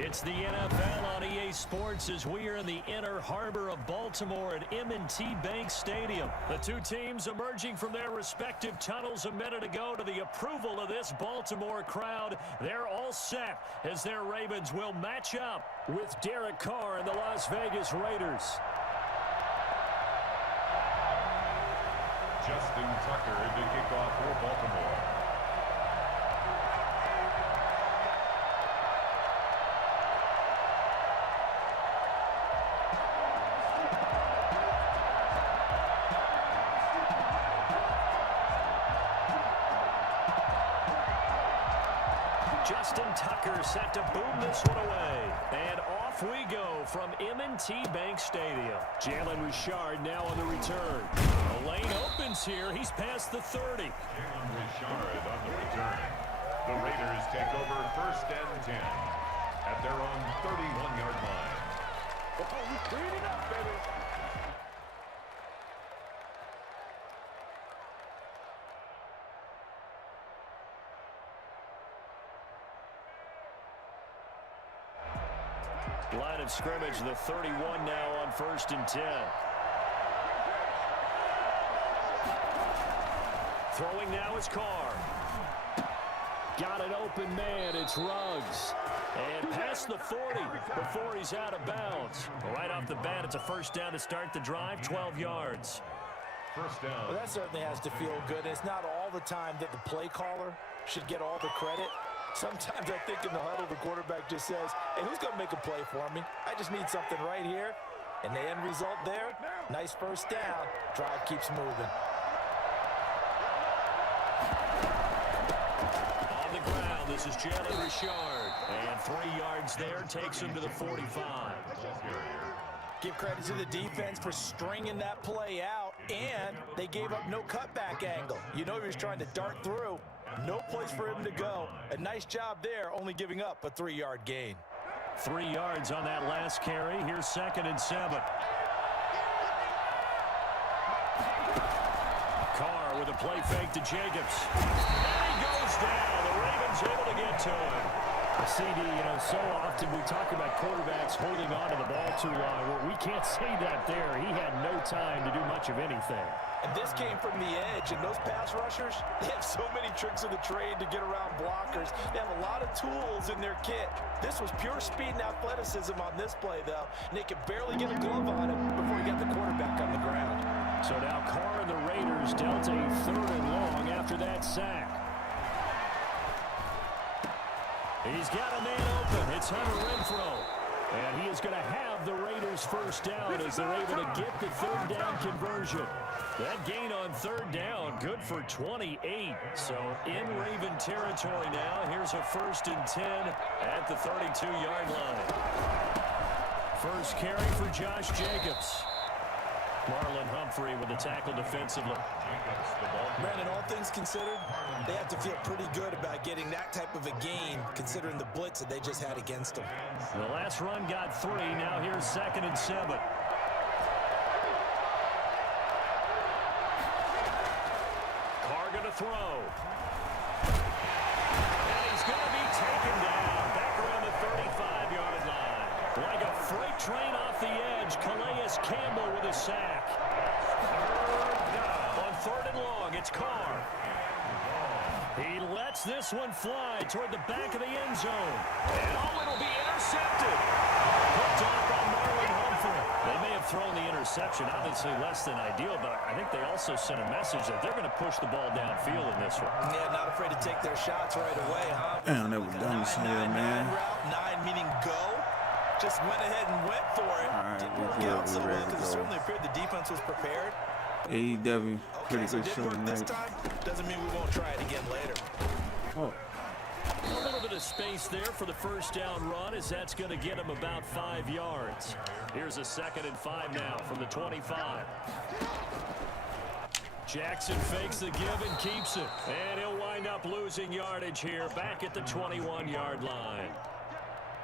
It's the NFL on EA Sports as we are in the inner harbor of Baltimore at M&T Bank Stadium. The two teams emerging from their respective tunnels a minute ago to the approval of this Baltimore crowd. They're all set as their Ravens will match up with Derek Carr and the Las Vegas Raiders. Justin Tucker to kick off for Baltimore. Justin Tucker set to boom this one away. And off we go from M&T Bank Stadium. Jalen Richard now on the return. The lane opens here. He's past the 30. Jalen Richard on the return. The Raiders take over 1st and 10 at their own 31-yard line. Oh, we're cleaning up, baby. Line of scrimmage, the 31 now on 1st and 10. Throwing now is Carr. Got an open man, it's Ruggs. And past the 40 before he's out of bounds. Right off the bat, it's a 1st down to start the drive, 12 yards. 1st down. Well, that certainly has to feel good. It's not all the time that the play caller should get all the credit. Sometimes I think in the huddle, the quarterback just says, hey, who's going to make a play for me? I just need something right here. And the end result there, nice 1st down. Drive keeps moving. On the ground, this is Jalen Richard. And 3 yards there takes him to the 45. Give credit to the defense for stringing that play out, and they gave up no cutback angle. You know he was trying to dart through. No place for him to go. A nice job there, only giving up a 3-yard gain. 3 yards on that last carry. Here's 2nd and 7. Carr with a play fake to Jacobs. And he goes down. The Ravens able to get to him. CD, so often we talk about quarterbacks holding on to the ball too long. Well, we can't say that there. He had no time to do much of anything. And this came from the edge, and those pass rushers, they have so many tricks of the trade to get around blockers. They have a lot of tools in their kit. This was pure speed and athleticism on this play, though, and they could barely get a glove on him before he got the quarterback on the ground. So now Carr and the Raiders dealt a 3rd and long after that sack. He's got a man open. It's Hunter Renfrow. And he is going to have the Raiders 1st down as they're able to get the 3rd down conversion. That gain on 3rd down, good for 28. So in Raven territory now. Here's a 1st and 10 at the 32-yard line. First carry for Josh Jacobs. Marlon Humphrey with the tackle defensively. Brandon, all things considered, they have to feel pretty good about getting that type of a gain, considering the blitz that they just had against them. The last run got 3. Now here's 2nd and 7. Carr going to throw. And he's going to be taken down back around the 35-yard line. Like a freight train off the edge, Calais Campbell with a sack. On 3rd and long, it's Carr. He lets this one fly toward the back of the end zone. And it'll be intercepted. Picked off by Marlon Humphrey. They may have thrown the interception, obviously less than ideal, but I think they also sent a message that they're going to push the ball downfield in this one. Yeah, not afraid to take their shots right away, huh? Damn, that was dumb as hell, man. 9 meaning go. Just went ahead and went for it. Right, didn't work out so well because it certainly appeared the defense was prepared. AEW, pretty so good show work this tonight. time. Doesn't mean we won't try it again later. Oh. A little bit of space there for the 1st down run as that's going to get him about 5 yards. Here's a 2nd and 5 now from the 25. Jackson fakes the give and keeps it. And he'll wind up losing yardage here back at the 21-yard line.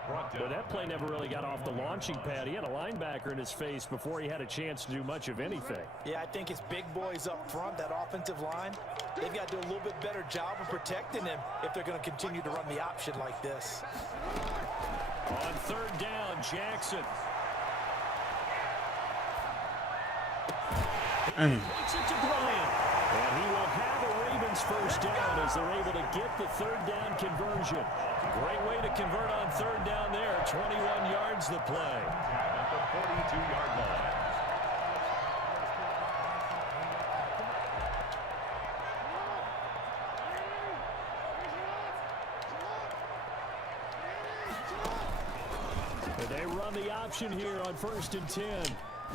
But that play never really got off the launching pad. He had a linebacker in his face before he had a chance to do much of anything. Yeah, I think it's big boys up front, that offensive line. They've got to do a little bit better job of protecting him if they're going to continue to run the option like this. On third down, Jackson. Takes it to Bryant. And he will have a Ravens first down as they're able to get the third down conversion. Great way to convert on third down there. 21 yards the play. At the 42-yard line. And they run the option here on 1st and 10.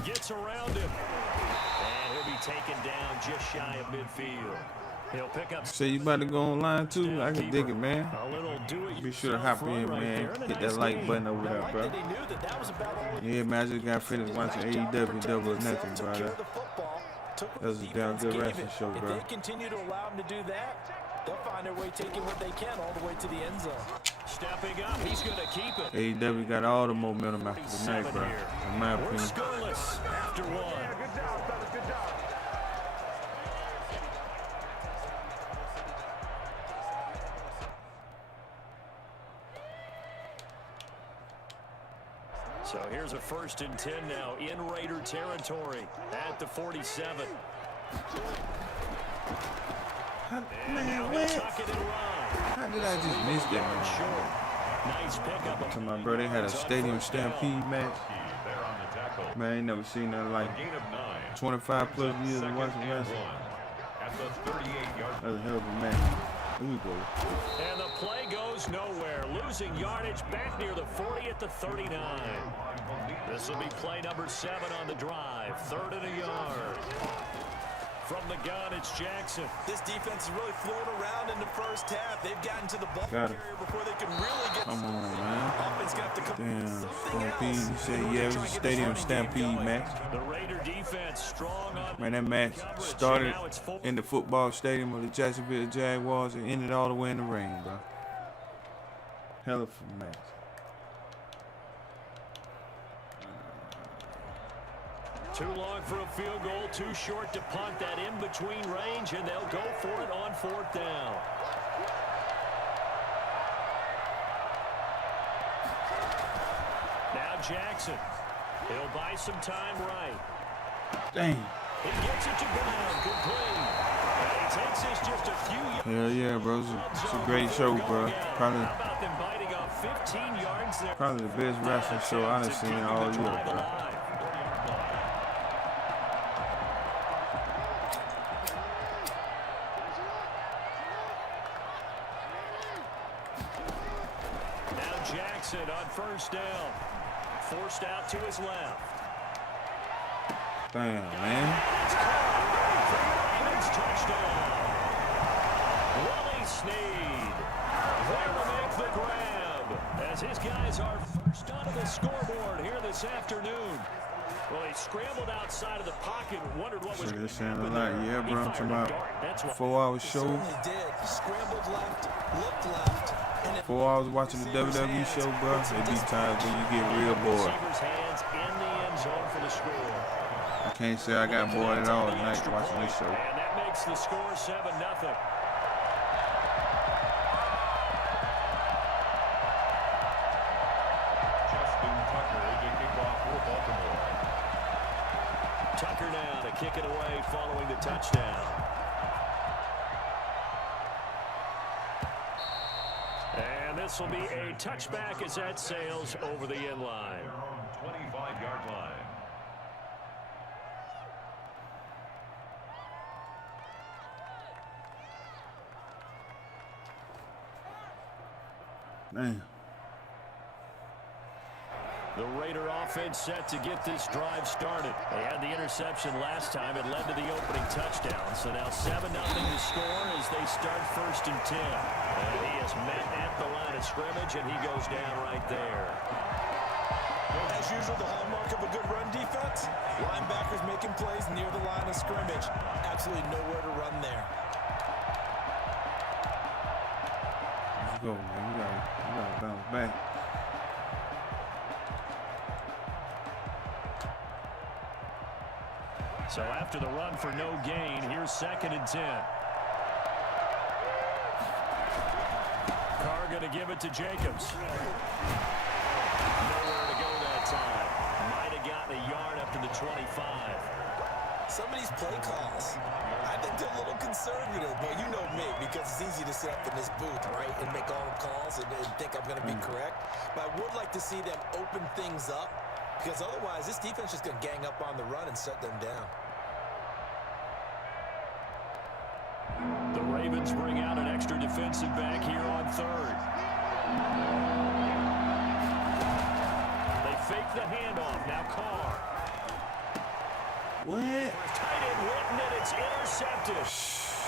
Gets around him. And he'll be taken down just shy of midfield. He'll pick up. Say you about to go online too? I can dig it, man. A little Be sure to hop in, man. Hit that like button over there, bro. Yeah, man, I just got finished watching AEW Double or Nothing, bro. That was a damn good wrestling show, bro. If they continue to allow them to do that, they'll find their way taking what they can all the way to the end zone. Stepping up, he's going to keep it. AEW got all the momentum after the night, bro. In my We're opinion. scoreless after one. Good job, fellas. Good job. So here's a 1st and 10 now in Raider territory at the 47. Man, what? How did I just miss that, man? Nice pickup. To my bro, they had a stadium stampede match. There on the tackle. Man, I ain't never seen nothing like Gain of 9. 25 plus years of Second watching and wrestling. 1. At the 38-yard That was a hell of a match. Here we go. And the play goes nowhere. Losing yardage back near the 40 at the 39. This will be play number 7 on the drive. 3rd and a yard. From the gun, it's Jackson. This defense is really floating around in the first half. They've gotten to the ball Got it. carrier before they can really get. Come on, man. Offense got to come Damn, something Stampede. else. You said, yeah, it was a stadium stampede match. The Raider defense strong on. Man, that match coverage, started and now it's full. in the football stadium of the Jacksonville Jaguars and ended all the way in the rain, bro. Hell of a match. Too long for a field goal, too short to punt that in between range, and they'll go for it on 4th down. Now Jackson. He'll buy some time right. Dang. He gets it to Brown. Complete. And he takes this just a few yards. Hell yeah, bro. It's a great show, bro. Probably, How about them biting off 15 yards there? probably the best wrestling show I've seen all year, bro. Jackson on 1st down. Forced out to his left. Damn, man. Ravens touchdown. Willie Snead. There to make the grab. As his guys are first onto the scoreboard here this afternoon. Well, he scrambled outside of the pocket and wondered what was Shit, this going sound on a lot. there. Yeah, He bro. I'm fired talking a about dart. That's what 4-hour show. Certainly did. Scrambled left, looked left, and it 4 hours watching the WWE show, bro. It be times when you get real bored. Receiver's hands in the end zone for the score. I can't say I got bored at all tonight watching this show. And that makes the score 7-0. Tucker now to kick it away following the touchdown. And this will be a touchback as that sails over the end line. 25-yard line. Man. The Raider offense set to get this drive started. They had the interception last time. It led to the opening touchdown. So now 7-0 to score as they start 1st and 10. And he is met at the line of scrimmage, and he goes down right there. as usual, the hallmark of a good run defense. Linebackers making plays near the line of scrimmage. Absolutely nowhere to run there. Let's go, man. We gotta bounce back. So after the run for no gain, here's 2nd and 10. Carr going to give it to Jacobs. Nowhere to go that time. Might have gotten a yard up to the 25. Some of these play calls, I think they're a little conservative, but you know me, because it's easy to sit up in this booth, right, and make all the calls and think I'm going to be correct. But I would like to see them open things up, because otherwise this defense is going to gang up on the run and shut them down. The Ravens bring out an extra defensive back here on 3rd. They fake the handoff. Now Carr. What? Tight end Witten, and it's intercepted.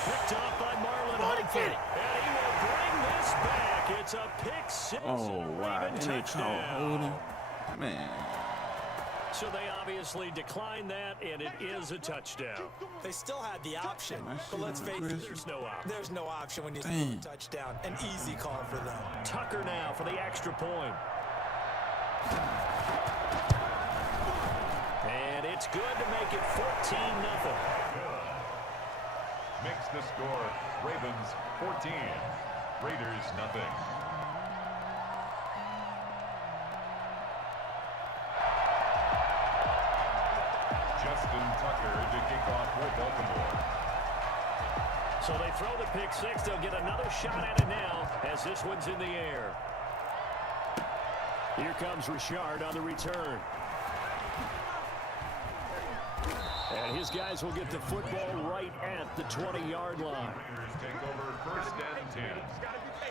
Picked off by Marlon Humphrey. And he will bring this back. It's a pick 6. Oh, wow. Raven touchdown. Man. So they obviously declined that, and it is a touchdown. They still had the option, but let's face it, there's no option. There's no option when you score a touchdown. An easy call for them. Tucker now for the extra point. And it's good to make it 14-0. Makes the score Ravens 14, Raiders nothing. Justin Tucker to kick off for Baltimore. So they throw the pick 6. They'll get another shot at it now as this one's in the air. Here comes Richard on the return. And his guys will get the football right at the 20-yard line. Raiders take over 1st and 10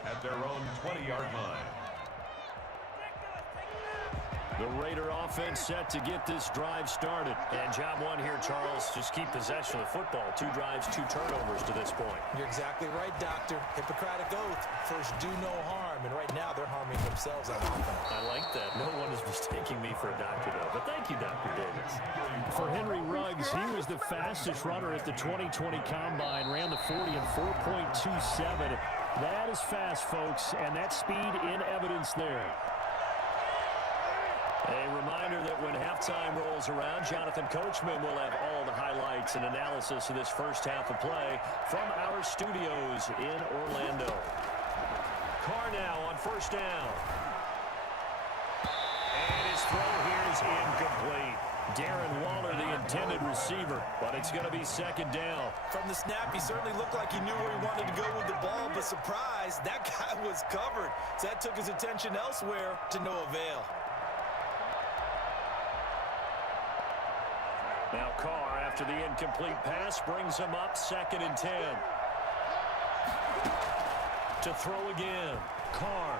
at their own 20-yard line. The Raider offense set to get this drive started. And job one here, Charles, just keep possession of the football. 2 drives, 2 turnovers to this point. You're exactly right, Doctor. Hippocratic oath. First, do no harm. And right now, they're harming themselves on offense. I like that. No one is mistaking me for a doctor, though. But thank you, Dr. Davis. For Henry Ruggs, he was the fastest runner at the 2020 Combine. Ran the 40 in 4.27. That is fast, folks. And that speed in evidence there. A reminder that when halftime rolls around, Jonathan Coachman will have all the highlights and analysis of this first half of play from our studios in Orlando. Carr now on 1st down. And his throw here is incomplete. Darren Waller, the intended receiver, but it's going to be 2nd down. From the snap, he certainly looked like he knew where he wanted to go with the ball, but surprise, that guy was covered. So that took his attention elsewhere to no avail. Now Carr, after the incomplete pass, brings him up 2nd and 10. To throw again. Carr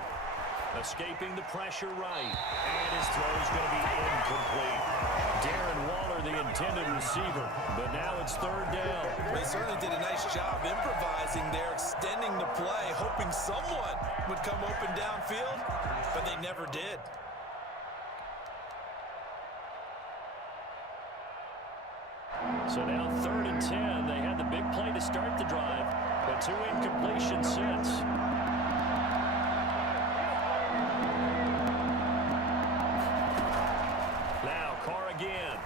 escaping the pressure right. And his throw is going to be incomplete. Darren Waller, the intended receiver. But now it's 3rd down. They certainly did a nice job improvising there, extending the play, hoping someone would come open downfield, but they never did. So now 3rd and 10. They had the big play to start the drive, but 2 incompletions since. Now Carr again.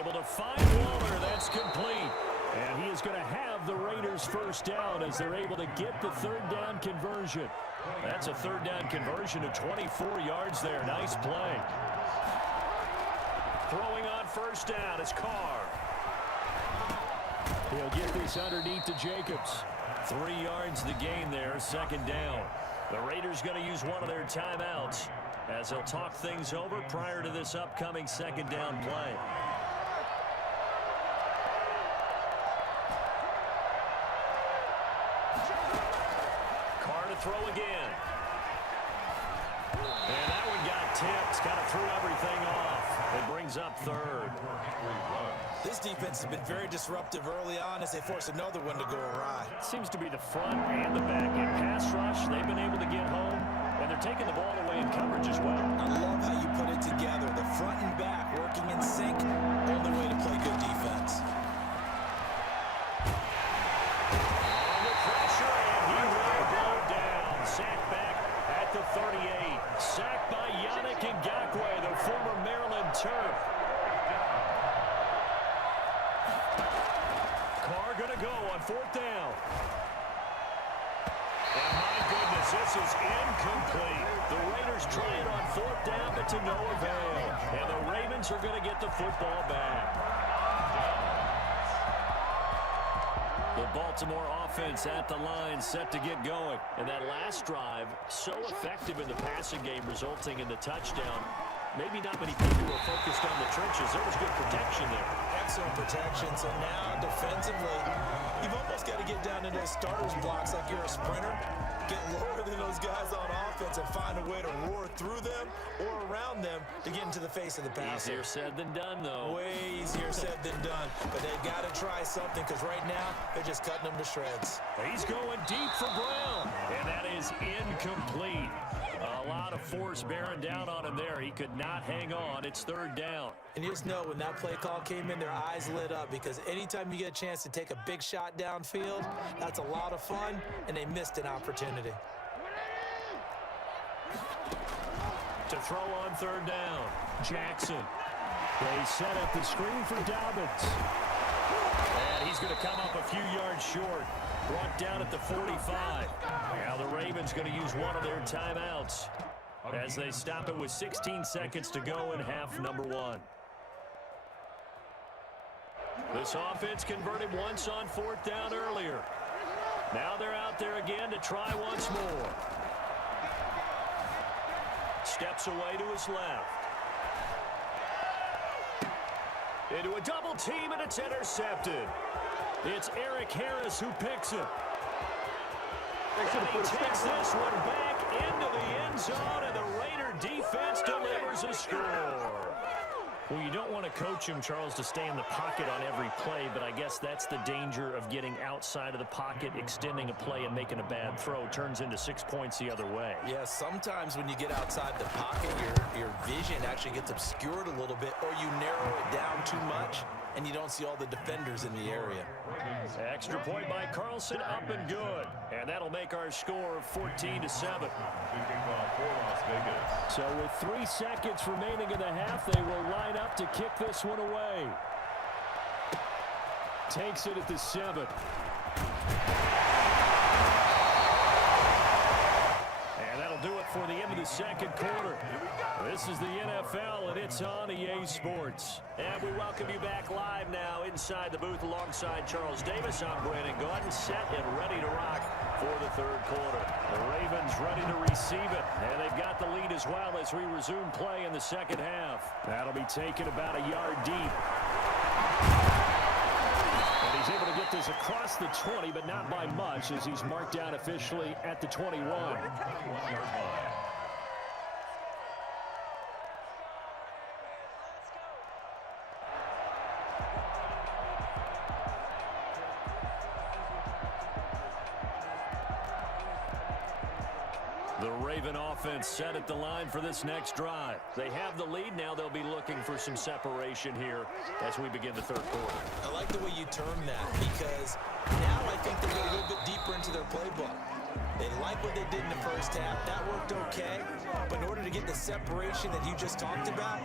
Able to find Waller. That's complete. And he is going to have the Raiders 1st down as they're able to get the 3rd down conversion. That's a 3rd down conversion to 24 yards there. Nice play. Throwing on 1st down is Carr. He'll get this underneath to Jacobs. 3 yards the gain there, 2nd down. The Raiders going to use one of their timeouts as they'll talk things over prior to this upcoming 2nd down play. Carr to throw again. And that one got tipped. Kind of threw everything off. It brings up 3rd. This defense has been very disruptive early on as they force another one to go awry. Seems to be the front and the back. In pass rush, they've been able to get home, and they're taking the ball away in coverage as well. I love how you put it together. The front and back working in sync. Only way to play good defense. Under pressure, and he will go down. Sacked back at the 38. Sacked by Yannick Ngakoue, the former Maryland Terp. fourth down. And my goodness, this is incomplete. The Raiders try it on fourth down, but to no avail. And the Ravens are going to get the football back. The Baltimore offense at the line, set to get going. And that last drive, so effective in the passing game, resulting in the touchdown. Maybe not many people were focused on the trenches. There was good protection there. Excellent protection. So now, defensively, you've almost got to get down into those starters blocks like you're a sprinter. Get lower than those guys on offense and find a way to roar through them or around them to get into the face of the passer. Easier said than done, though. Way easier said than done. But they've got to try something because right now they're just cutting them to shreds. He's going deep for Brown, and that is incomplete. A lot of force bearing down on him there. He could not hang on. It's third down. And you just know when that play call came in, their eyes lit up because anytime you get a chance to take a big shot downfield, that's a lot of fun, and they missed an opportunity. To throw on third down, Jackson. They set up the screen for Dobbins. And he's going to come up a few yards short. Brought down at the 45. Now the Ravens going to use one of their timeouts as they stop it with 16 seconds to go in half number one. This offense converted once on fourth down earlier. Now they're out there again to try once more. Steps away to his left. Into a double team, and it's intercepted. It's Eric Harris who picks it. And he takes this one back into the end zone, and the Raider defense delivers a score. Well, you don't want to coach him, Charles, to stay in the pocket on every play, but I guess that's the danger of getting outside of the pocket, extending a play, and making a bad throw. Turns into 6 points the other way. Yeah, sometimes when you get outside the pocket, your vision actually gets obscured a little bit, or you narrow it down too much, and you don't see all the defenders in the area. Extra point by Carlson, up and good. And that'll make our score 14-7. So with 3 seconds remaining in the half, they will line up to kick this one away. Takes it at the 7. And that'll do it for the end of the second quarter. This is the NFL, and it's on EA Sports. And we welcome you back live now inside the booth alongside Charles Davis. I'm Brandon Gordon, set and ready to rock for the third quarter. The Ravens ready to receive it, and they've got the lead as well as we resume play in the second half. That'll be taken about a yard deep. And he's able to get this across the 20, but not by much, as he's marked down officially at the 21. The Raven offense set at the line for this next drive. They have the lead now. They'll be looking for some separation here as we begin the third quarter. I like the way you term that because now I think they're going to go a bit deeper into their playbook. They like what they did in the first half. That worked okay. But in order to get the separation that you just talked about,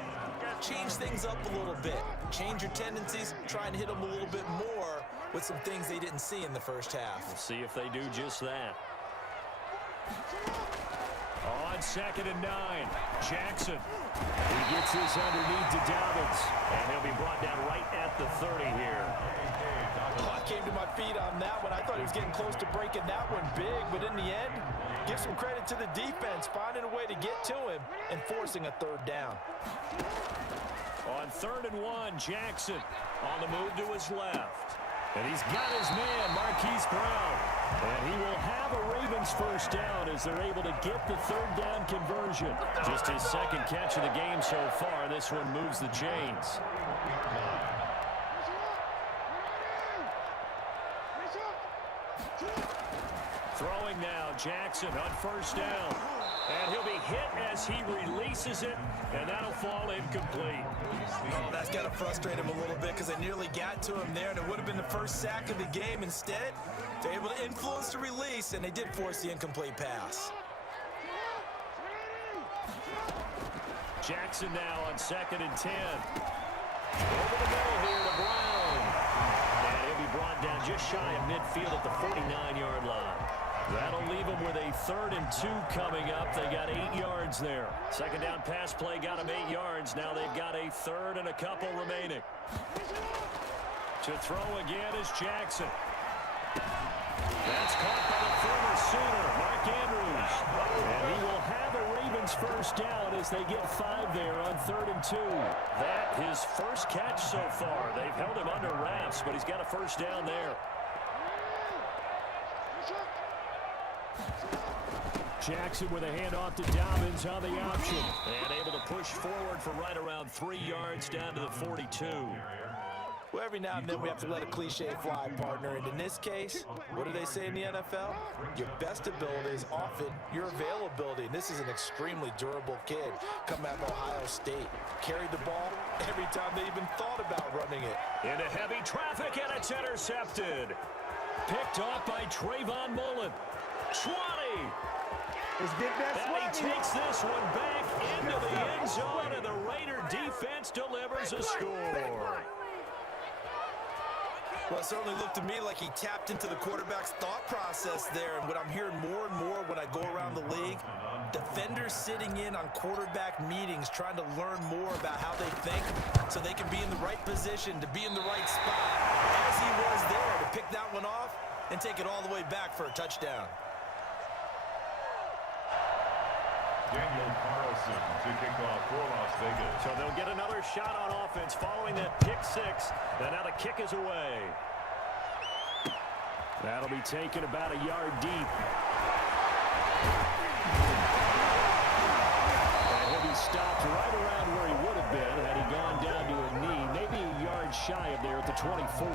change things up a little bit. Change your tendencies. Try and hit them a little bit more with some things they didn't see in the first half. We'll see if they do just that. On 2nd and 9, Jackson. He gets this underneath to Dobbins, and he'll be brought down right at the 30 here. Oh, I came to my feet on that one. I thought he was getting close to breaking that one big, but in the end, give some credit to the defense, finding a way to get to him and forcing a third down. On 3rd and 1, Jackson on the move to his left. And he's got his man, Marquise Brown. And he will have a Ravens first down as they're able to get the third down conversion. Just his second catch of the game so far. This one moves the chains. Throwing now, Jackson on first down. And he'll be hit as he releases it, and that'll fall incomplete. Oh, that's got to frustrate him a little bit because they nearly got to him there, and it would have been the first sack of the game. Instead, they're able to influence the release, and they did force the incomplete pass. Jackson now on 2nd and 10. Over the middle here to Brown. And he'll be brought down just shy of midfield at the 49-yard line. That'll leave them with a 3rd and 2 coming up. They got 8 yards there. Second down pass play got them 8 yards. Now they've got a 3rd and a couple remaining. To throw again is Jackson. That's caught by the former Sooner, Mark Andrews. And he will have a Ravens first down as they get 5 there on 3rd and 2. That his first catch so far. They've held him under wraps, but he's got a first down there. Jackson with a handoff to Dobbins on the option. And able to push forward for right around 3 yards down to the 42. Well, every now and then we have to let a cliche fly, partner. And in this case, what do they say in the NFL? Your best ability is often your availability. And this is an extremely durable kid coming out of Ohio State. Carried the ball every time they even thought about running it. Into heavy traffic, and it's intercepted. Picked off by Trayvon Mullen. 20. Let's get that and he takes this one back into the end zone, and the Raider defense delivers a score. Well, it certainly looked to me like he tapped into the quarterback's thought process there. And what I'm hearing more and more when I go around the league, defenders sitting in on quarterback meetings trying to learn more about how they think so they can be in the right position to be in the right spot, as he was there to pick that one off and take it all the way back for a touchdown. Daniel Carlson to kick off for Las Vegas. So they'll get another shot on offense following that pick 6. And now the kick is away. That'll be taken about a yard deep. And he'll be stopped right around where he would have been had he gone down to a knee, maybe a yard shy of there at the 24.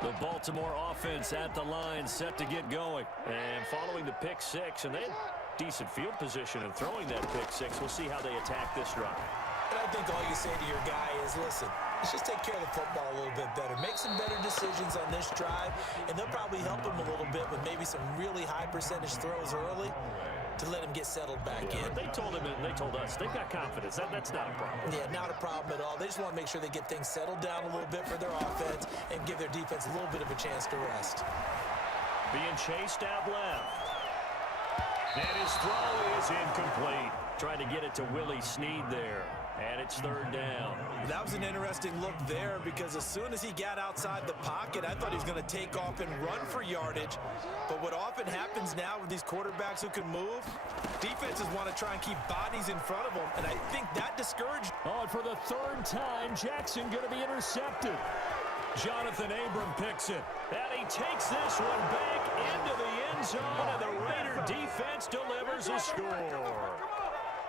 The Baltimore offense at the line, set to get going. And following the pick 6, and they had decent field position in throwing that pick 6. We'll see how they attack this drive. And I think all you say to your guy is, listen, let's just take care of the football a little bit better. Make some better decisions on this drive, and they'll probably help him a little bit with maybe some really high percentage throws early to let him get settled back in. But they told him, and they told us, they've got confidence. That's not a problem. Yeah, not a problem at all. They just want to make sure they get things settled down a little bit for their offense and give their defense a little bit of a chance to rest. Being chased out left. And his throw is incomplete. Trying to get it to Willie Snead there. And it's 3rd down. That was an interesting look there because as soon as he got outside the pocket, I thought he was going to take off and run for yardage. But what often happens now with these quarterbacks who can move, defenses want to try and keep bodies in front of them, and I think that discouraged. Oh, and for the 3rd time, Jackson going to be intercepted. Jonathan Abram picks it. And he takes this one back into the end zone, and the Raider defense delivers a score.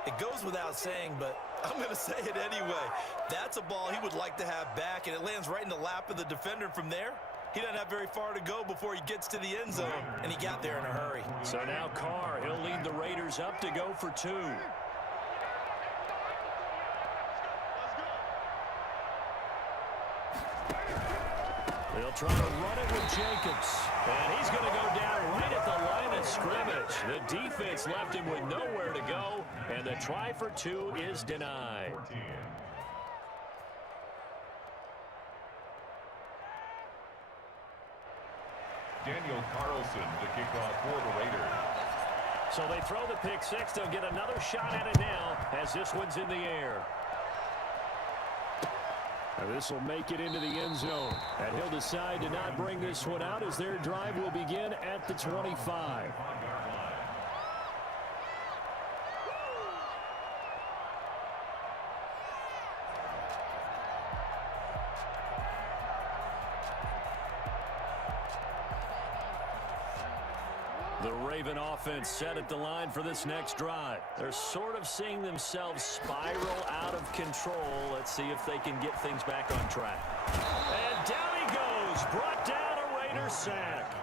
It goes without saying, but I'm going to say it anyway. That's a ball he would like to have back, and it lands right in the lap of the defender from there. He doesn't have very far to go before he gets to the end zone, and he got there in a hurry. So now Carr, he'll lead the Raiders up to go for 2. They'll try to run it with Jacobs. And he's going to go down right at the line of scrimmage. The defense left him with nowhere to go, and the try for 2 is denied. Daniel Carlson to kick off for the Raiders. So they throw the pick 6. They'll get another shot at it now as this one's in the air. This will make it into the end zone. And he'll decide to not bring this one out as their drive will begin at the 25. The Raven offense set at the line for this next drive. They're sort of seeing themselves spiral out of control. Let's see if they can get things back on track. And down he goes. Brought down a Raider sack.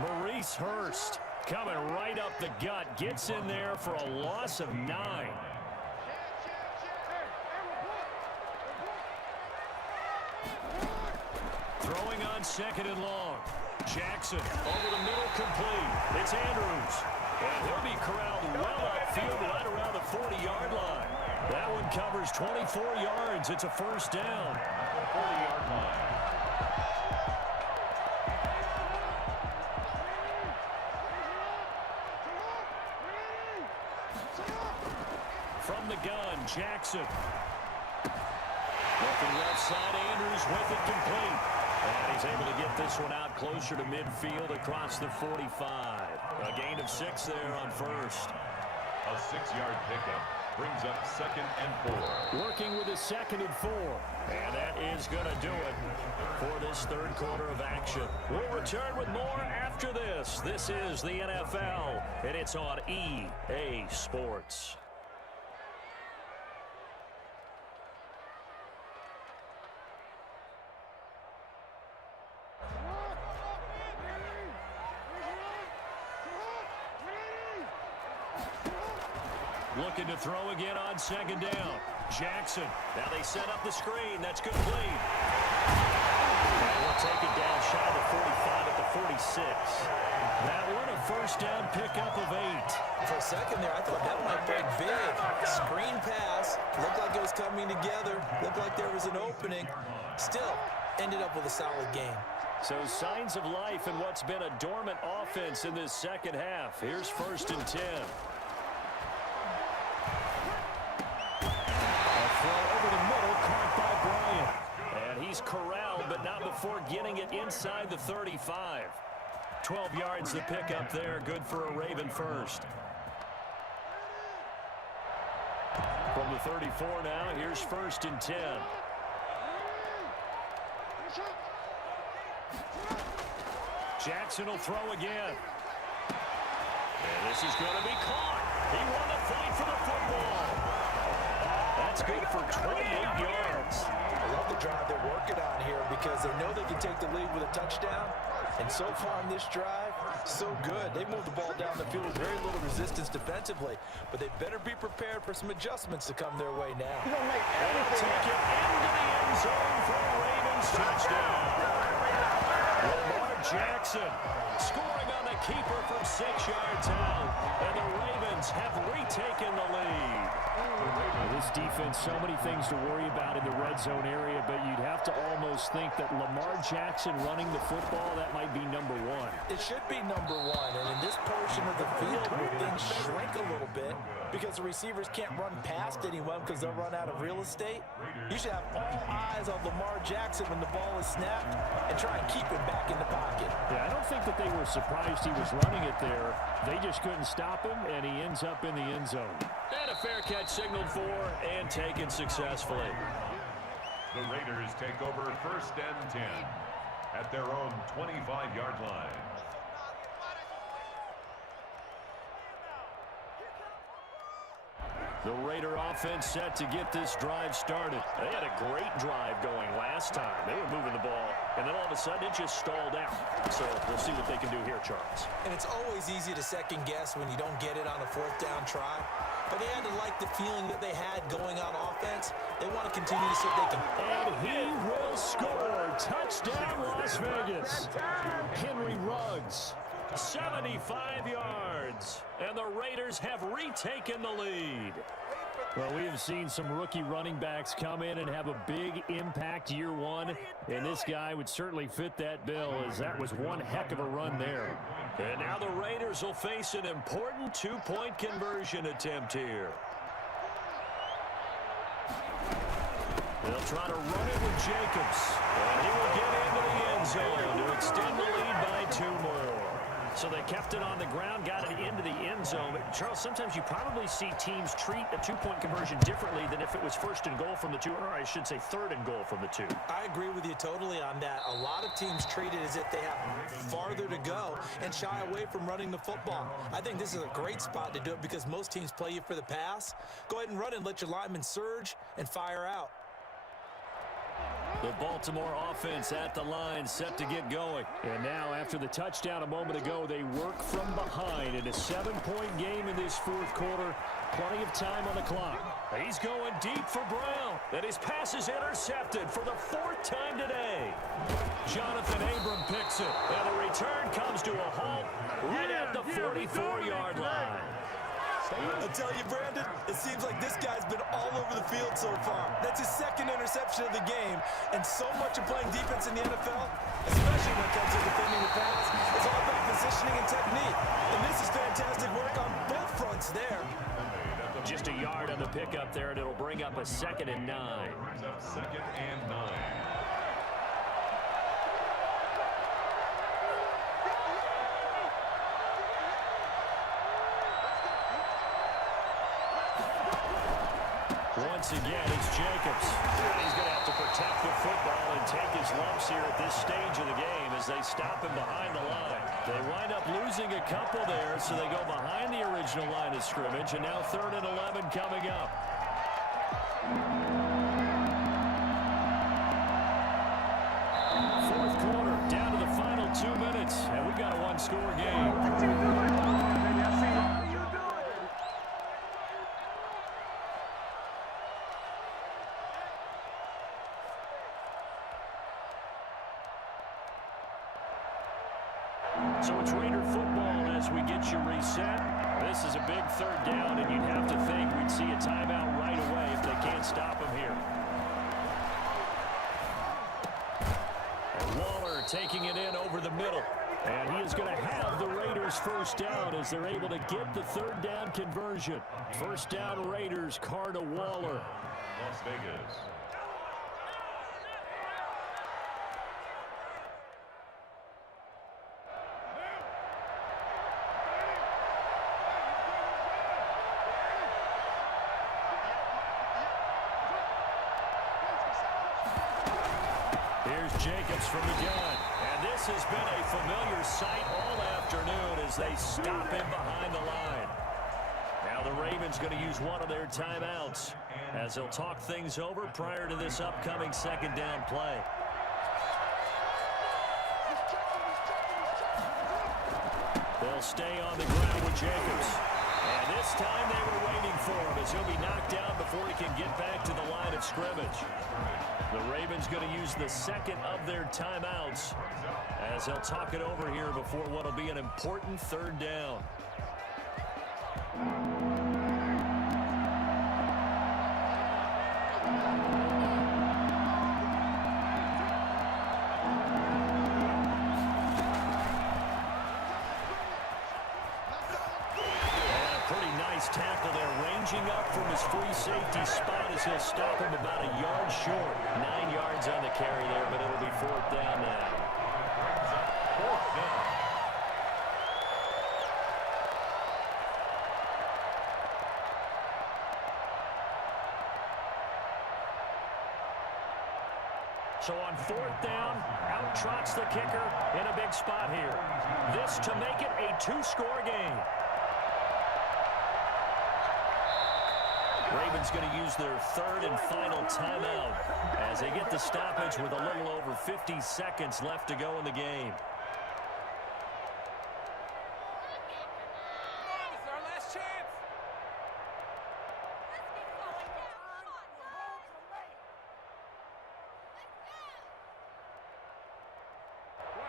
Maurice Hurst coming right up the gut. Gets in there for a loss of 9. Throwing on 2nd and long. Jackson over the middle, complete. It's Andrews. And he'll be corralled well upfield right around the 40-yard line. That one covers 24 yards. It's a first down. 40-yard line. From the gun, Jackson. Looking left side, Andrews with it, complete. And he's able to get this one out closer to midfield across the 45. A gain of 6 there on first. A 6-yard pickup brings up 2nd and 4. Working with a 2nd and 4. And that is going to do it for this third quarter of action. We'll return with more after this. This is the NFL, and it's on EA Sports. Looking to throw again on 2nd down. Jackson. Now they set up the screen. That's complete. And we'll take it down shy of the 45 at the 46. That one a first down pickup of 8. For a second there, I thought that might break big. Screen pass. Looked like it was coming together. Looked like there was an opening. Still, ended up with a solid game. So signs of life in what's been a dormant offense in this second half. Here's 1st and 10. He's corralled, but not before getting it inside the 35. 12 yards the pickup there. Good for a Raven first. From the 34 now, here's 1st and 10. Jackson will throw again. And this is going to be caught. He won the fight for the football. That's good for 28 yards. I love the drive they're working on here because they know they can take the lead with a touchdown. And so far in this drive, so good. They moved the ball down the field with very little resistance defensively. But they better be prepared for some adjustments to come their way now. They'll take it into the end zone for a Ravens touchdown. Lamar Jackson scoring on the keeper from 6 yards out. And the Ravens have retaken the lead. This defense, so many things to worry about in the red zone area, but you'd have to almost think that Lamar Jackson running the football, that might be number 1. It should be number 1, and in this portion of the field where things shrink a little bit because the receivers can't run past anyone because they'll run out of real estate, you should have all eyes on Lamar Jackson when the ball is snapped and try and keep him back in the pocket. Yeah, I don't think that they were surprised he was running it there. They just couldn't stop him, and he ends up in the end zone. And a fair catch signaled for and taken successfully. The Raiders take over 1st and 10 at their own 25-yard line. The Raider offense set to get this drive started. They had a great drive going last time. They were moving the ball, and then all of a sudden it just stalled out. So we'll see what they can do here, Charles. And it's always easy to second guess when you don't get it on a 4th down try. But they had to like the feeling that they had going on offense. They want to continue to see if they can. And he will score. Touchdown, Las Vegas. Henry Ruggs, 75 yards. And the Raiders have retaken the lead. Well, we have seen some rookie running backs come in and have a big impact year 1. And this guy would certainly fit that bill, as that was one heck of a run there. And now the Raiders will face an important 2-point conversion attempt here. They'll try to run it with Jacobs. And he will get into the end zone to extend the lead by 2 more. So they kept it on the ground, got it into the end zone. Charles, sometimes you probably see teams treat a 2-point conversion differently than if it was 1st and goal from the 2, or I should say 3rd and goal from the 2. I agree with you totally on that. A lot of teams treat it as if they have farther to go and shy away from running the football. I think this is a great spot to do it because most teams play you for the pass. Go ahead and run and let your linemen surge and fire out. The Baltimore offense at the line, set to get going. And now, after the touchdown a moment ago, they work from behind in a 7-point game in this fourth quarter. Plenty of time on the clock. He's going deep for Brown. And his pass is intercepted for the 4th time today. Jonathan Abram picks it. And the return comes to a halt right at the 44-yard line. I tell you, Brandon, it seems like this guy's been all over the field so far. That's his 2nd interception of the game, and so much of playing defense in the NFL, especially when it comes to defending the pass, is all about positioning and technique. And this is fantastic work on both fronts there. Just a yard on the pickup there, and it'll bring up a 2nd and 9. Brings up 2nd and 9. Once again, it's Jacobs. He's going to have to protect the football and take his lumps here at this stage of the game as they stop him behind the line. They wind up losing a couple there, so they go behind the original line of scrimmage, and now 3rd and 11 coming up. Fourth quarter, down to the final 2 minutes, and we've got a one-score game. So it's Raider football as we get you reset. This is a big 3rd down, and you'd have to think we'd see a timeout right away if they can't stop him here. And Waller taking it in over the middle. And he is going to have the Raiders 1st down as they're able to get the 3rd down conversion. 1st down Raiders, Carr to Waller. Las Vegas. Here's Jacobs from the gun. And this has been a familiar sight all afternoon as they stop him behind the line. Now the Ravens going to use one of their timeouts as they'll talk things over prior to this upcoming 2nd down play. They'll stay on the ground with Jacobs. And this time they were waiting for him as he'll be knocked down before he can get back to the line of scrimmage. The Ravens going to use the 2nd of their timeouts as they'll talk it over here before what will be an important 3rd down. Tackle there, ranging up from his free safety spot as he'll stop him about a yard short. 9 yards on the carry there, but it'll be 4th down now. Brings up 4th down. So on 4th down, out trots the kicker in a big spot here. This to make it a 2-score game. Ravens going to use their 3rd and final timeout as they get the stoppage with a little over 50 seconds left to go in the game.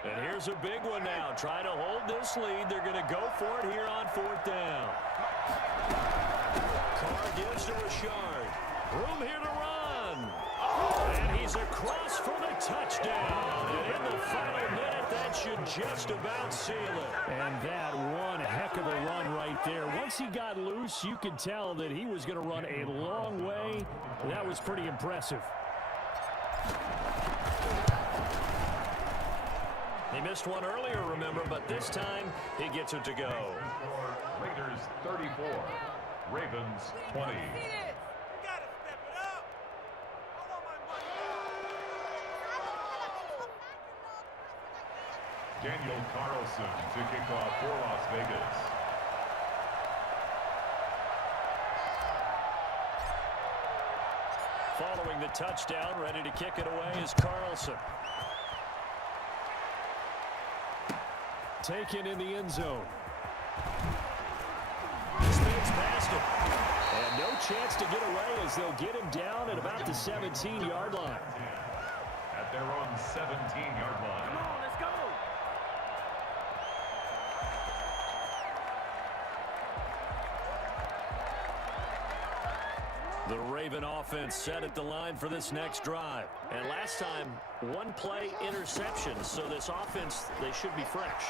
And here's a big one now. Trying to hold this lead. They're going to go for it here on 4th down. Carr gives to Richard. Room here to run. And he's across for the touchdown. And in the final minute, that should just about seal it. And that one heck of a run right there. Once he got loose, you could tell that he was going to run a long way. That was pretty impressive. He missed one earlier, remember, but this time he gets it to go. Raiders 34, Ravens 20. Daniel Carlson to kick off for Las Vegas. Following the touchdown, ready to kick it away is Carlson. Taken in the end zone. Spins past him. And no chance to get away as they'll get him down at about the 17-yard line. At their own 17-yard line. Come on, let's go. The Raven offense set at the line for this next drive. And last time, one-play interception. So this offense, they should be fresh.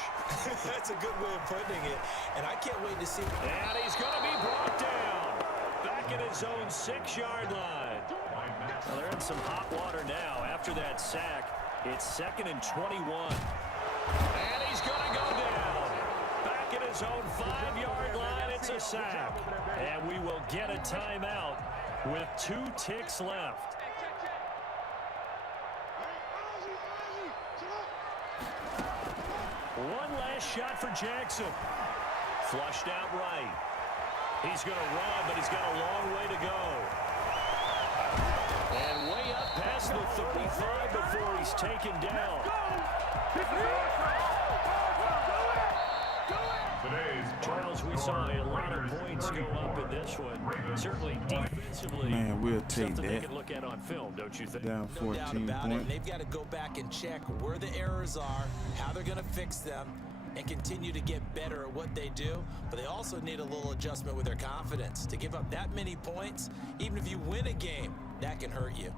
That's a good way of putting it. And I can't wait to see. And he's going to be brought down. Back at his own 6-yard line. Well, they're in some hot water now. After that sack, it's 2nd and 21. And he's going to go down. Back at his own 5-yard line, it's a sack. And we will get a timeout with 2 ticks left. One last shot for Jackson. Flushed out right. He's going to run, but he's got a long way to go. And way up past the 35 before he's taken down. Charles, we saw a lot of points go up in this one. Certainly defensively, Man, we'll take something that. they can look at on film, don't you think? Down No doubt 14 about it. points. They've got to go back and check where the errors are, how they're going to fix them, and continue to get better at what they do. But they also need a little adjustment with their confidence. To give up that many points, even if you win a game, that can hurt you.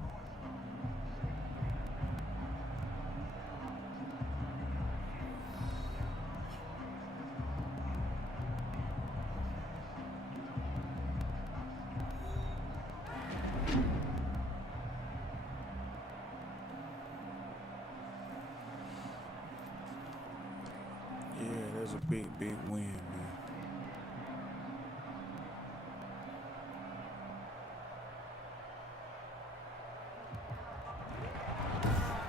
Yeah, that's a big win, man.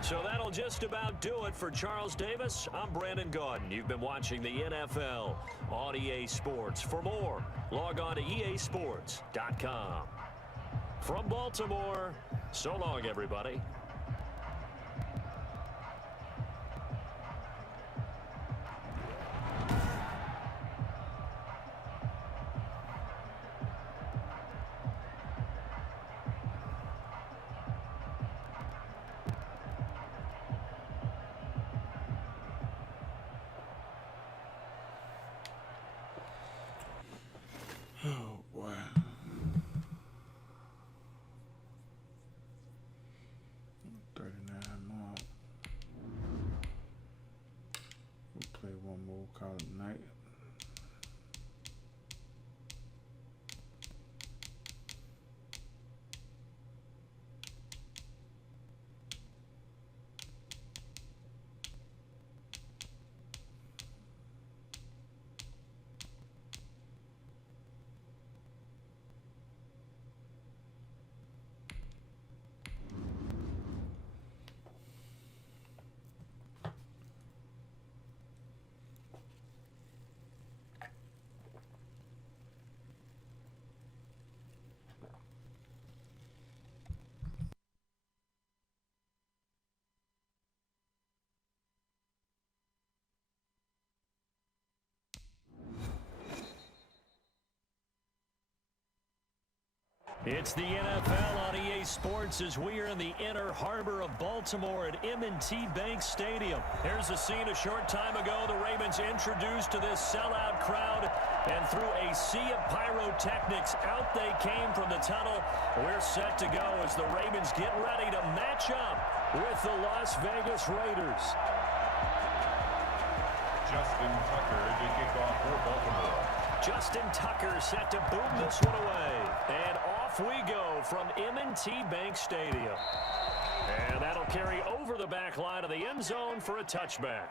So that'll just about do it for Charles Davis. I'm Brandon Gaudin. You've been watching the NFL on EA Sports. For more, log on to easports.com. From Baltimore, so long, everybody. Oh, boy. We'll play one more, call it night. It's the NFL on EA Sports as we are in the inner harbor of Baltimore at M&T Bank Stadium. Here's a scene a short time ago. The Ravens introduced to this sellout crowd, and through a sea of pyrotechnics, out they came from the tunnel. We're set to go as the Ravens get ready to match up with the Las Vegas Raiders. Justin Tucker to kick off for Baltimore. Justin Tucker set to boom this one away. And off we go from M&T Bank Stadium. And that'll carry over the back line of the end zone for a touchback.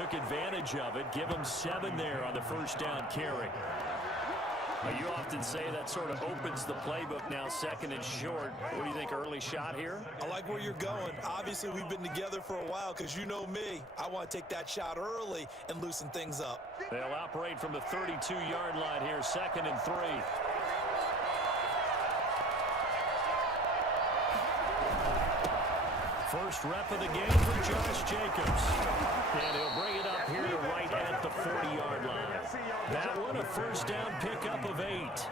took advantage of it. Give him 7 there on the first down carry. Well, you often say that sort of opens the playbook now, 2nd and short. What do you think, early shot here? I like where you're going. Obviously, we've been together for a while because you know me. I want to take that shot early and loosen things up. They'll operate from the 32-yard line here, 2nd and 3. First rep of the game for Josh Jacobs. And he'll bring it up here to right at the 40-yard line. That one, a first down pickup of 8.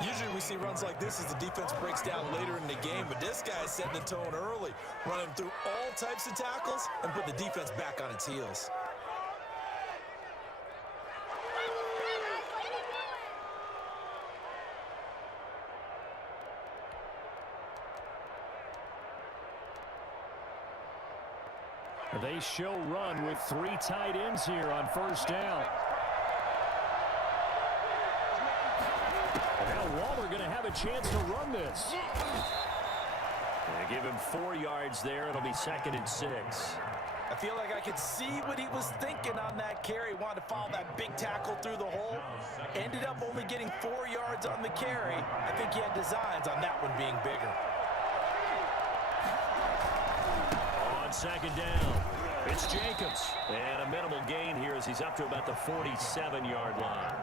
Usually we see runs like this as the defense breaks down later in the game, but this guy's setting the tone early, running through all types of tackles and put the defense back on its heels. They show run with 3 tight ends here on first down. Now Waller going to have a chance to run this. They give him 4 yards there. It'll be 2nd and 6. I feel like I could see what he was thinking on that carry. Wanted to follow that big tackle through the hole. Ended up only getting 4 yards on the carry. I think he had designs on that one being bigger. On 2nd down, it's Jacobs. And a minimal gain here as he's up to about the 47-yard line.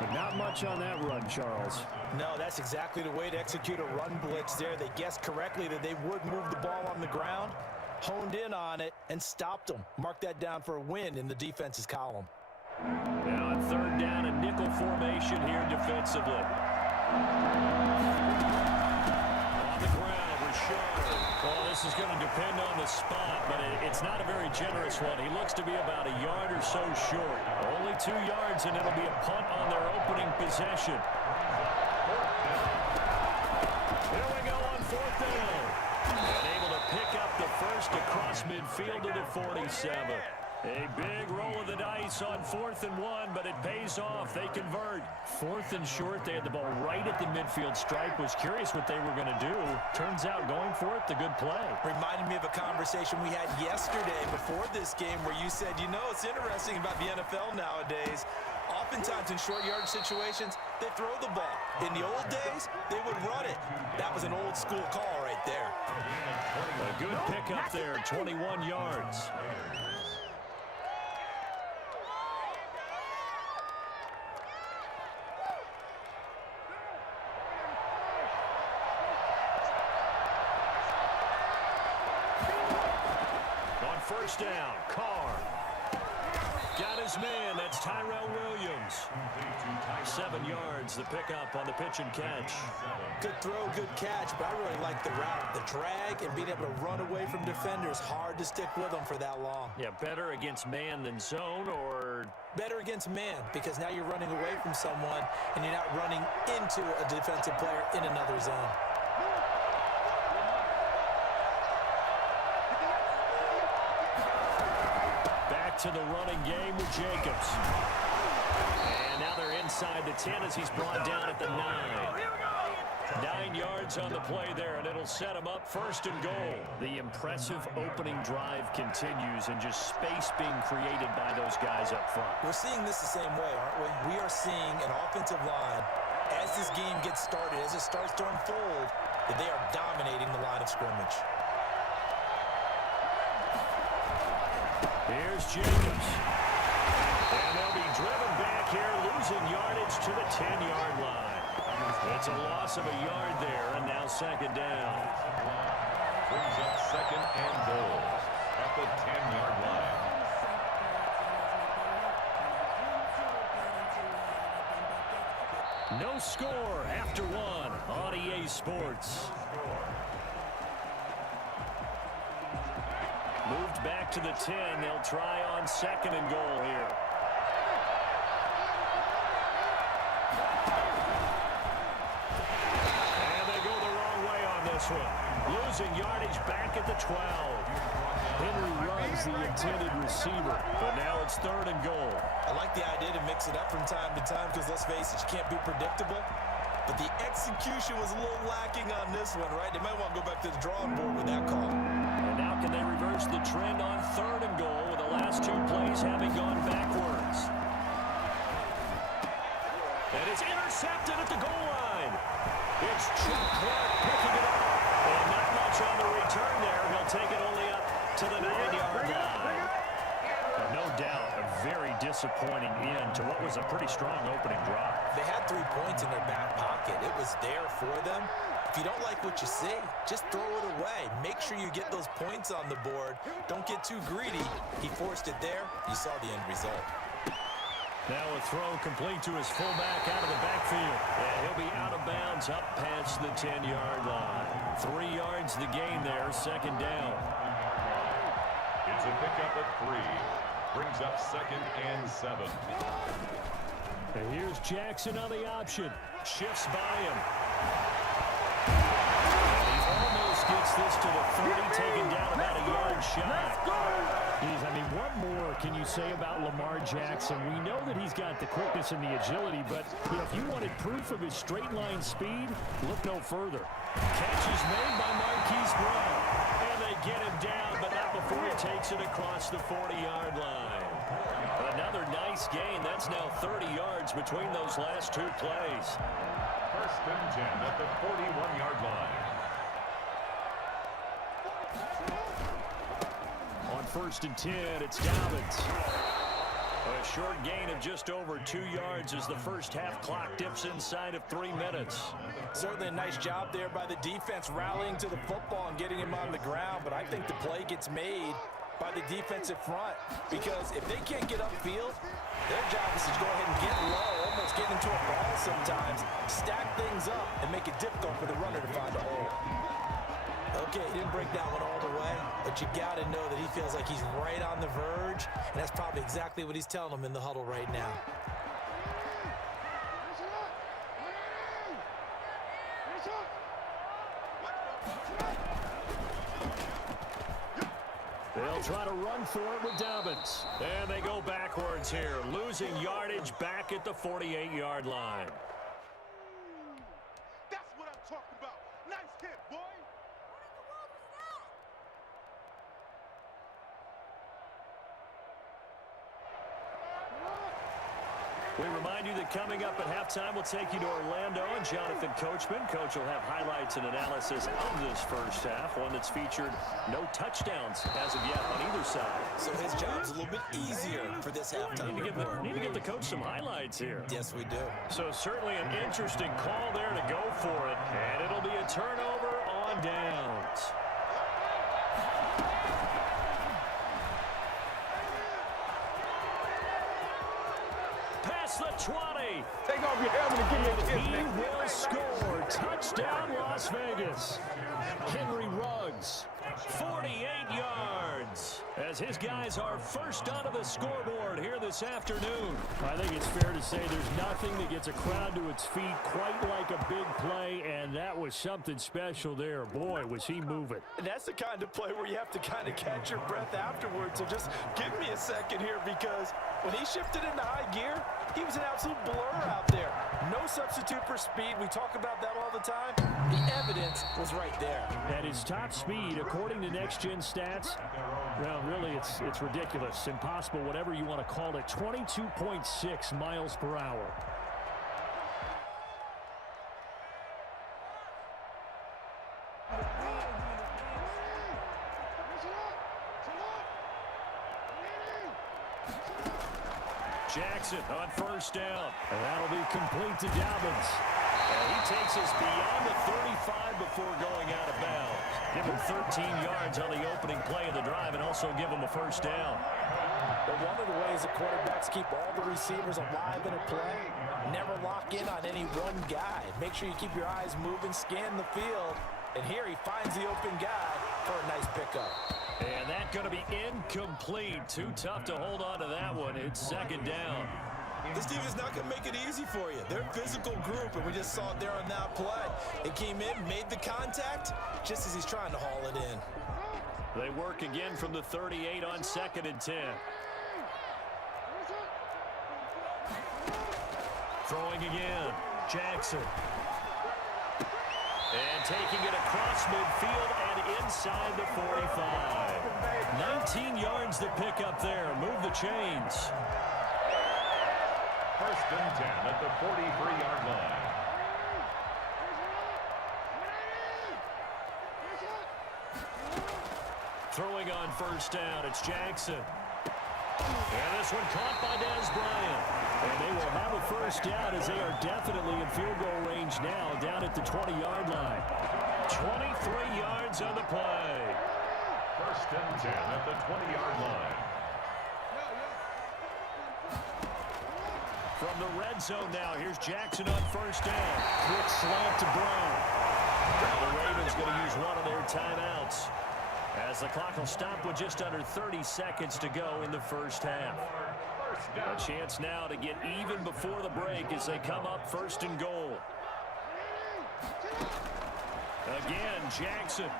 But not much on that run, Charles. No, that's exactly the way to execute a run blitz there. They guessed correctly that they would move the ball on the ground, honed in on it, and stopped them. Mark that down for a win in the defense's column. Now on 3rd down, a nickel formation here defensively. On the ground, Rashard. Well, this is going to depend on the spot, but it's not a very generous one. He looks to be about a yard or so short. Only 2 yards, and it'll be a punt on their opening possession. Here we go on 4th down. And able to pick up the first across midfield to the 47. A big roll of the dice on 4th and 1, but it pays off. They convert. 4th and short, they had the ball right at the midfield stripe. Was curious what they were going to do. Turns out going for it, the good play. Reminded me of a conversation we had yesterday before this game where you said, you know, it's interesting about the NFL nowadays. Oftentimes in short yardage situations, they throw the ball. In the old days, they would run it. That was an old school call right there. A good pickup there, 21 yards. First down, Carr. Got his man, that's Tyrell Williams. 7 yards, the pickup on the pitch and catch. Good throw, good catch, but I really like the route. The drag and being able to run away from defenders, hard to stick with them for that long. Yeah, better against man than zone, or? Better against man, because now you're running away from someone and you're not running into a defensive player in another zone. To the running game with Jacobs. And now they're inside the 10 as he's brought down at the 9. 9 yards on the play there, and it'll set him up 1st and goal. The impressive opening drive continues, and just space being created by those guys up front. We're seeing this the same way, aren't we? We are seeing an offensive line, as this game gets started, as it starts to unfold, that they are dominating the line of scrimmage. Here's Jacobs. And they'll be driven back here, losing yardage to the 10-yard line. It's a loss of a yard there, and now 2nd down. Brings up 2nd and goal at the 10-yard line. No score after 1 on EA Sports. Moved back to the 10. They'll try on 2nd and goal here. And they go the wrong way on this one. Losing yardage back at the 12. Henry runs the intended receiver, but now it's 3rd and goal. I like the idea to mix it up from time to time because, let's face it, you can't be predictable. But the execution was a little lacking on this one, right? They might want to go back to the drawing board with that call. And now can they reverse the trend on 3rd and goal with last two plays having gone backwards. And it's intercepted at the goal line. It's Chuck Clark picking it up. And not much on the return there. He'll take it only up to the 9-yard line. And no doubt, a very disappointing end to what was a pretty strong opening drive. They had 3 points in their back pocket. It was there for them. If you don't like what you see, just throw it away. Make sure you get those points on the board. Don't get too greedy. He forced it there. You saw the end result. Now a throw complete to his fullback out of the backfield. And he'll be out of bounds up past the 10-yard line. 3 yards the gain there, second down. It's a pickup at 3. Brings up 2nd and 7. And here's Jackson on the option. Shifts by him. And he almost gets this to the 30, taken down about a yard shy. I mean, what more can you say about Lamar Jackson? We know that he's got the quickness and the agility, but if you wanted proof of his straight-line speed, look no further. Catch is made by Marquise Brown. And they get him down, but not before he takes it across the 40-yard line. Another nice gain. That's now 30 yards between those last 2 plays. 1st and 10 at the 41-yard line. On 1st and 10, it's Dobbins. A short gain of just over 2 yards as the first half clock dips inside of 3 minutes. Certainly a nice job there by the defense rallying to the football and getting him on the ground, but I think the play gets made by the defensive front, because if they can't get upfield, their job is to go ahead and get low, almost get into a ball sometimes, stack things up, and make it difficult for the runner to find a hole. Okay, he didn't break that one all the way, but you got to know that he feels like he's right on the verge, and that's probably exactly what he's telling them in the huddle right now. They'll try to run for it with Dobbins. And they go backwards here, losing yardage back at the 48-yard line. That's what I'm talking about. Nice hit, boy. We remind you that coming up at halftime, we'll take you to Orlando and Jonathan Coachman. Coach will have highlights and analysis of this first half, one that's featured no touchdowns as of yet on either side. So his job's a little bit easier for this halftime report. Need to get the coach some highlights here. Yes, we do. So certainly an interesting call there to go for it, and it'll be a turnover on downs. Past the 20. Take off your helmet and give me a kiss, He nigga. will score. Touchdown, Las Vegas. Henry Ruggs, 48 yards. As his guys are first onto the scoreboard here this afternoon. I think it's fair to say there's nothing that gets a crowd to its feet quite like a big play, and that was something special there. Boy, was he moving. And that's the kind of play where you have to kind of catch your breath afterwards. So just give me a second here, because when he shifted into high gear, he was an absolute blur out there. No substitute for speed. We talk about that all the time. The evidence was right there. At his top speed, according to Next Gen Stats, well, really, it's ridiculous. Impossible, whatever you want to call it. 22.6 miles per hour. Jackson on first down. And that'll be complete to Dobbins. And he takes us beyond the 35 before going out of bounds. Give him 13 yards on the opening play of the drive and also give him a first down. But one of the ways that quarterbacks keep all the receivers alive in a play, never lock in on any one guy. Make sure you keep your eyes moving, scan the field. And here he finds the open guy for a nice pickup. And that's going to be incomplete. Too tough to hold on to that one. It's second down. This team is not going to make it easy for you. They're a physical group, and we just saw it there on that play. It came in, made the contact, just as he's trying to haul it in. They work again from the 38 on 2nd and 10. Throwing again, Jackson. And taking it across midfield and inside the 45. 19 yards to pick up there. Move the chains. 1st and 10 at the 43-yard line. Throwing on 1st down, it's Jackson. And this one caught by Dez Bryant. And they will have a 1st down as they are definitely in field goal range now down at the 20-yard line. 23 yards on the play. 1st and 10 at the 20-yard line. From the red zone now, here's Jackson on 1st down. Quick slant to Brown. Now the Ravens going to use one of their timeouts, as the clock will stop with just under 30 seconds to go in the 1st half. A chance now to get even before the break as they come up 1st and goal. Again, Jackson.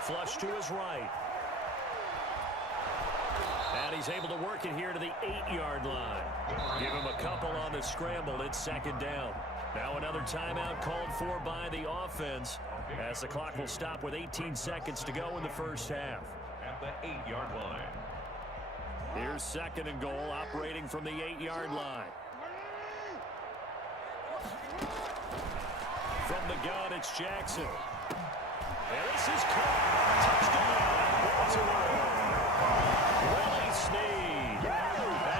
Flush to his right. And he's able to work it here to the 8-yard line. Give him a couple on the scramble. It's 2nd down. Now another timeout called for by the offense, as the clock will stop with 18 seconds to go in the 1st half. At the 8-yard line. Here's 2nd and goal, operating from the 8-yard line. From the gun, it's Jackson. And this is caught. Touchdown, Baltimore. Willie Snead.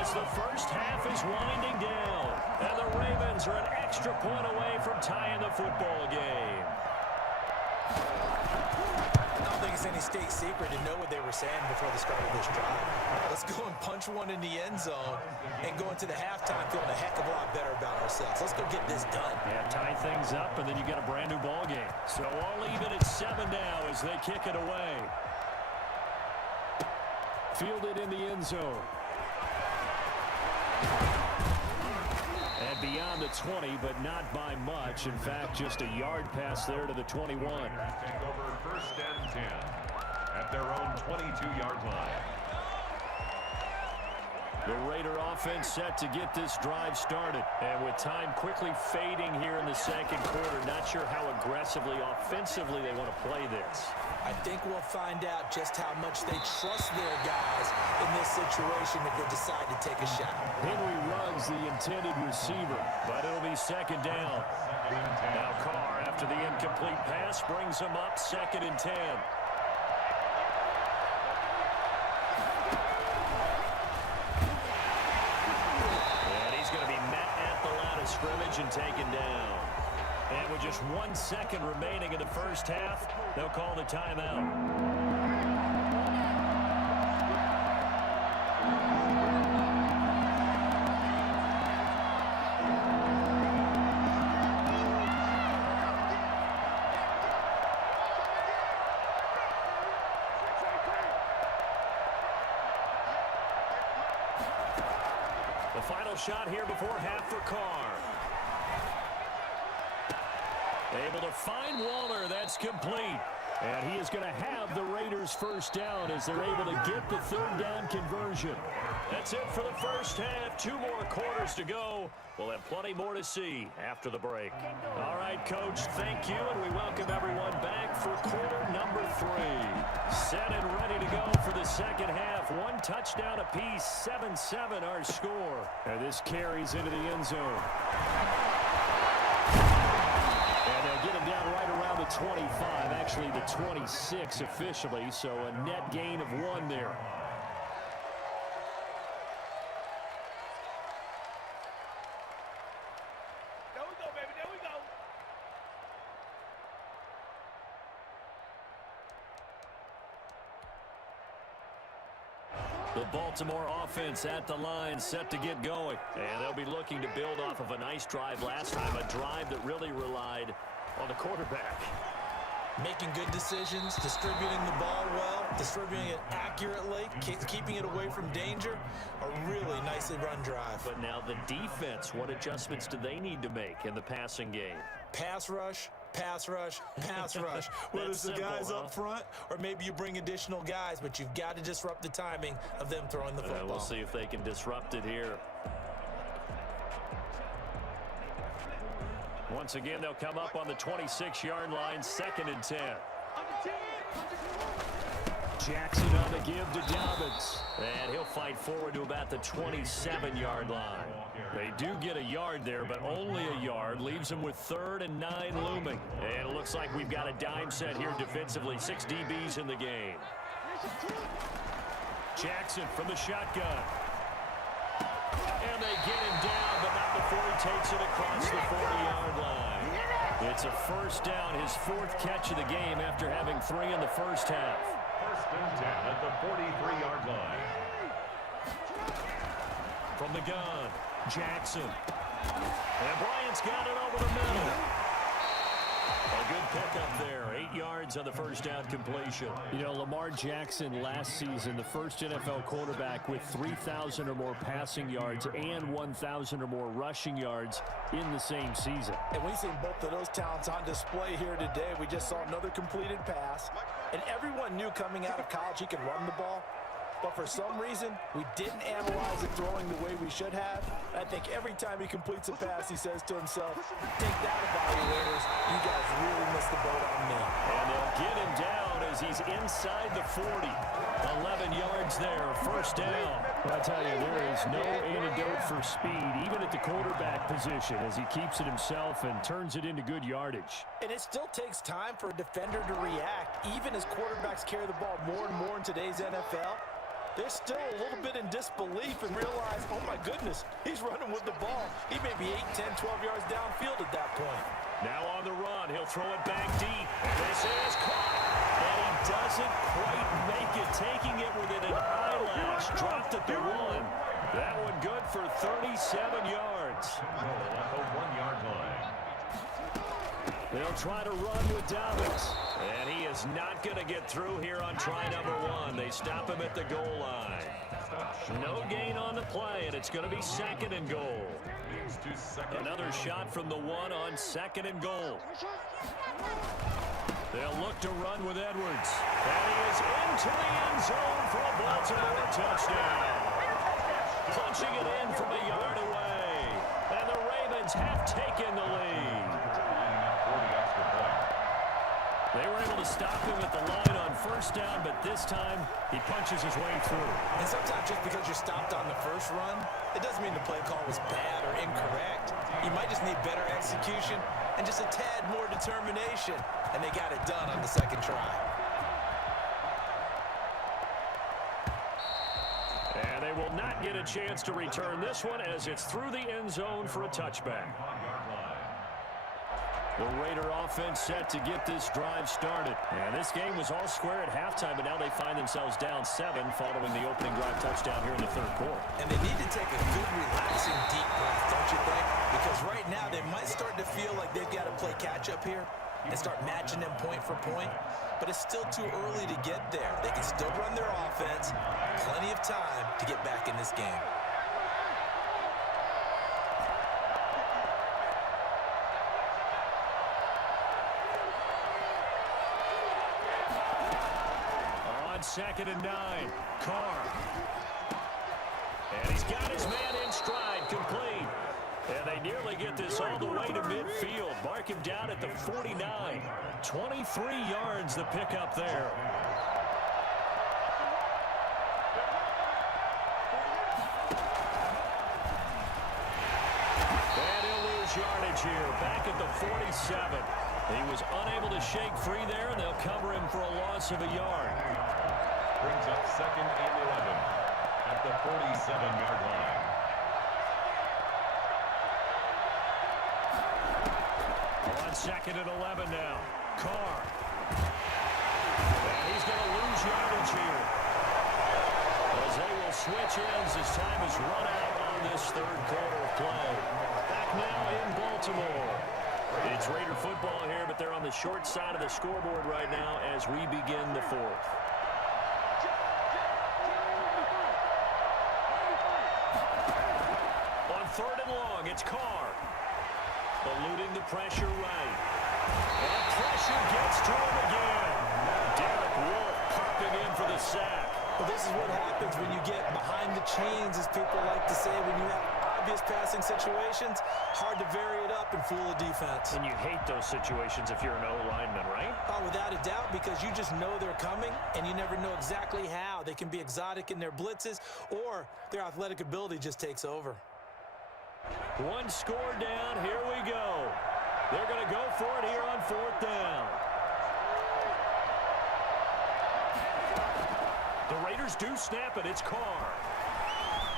As the 1st half is winding down, and the Ravens are an extra point away from tying the football game. I don't think it's any state secret to know what they were saying before the start of this drive. Let's go and punch one in the end zone and go into the halftime feeling a heck of a lot better about ourselves. Let's go get this done. Yeah, tie things up, and then you got a brand new ball game. So all even at 7 now as they kick it away. Fielded in the end zone. And beyond the 20, but not by much. In fact, just a yard pass there to the 21. Take over 1st and 10 at their own 22-yard line. The Raider offense set to get this drive started. And with time quickly fading here in the 2nd quarter, not sure how aggressively, offensively they want to play this. I think we'll find out just how much they trust their guys in this situation if they decide to take a shot. Henry Ruggs, the intended receiver, but it'll be 2nd down. Now Carr, after the incomplete pass, brings him up 2nd and 10. And he's going to be met at the line of scrimmage and taken down. And with just 1 second remaining in the 1st half, they'll call the timeout. The final shot here before half for Carr. Able to find Waller. That's complete. And he is going to have the Raiders' 1st down as they're able to get the 3rd down conversion. That's it for the 1st half. 2 more quarters to go. We'll have plenty more to see after the break. All right, Coach, thank you, and we welcome everyone back for quarter number 3. Set and ready to go for the 2nd half. 1 touchdown apiece, 7-7 our score. And this carries into the end zone. And they'll get him down right around the 25, actually the 26 officially, so a net gain of 1 there. There we go, baby. There we go. The Baltimore offense at the line, set to get going. And they'll be looking to build off of a nice drive last time, a drive that really relied on the quarterback. Making good decisions, distributing the ball well, distributing it accurately, keeping it away from danger. A really nicely run drive. But now the defense, what adjustments do they need to make in the passing game? Pass rush, pass rush, pass rush. Whether it's the guys up front or maybe you bring additional guys, but you've got to disrupt the timing of them throwing the football. We'll see if they can disrupt it here. Once again, they'll come up on the 26-yard line, 2nd and 10. Jackson on the give to Dobbins. And he'll fight forward to about the 27-yard line. They do get a yard there, but only a yard. Leaves them with 3rd and 9 looming. And it looks like we've got a dime set here defensively. 6 DBs in the game. Jackson from the shotgun. And they get him down, but not before he takes it across the 40-yard line. It's a 1st down, his 4th catch of the game after having 3 in the first half. 1st and 10 at the 43-yard line. From the gun, Jackson. And Bryant's got it over the middle. A good pickup there. 8 yards on the 1st down completion. You know, Lamar Jackson last season, the first NFL quarterback with 3,000 or more passing yards and 1,000 or more rushing yards in the same season. And we've seen both of those talents on display here today. We just saw another completed pass. And everyone knew coming out of college he could run the ball. But for some reason, we didn't analyze it throwing the way we should have. I think every time he completes a pass, he says to himself, take that, evaluators. You guys really missed the boat on me. And they'll get him down as he's inside the 40. 11 yards there, 1st down. I tell you, there is no antidote for speed, even at the quarterback position, as he keeps it himself and turns it into good yardage. And it still takes time for a defender to react, even as quarterbacks carry the ball more and more in today's NFL. They're still a little bit in disbelief and realize, oh my goodness, he's running with the ball. He may be 8, 10, 12 yards downfield at that point. Now on the run, he'll throw it back deep. This is caught. And he doesn't quite make it, taking it within an eyelash. Dropped at the 1. That one good for 37 yards. At the 1-yard line. They'll try to run with Dobbins. And he is not going to get through here on try number 1. They stop him at the goal line. No gain on the play, and it's going to be 2nd and goal. Another shot from the 1 on 2nd and goal. They'll look to run with Edwards. And he is into the end zone for a Baltimore touchdown. Punching it in from a yard away. And the Ravens have taken the lead. They were able to stop him at the line on 1st down, but this time he punches his way through. And sometimes just because you're stopped on the first run, it doesn't mean the play call was bad or incorrect. You might just need better execution and just a tad more determination. And they got it done on the 2nd try. And they will not get a chance to return this one as it's through the end zone for a touchback. The Raider offense set to get this drive started. And this game was all square at halftime, but now they find themselves down 7 following the opening drive touchdown here in the 3rd quarter. And they need to take a good, relaxing, deep breath, don't you think? Because right now they might start to feel like they've got to play catch-up here and start matching them point for point. But it's still too early to get there. They can still run their offense. Plenty of time to get back in this game. On 2nd and 9, Carr. And he's got his man in stride, complete. And they nearly get this all the way to midfield. Mark him down at the 49. 23 yards the pickup there. And he'll lose yardage here, back at the 47. He was unable to shake free there, and they'll cover him for a loss of a yard. Brings up 2nd and 11 at the 47-yard line. On 2nd and 11 now. Carr. And he's going to lose yardage here. As they will switch ends as time is run out on this 3rd quarter of play. Back now in Baltimore. It's Raider football here, but they're on the short side of the scoreboard right now as we begin the 4th. On 3rd and long, it's Carr. Eluding the pressure right. And pressure gets to him again. Derek Wolfe popping in for the sack. Well, this is what happens when you get behind the chains, as people like to say, when you have obvious passing situations, hard to vary it up and fool a defense. And you hate those situations if you're an O-lineman, right? Oh, without a doubt, because you just know they're coming, and you never know exactly how. They can be exotic in their blitzes, or their athletic ability just takes over. One score down. Here we go. They're going to go for it here on 4th down. The Raiders do snap it. It's Carr.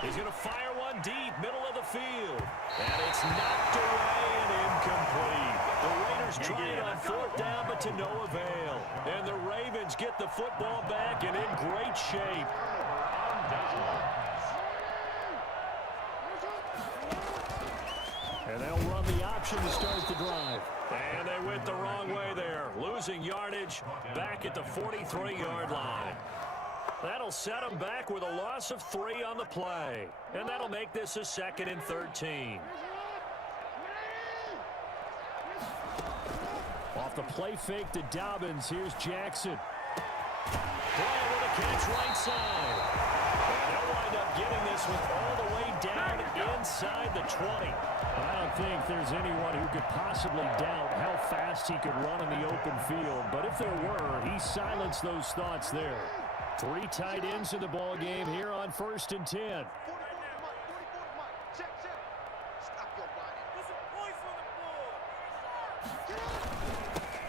He's going to fire one deep, middle of the field. And it's knocked away and incomplete. The Raiders try it on 4th down, but to no avail. And the Ravens get the football back and in great shape. And they'll run the option to start the drive. And they went the wrong way there, losing yardage back at the 43-yard line. That'll set them back with a loss of 3 on the play. And that'll make this a 2nd and 13. Off the play fake to Dobbins, here's Jackson. Bryant with a catch right side. And they'll wind up getting this one all the way down inside the 20. I don't think there's anyone who could possibly doubt how fast he could run in the open field. But if there were, he silenced those thoughts there. 3 tight ends in the ball game here on 1st and 10.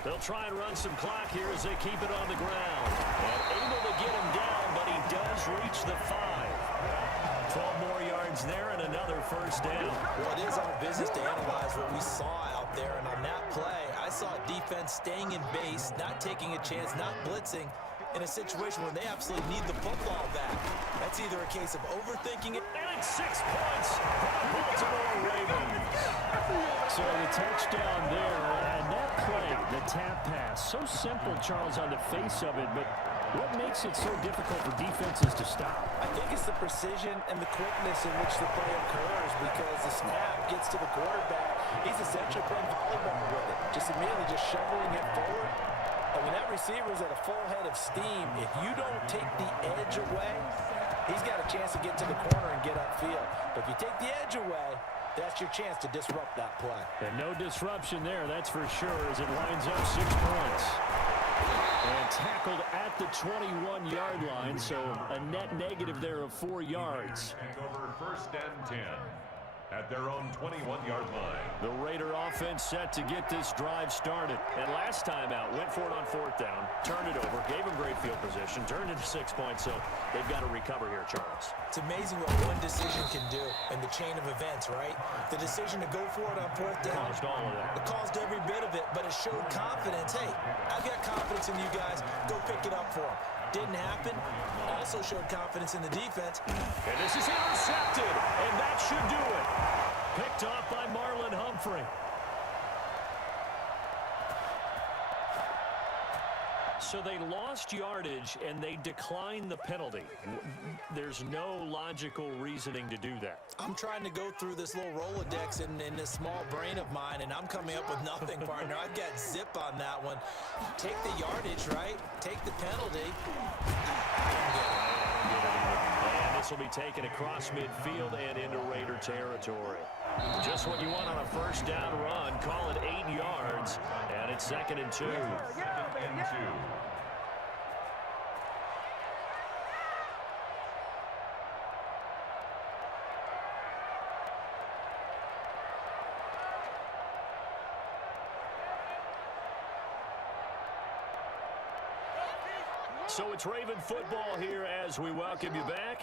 They'll try and run some clock here as they keep it on the ground. And able to get him down, but he does reach the 5. 12 more yards there and another 1st down. Well, it is our business to analyze what we saw out there. And on that play, I saw defense staying in base, not taking a chance, not blitzing, in a situation where they absolutely need the football back. That's either a case of overthinking it. And it's 6 points for the Baltimore Ravens. So the touchdown there, and that play, the tap pass, so simple, Charles, on the face of it, but what makes it so difficult for defenses to stop? I think it's the precision and the quickness in which the play occurs, because the snap gets to the quarterback. He's essentially playing volleyball with it, just immediately just shoveling it forward. And when that receiver's at a full head of steam, if you don't take the edge away, he's got a chance to get to the corner and get upfield. But if you take the edge away, that's your chance to disrupt that play. And no disruption there, that's for sure, as it lines up 6 points. And tackled at the 21-yard line, so a net negative there of 4 yards. Take over 1st and 10 at their own 21-yard line. The Raider offense set to get this drive started. And last time out, went for it on 4th down, turned it over, gave them great field position, turned into 6 points, so they've got to recover here, Charles. It's amazing what one decision can do in the chain of events, right? The decision to go for it on 4th down. Caused all of that. It caused every bit of it, but it showed confidence. Hey, I've got confidence in you guys. Go pick it up for them. Didn't happen. Also showed confidence in the defense. And this is intercepted, and that should do it. Picked off by Marlon Humphrey. So they lost yardage, and they declined the penalty. There's no logical reasoning to do that. I'm trying to go through this little Rolodex in this small brain of mine, and I'm coming up with nothing, partner. I've got zip on that one. Take the yardage, right? Take the penalty. And this will be taken across midfield and into Raider territory. Just what you want on a 1st down run. Call it 8 yards, and it's 2nd and 2. 2nd and 2. So it's Raven football here as we welcome you back.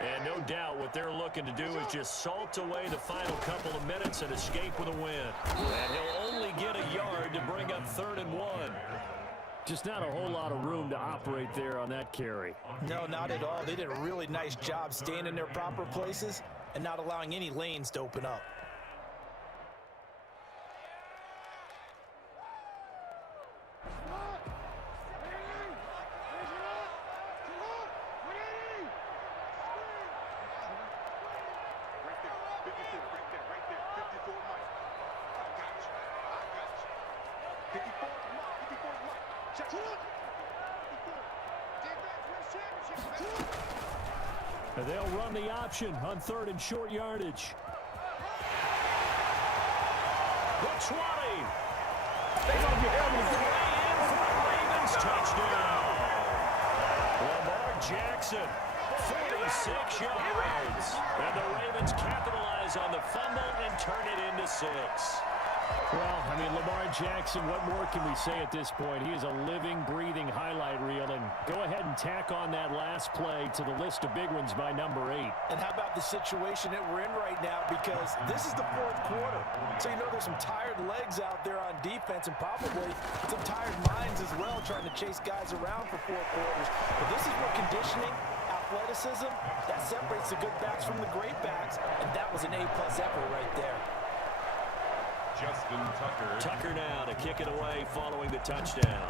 And no doubt what they're looking to do is just salt away the final couple of minutes and escape with a win. And he'll only get a yard to bring up 3rd and 1. Just not a whole lot of room to operate there on that carry. No, not at all. They did a really nice job staying in their proper places and not allowing any lanes to open up. And they'll run the option on 3rd and short yardage. The 20. They don't get in for the Ravens touchdown. Lamar Jackson, 46 yards. And the Ravens capitalize on the fumble and turn it into 6. Well, I mean, Lamar Jackson, what more can we say at this point? He is a living, breathing highlight reel. And go ahead and tack on that last play to the list of big ones by number 8. And how about the situation that we're in right now? Because this is the 4th quarter. So you know there's some tired legs out there on defense and probably some tired minds as well trying to chase guys around for 4 quarters. But this is where conditioning, athleticism, that separates the good backs from the great backs. And that was an A-plus effort right there. Justin Tucker. Tucker now to kick it away following the touchdown.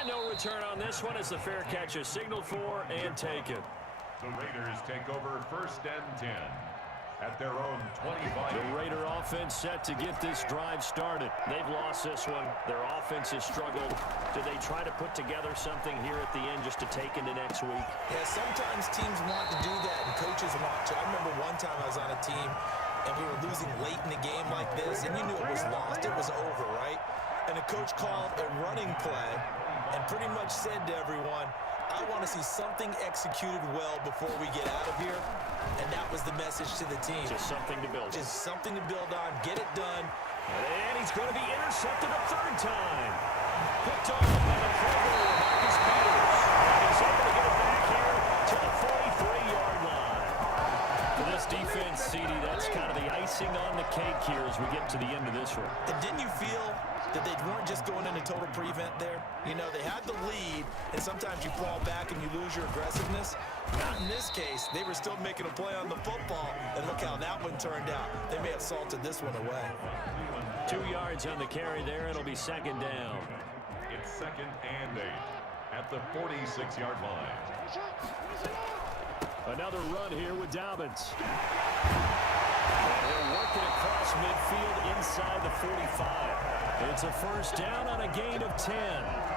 And no return on this one as the fair catch is signaled for and taken. The Raiders take over 1st and 10 at their own 25. The Raider offense set to get this drive started. They've lost this one. Their offense has struggled. Do they try to put together something here at the end just to take into next week? Yeah, sometimes teams want to do that and coaches want to. I remember one time I was on a team and we were losing late in the game like this and you knew it was lost. It was over, right? And the coach called a running play and pretty much said to everyone, I want to see something executed well before we get out of here. And that was the message to the team. Just something to build on. Just something to build on. Get it done. And he's going to be intercepted a 3rd time. Picked off by the corner, Marcus Peters. And he's able to get it back here to the 43-yard line. For this defense, CD, that's kind of the icing on the cake here as we get to the end of this one. And didn't you feel that they weren't just going into total prevent there? You know, they had the lead, and sometimes you fall back and you lose your aggressiveness. Not in this case. They were still making a play on the football, and look how that one turned out. They may have salted this one away. 2 yards on the carry there. It'll be 2nd down. It's 2nd and 8 at the 46-yard line. Another run here with Dobbins. And he'll work it across midfield inside the 45. It's a 1st down on a gain of 10.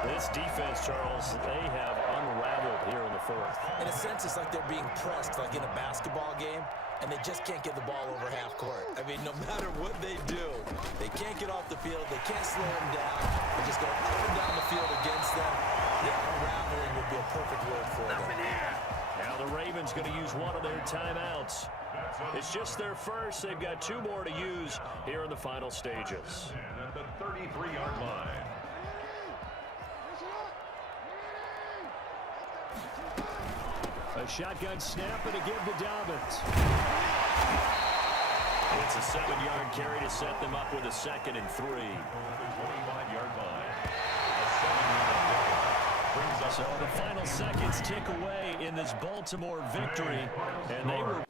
This defense, Charles, they have unraveled here in the 4th. In a sense, it's like they're being pressed like in a basketball game, and they just can't get the ball over half court. I mean, no matter what they do, they can't get off the field. They can't slow them down. They just go up and down the field against them. Yeah, unraveling would be a perfect word for them. Now the Ravens going to use one of their timeouts. It's just their first. They've got 2 more to use here in the final stages. At the 33-yard line. A shotgun snap and a give to Dobbins. It's a 7-yard carry to set them up with a 2nd and 3. 25-yard line. A 7-yard brings us So the final seconds tick away in this Baltimore victory, and they were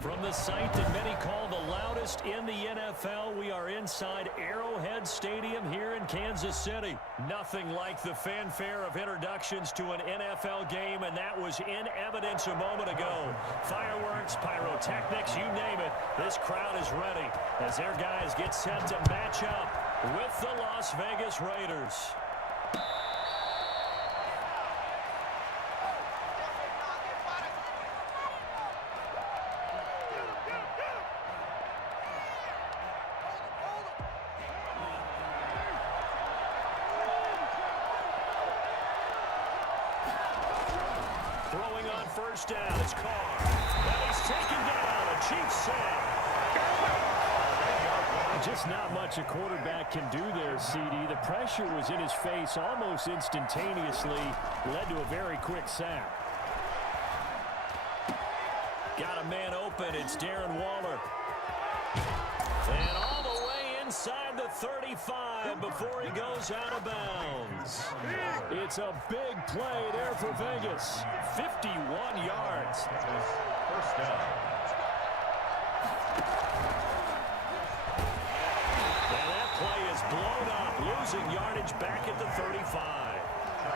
from the site that many call the loudest in the NFL. We are inside Arrowhead Stadium here in Kansas City. Nothing like the fanfare of introductions to an NFL game, and that was in evidence a moment ago. Fireworks, pyrotechnics, you name it. This crowd is ready as their guys get set to match up with the Las Vegas Raiders. Throwing on 1st down is Carr. And he's taken down. A Chiefs sack. Just not much a quarterback can do there, CD. The pressure was in his face almost instantaneously. Led to a very quick sack. Got a man open. It's Darren Waller. And all the way inside the 35 before he goes out of bounds. It's a big play there for Vegas. 51 yards. First down. And that play is blown up, losing yardage back at the 35.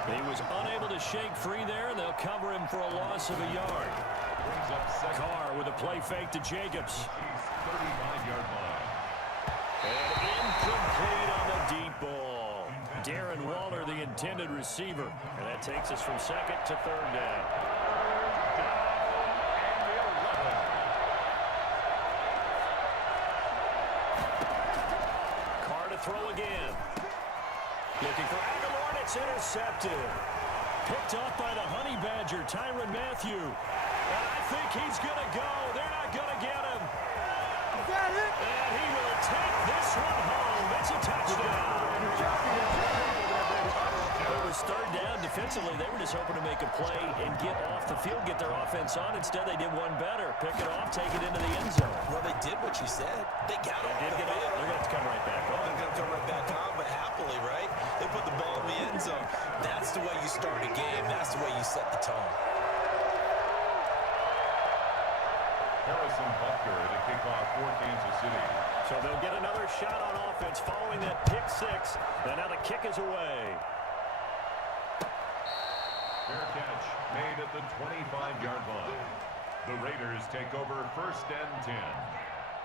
He was unable to shake free there, and they'll cover him for a loss of a yard. Carr with a play fake to Jacobs. 35-yard line. And incomplete on the deep ball. Darren Waller, the intended receiver. And that takes us from second to third down. Carr to throw again. Looking for Aguilar, and it's intercepted. Picked up by the Honey Badger, Tyrann Mathieu. And I think he's going to go. They're not going to get him. And he will take this one home. It's a touchdown. It was third down. Defensively, they were just hoping to make a play and get off the field, get their offense on. Instead, they did one better. Pick it off, take it into the end zone. Well, they did what you said. They got off the They're field. going to have to come right back on. They're going to come right back on, but happily, right? They put the ball in the end zone. That's the way you start a game. That's the way you set the tone. Harrison Butker to kick off for Kansas City. So they'll get another shot on offense following that pick six. And now the kick is away. Fair catch made at the 25-yard line. The Raiders take over first and 10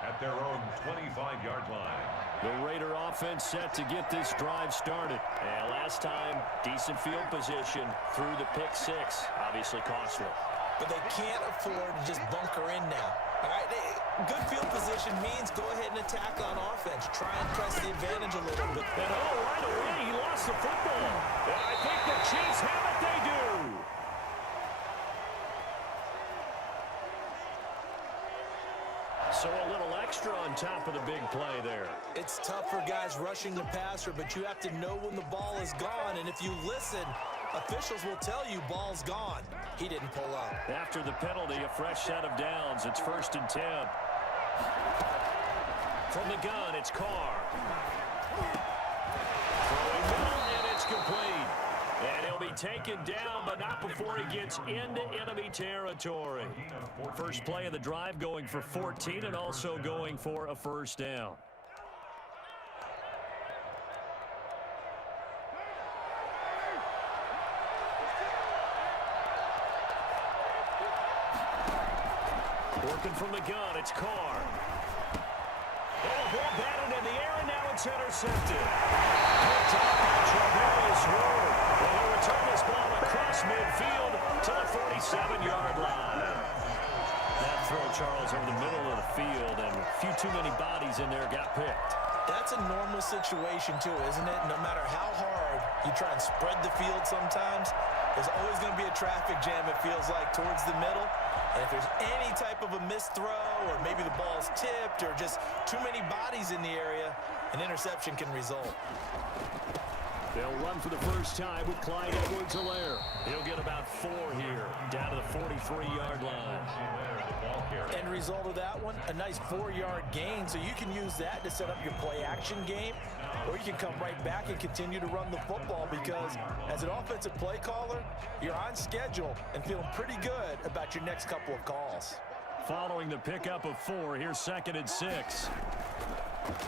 at their own 25-yard line. The Raider offense set to get this drive started. And last time, decent field position through the pick six. Obviously costly. But they can't afford to just bunker in now. All right, good field position means go ahead and attack on offense. Try and press the advantage a little bit. And right away, he lost the football. And I think the Chiefs have it. They do. So a little extra on top of the big play there. It's tough for guys rushing the passer, but you have to know when the ball is gone. And if you listen, officials will tell you ball's gone. He didn't pull up. After the penalty, a fresh set of downs. It's 1st and 10. From the gun, it's Carr. Throwing middle, and it's complete. And he'll be taken down, but not before he gets into enemy territory. First play of the drive going for 14 and also going for a first down. Working from the gun, it's Carr. Oh, ball batted in the air, and now it's intercepted. Picked up by Travarius Ward. And he'll return this ball across midfield to the 47-yard line. That throw, Charles, over the middle of the field, and a few too many bodies in there got picked. That's a normal situation, too, isn't it? No matter how hard you try and spread the field sometimes, there's always going to be a traffic jam, it feels like, towards the middle. And if there's any type of a missed throw, or maybe the ball's tipped, or just too many bodies in the area, an interception can result. They'll run for the first time with Clyde Edwards-Helaire. He'll get about 4 here, down to the 43-yard line. End result of that one, a nice 4-yard gain, so you can use that to set up your play-action game, or you can come right back and continue to run the football because as an offensive play caller, you're on schedule and feeling pretty good about your next couple of calls. Following the pickup of 4, here's 2nd and 6.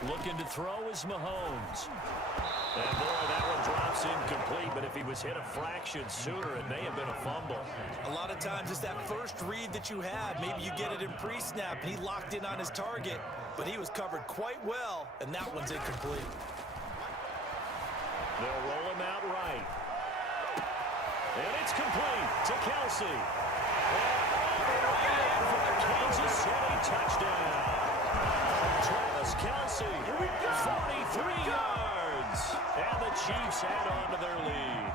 Looking to throw is Mahomes. And boy, that one drops incomplete, but if he was hit a fraction sooner, it may have been a fumble. A lot of times it's that first read that you have. Maybe you get it in pre-snap, and he locked in on his target, but he was covered quite well, and that one's incomplete. They'll roll him out right. And it's complete to Kelsey. And for the Kansas City touchdown. Travis Kelsey, 43 yards. And the Chiefs add on to their lead.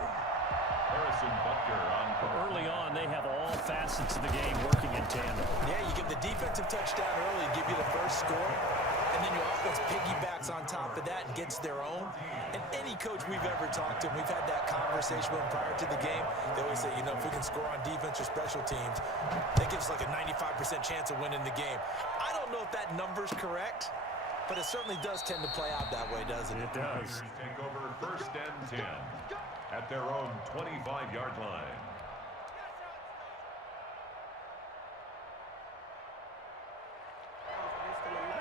Harrison Butker on. Early on, they have all facets of the game working in tandem. Yeah, you give the defensive touchdown early, give you the first score, and then your offense piggybacks on top of that and gets their own. And any coach we've ever talked to, we've had that conversation with them prior to the game. They always say, you know, if we can score on defense or special teams, that gives us like a 95% chance of winning the game. I don't know if that number's correct, but it certainly does tend to play out that way, doesn't it? It does. Take over first and 10 at their own 25-yard line.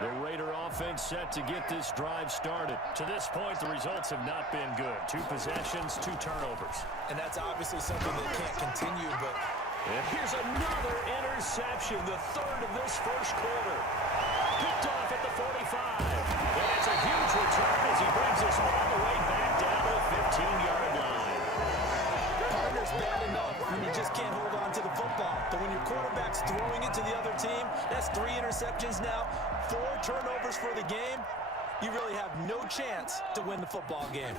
The Raider offense set to get this drive started. To this point, the results have not been good. 2 possessions, 2 turnovers. And that's obviously something that can't continue, but... And here's another interception, the 3rd of this first quarter. Picked off at the 45. And it's a huge return as he brings us all the way back down to the 15-yard line. Partner's bad enough when you just can't hold on to the football. But when your quarterback's throwing it to the other team, that's 3 interceptions now, 4 turnovers for the game. You really have no chance to win the football game.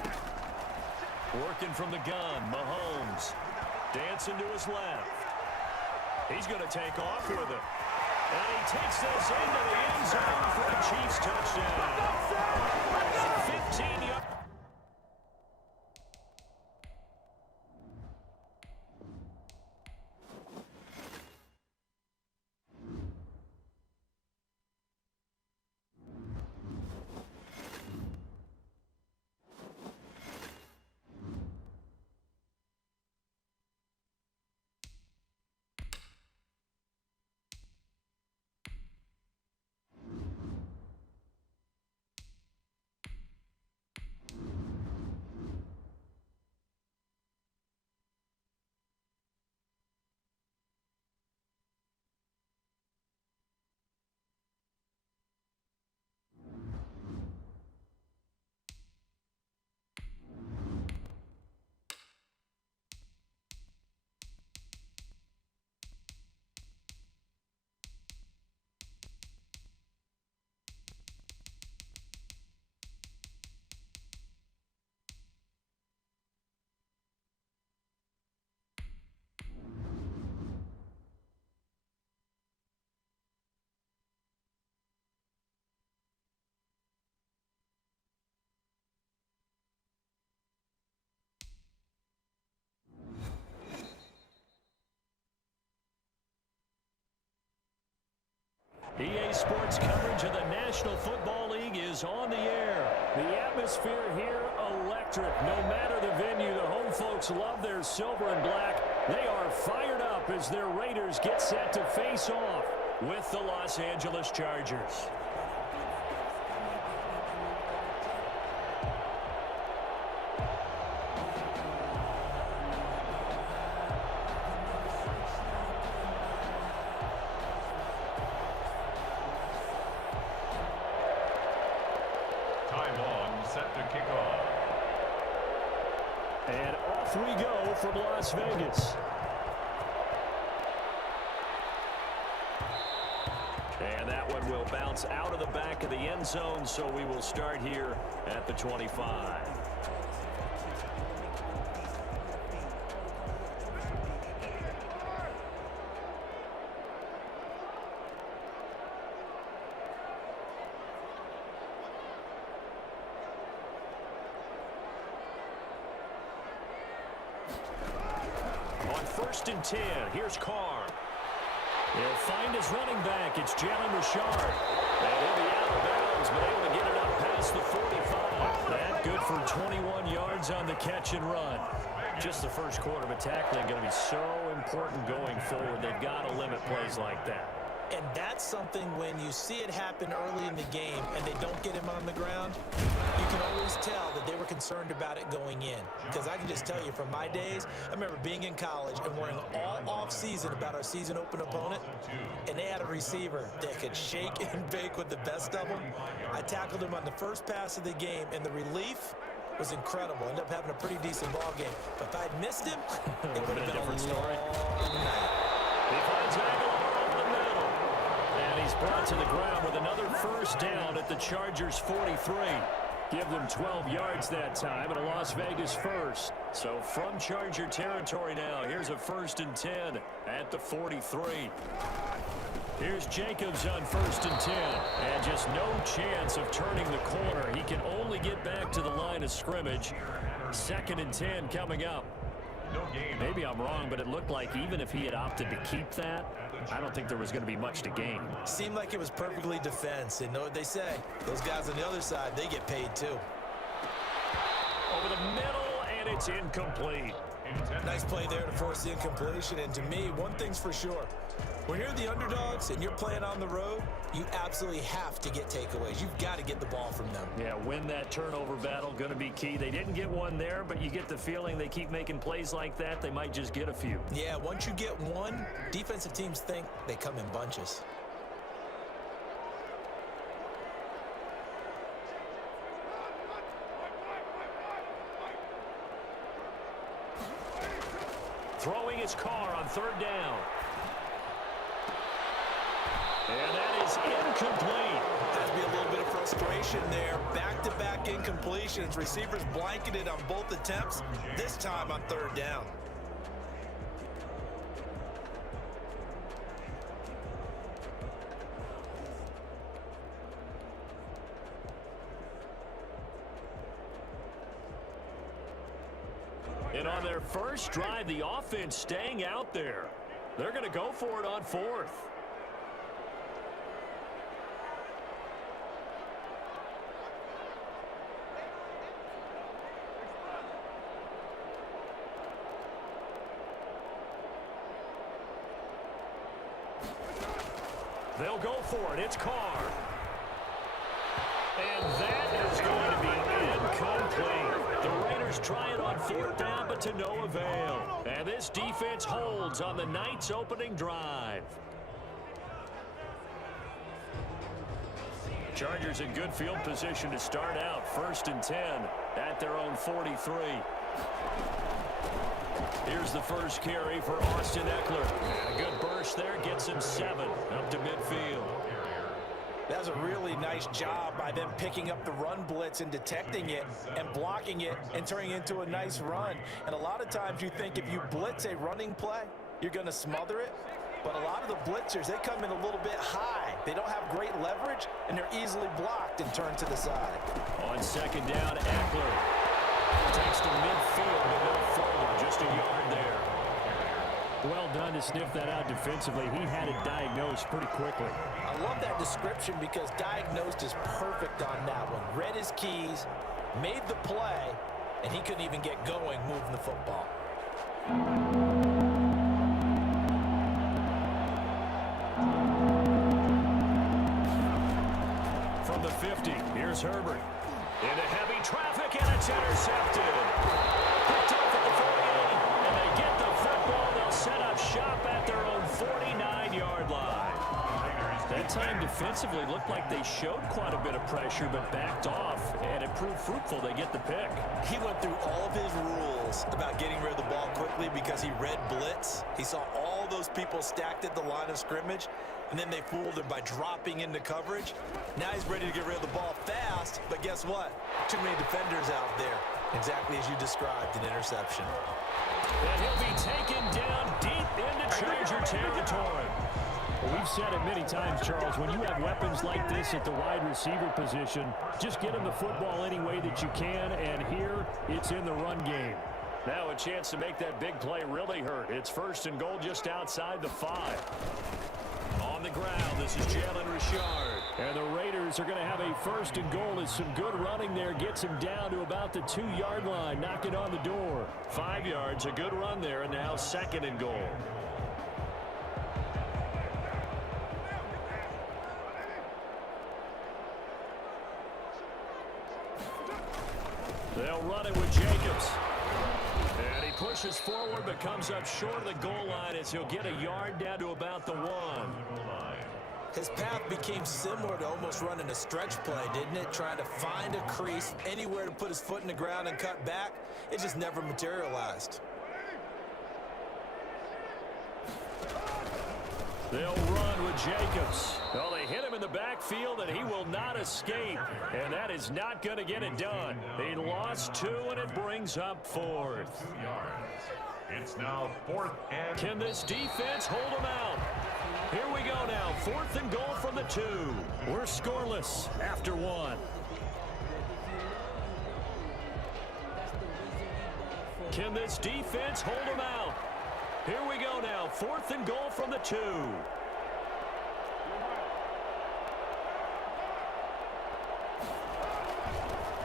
Working from the gun, Mahomes. Dancing to his left. He's going to take off with it. And he takes this into the end zone for a Chiefs touchdown. 15-yard. EA Sports coverage of the National Football League is on the air. The atmosphere here, electric. No matter the venue, the home folks love their silver and black. They are fired up as their Raiders get set to face off with the Los Angeles Chargers. And off we go from Las Vegas. And that one will bounce out of the back of the end zone, so we will start here at the 25. First and 10. Here's Carr. He'll find his running back. It's Jalen Richard. And he'll be out of bounds, but able to get it up past the 45. That good for 21 yards on the catch and run. Just the first quarter, but tackling going to be so important going forward. They've got to limit plays like that. And that's something when you see it happen early in the game and they don't get him on the ground, you can always tell that they were concerned about it going in. Because I can just tell you from my days, I remember being in college and worrying all off-season about our season open opponent, and they had a receiver that could shake and bake with the best of them. I tackled him on the first pass of the game, and the relief was incredible. Ended up having a pretty decent ball game. But if I'd missed him, it would have been a different story. He finds Aguilar over the middle. And he's brought to the ground with another first down at the Chargers' 43. Give them 12 yards that time and a Las Vegas first. So from Charger territory now, here's a 1st and 10 at the 43. Here's Jacobs on 1st and 10. And just no chance of turning the corner. He can only get back to the line of scrimmage. 2nd and 10 coming up. No gain. Maybe I'm wrong, but it looked like even if he had opted to keep that, I don't think there was going to be much to gain. Seemed like it was perfectly defense. And know what they say? Those guys on the other side, they get paid too. Over the middle, and it's incomplete. Nice play there to force the incompletion. And to me, one thing's for sure. When you're the underdogs and you're playing on the road, you absolutely have to get takeaways. You've got to get the ball from them. Yeah, win that turnover battle, going to be key. They didn't get one there, but you get the feeling they keep making plays like that, they might just get a few. Yeah, once you get one, defensive teams think they come in bunches. Throwing his car on third down. And that is incomplete. Has to be a little bit of frustration there. Back-to-back incompletions. Receivers blanketed on both attempts, this time on third down. And on their first drive, the offense staying out there. They're going to go for it on fourth. They'll go for it. It's Carr. And that is going to be incomplete. The Raiders try it on fourth down, but to no avail. And this defense holds on the night's opening drive. Chargers in good field position to start out. 1st and 10 at their own 43. Here's the first carry for Austin Eckler. And a good burst there, gets him 7 up to midfield. That was a really nice job by them picking up the run blitz and detecting it and blocking it and turning it into a nice run. And a lot of times you think if you blitz a running play, you're going to smother it. But a lot of the blitzers, they come in a little bit high. They don't have great leverage, and they're easily blocked and turned to the side. On 2nd down, Eckler takes to midfield, but no further, just a yard there. Well done to sniff that out defensively. He had it diagnosed pretty quickly. I love that description because diagnosed is perfect on that one. Read his keys, made the play, and he couldn't even get going moving the football. From the 50, here's Herbert. Into heavy traffic, and it's intercepted. Picked up at the 48, and they get the football. They'll set up shop at their own 49-yard line. That time defensively looked like they showed quite a bit of pressure, but backed off, and it proved fruitful. They get the pick. He went through all of his rules about getting rid of the ball quickly because he read blitz. He saw all those people stacked at the line of scrimmage, and then they fooled him by dropping into coverage. Now he's ready to get rid of the ball fast, but guess what? Too many defenders out there. Exactly as you described, an interception. And he'll be taken down deep into Charger territory. Well, we've said it many times, Charles, when you have weapons like this at the wide receiver position, just get him the football any way that you can, and here it's in the run game. Now a chance to make that big play really hurt. It's 1st and goal just outside the 5. On the ground, this is Jalen Richard. And the Raiders are going to have a 1st and goal as some good running there gets him down to about the 2-yard line, knocking on the door. 5 yards, a good run there, and now 2nd and goal. They'll run it with Jacobs. And he pushes forward but comes up short of the goal line as he'll get a yard down to about the 1. His path became similar to almost running a stretch play, didn't it? Trying to find a crease, anywhere to put his foot in the ground and cut back. It just never materialized. They'll run with Jacobs. Well, they hit him in the backfield, and he will not escape. And that is not going to get it done. He lost 2, and it brings up 4th. It's now 4th and... Can this defense hold him out? Here we go now. 4th and goal from the 2. We're scoreless after 1. Can this defense hold them out? Here we go now. 4th and goal from the 2.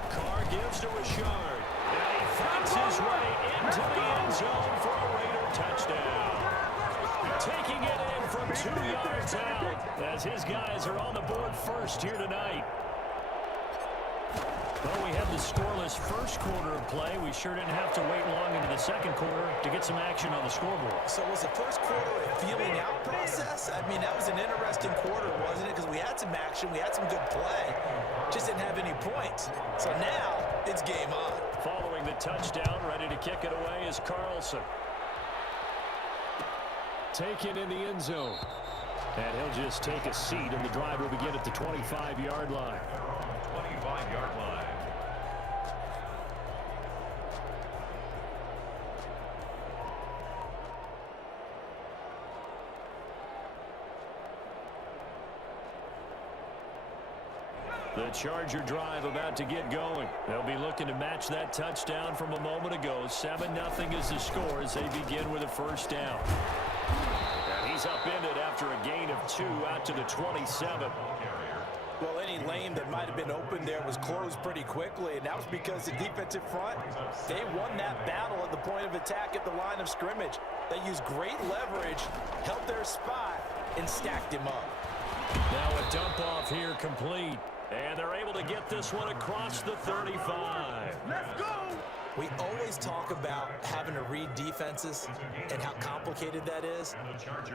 Carr gives to Richard. And he finds his way into the end zone for a Raider touchdown. Taking it in from 2 yards out as his guys are on the board first here tonight. Well, we have the scoreless first quarter of play. We sure didn't have to wait long into the second quarter to get some action on the scoreboard. So was the first quarter a feeling out process? I mean, that was an interesting quarter, wasn't it? Because we had some action, we had some good play, just didn't have any points. So now it's game on. Following the touchdown, ready to kick it away is Carlson. Taken in the end zone. And he'll just take a seat, and the drive will begin at the 25-yard line. 25-yard line. The Charger drive about to get going. They'll be looking to match that touchdown from a moment ago. 7-0 is the score as they begin with a first down. And he's upended after a gain of 2 out to the 27. Well, any lane that might have been open there was closed pretty quickly, and that was because the defensive front, they won that battle at the point of attack at the line of scrimmage. They used great leverage, held their spot, and stacked him up. Now a dump off here complete. And they're able to get this one across the 35. Let's go! We always talk about having to read defenses and how complicated that is.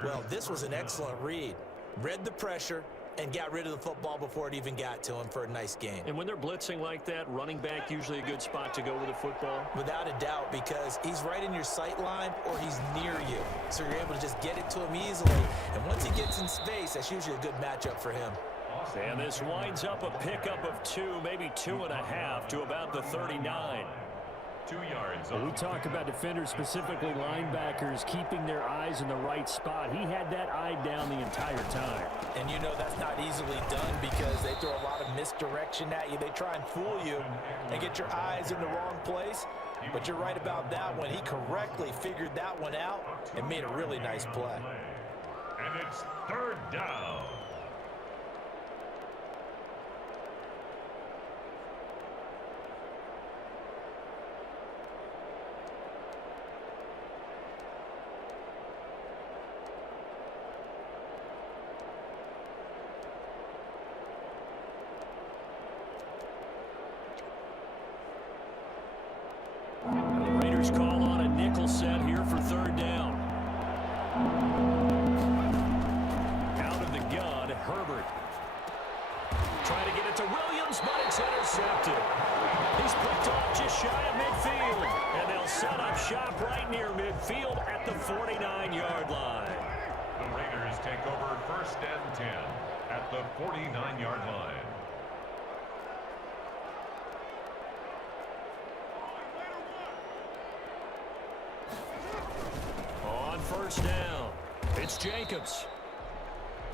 Well, this was an excellent read. Read the pressure and got rid of the football before it even got to him for a nice gain. And when they're blitzing like that, running back usually a good spot to go with the football? Without a doubt, because he's right in your sight line or he's near you. So you're able to just get it to him easily. And once he gets in space, that's usually a good matchup for him. And this winds up a pickup of 2, maybe 2.5 to about the 39. 2 yards. Well, we talk about defenders, specifically linebackers, keeping their eyes in the right spot. He had that eye down the entire time. And you know that's not easily done because they throw a lot of misdirection at you. They try and fool you and get your eyes in the wrong place. But you're right about that one. He correctly figured that one out and made a really nice play. And it's 3rd down. The Raiders call on a nickel set here for 3rd down. Out of the gun, Herbert. Trying to get it to Williams, but it's intercepted. He's picked off just shy of midfield. And they'll set up shop right near midfield at the 49-yard line. The Raiders take over 1st and 10 at the 49-yard line. On 1st down, it's Jacobs.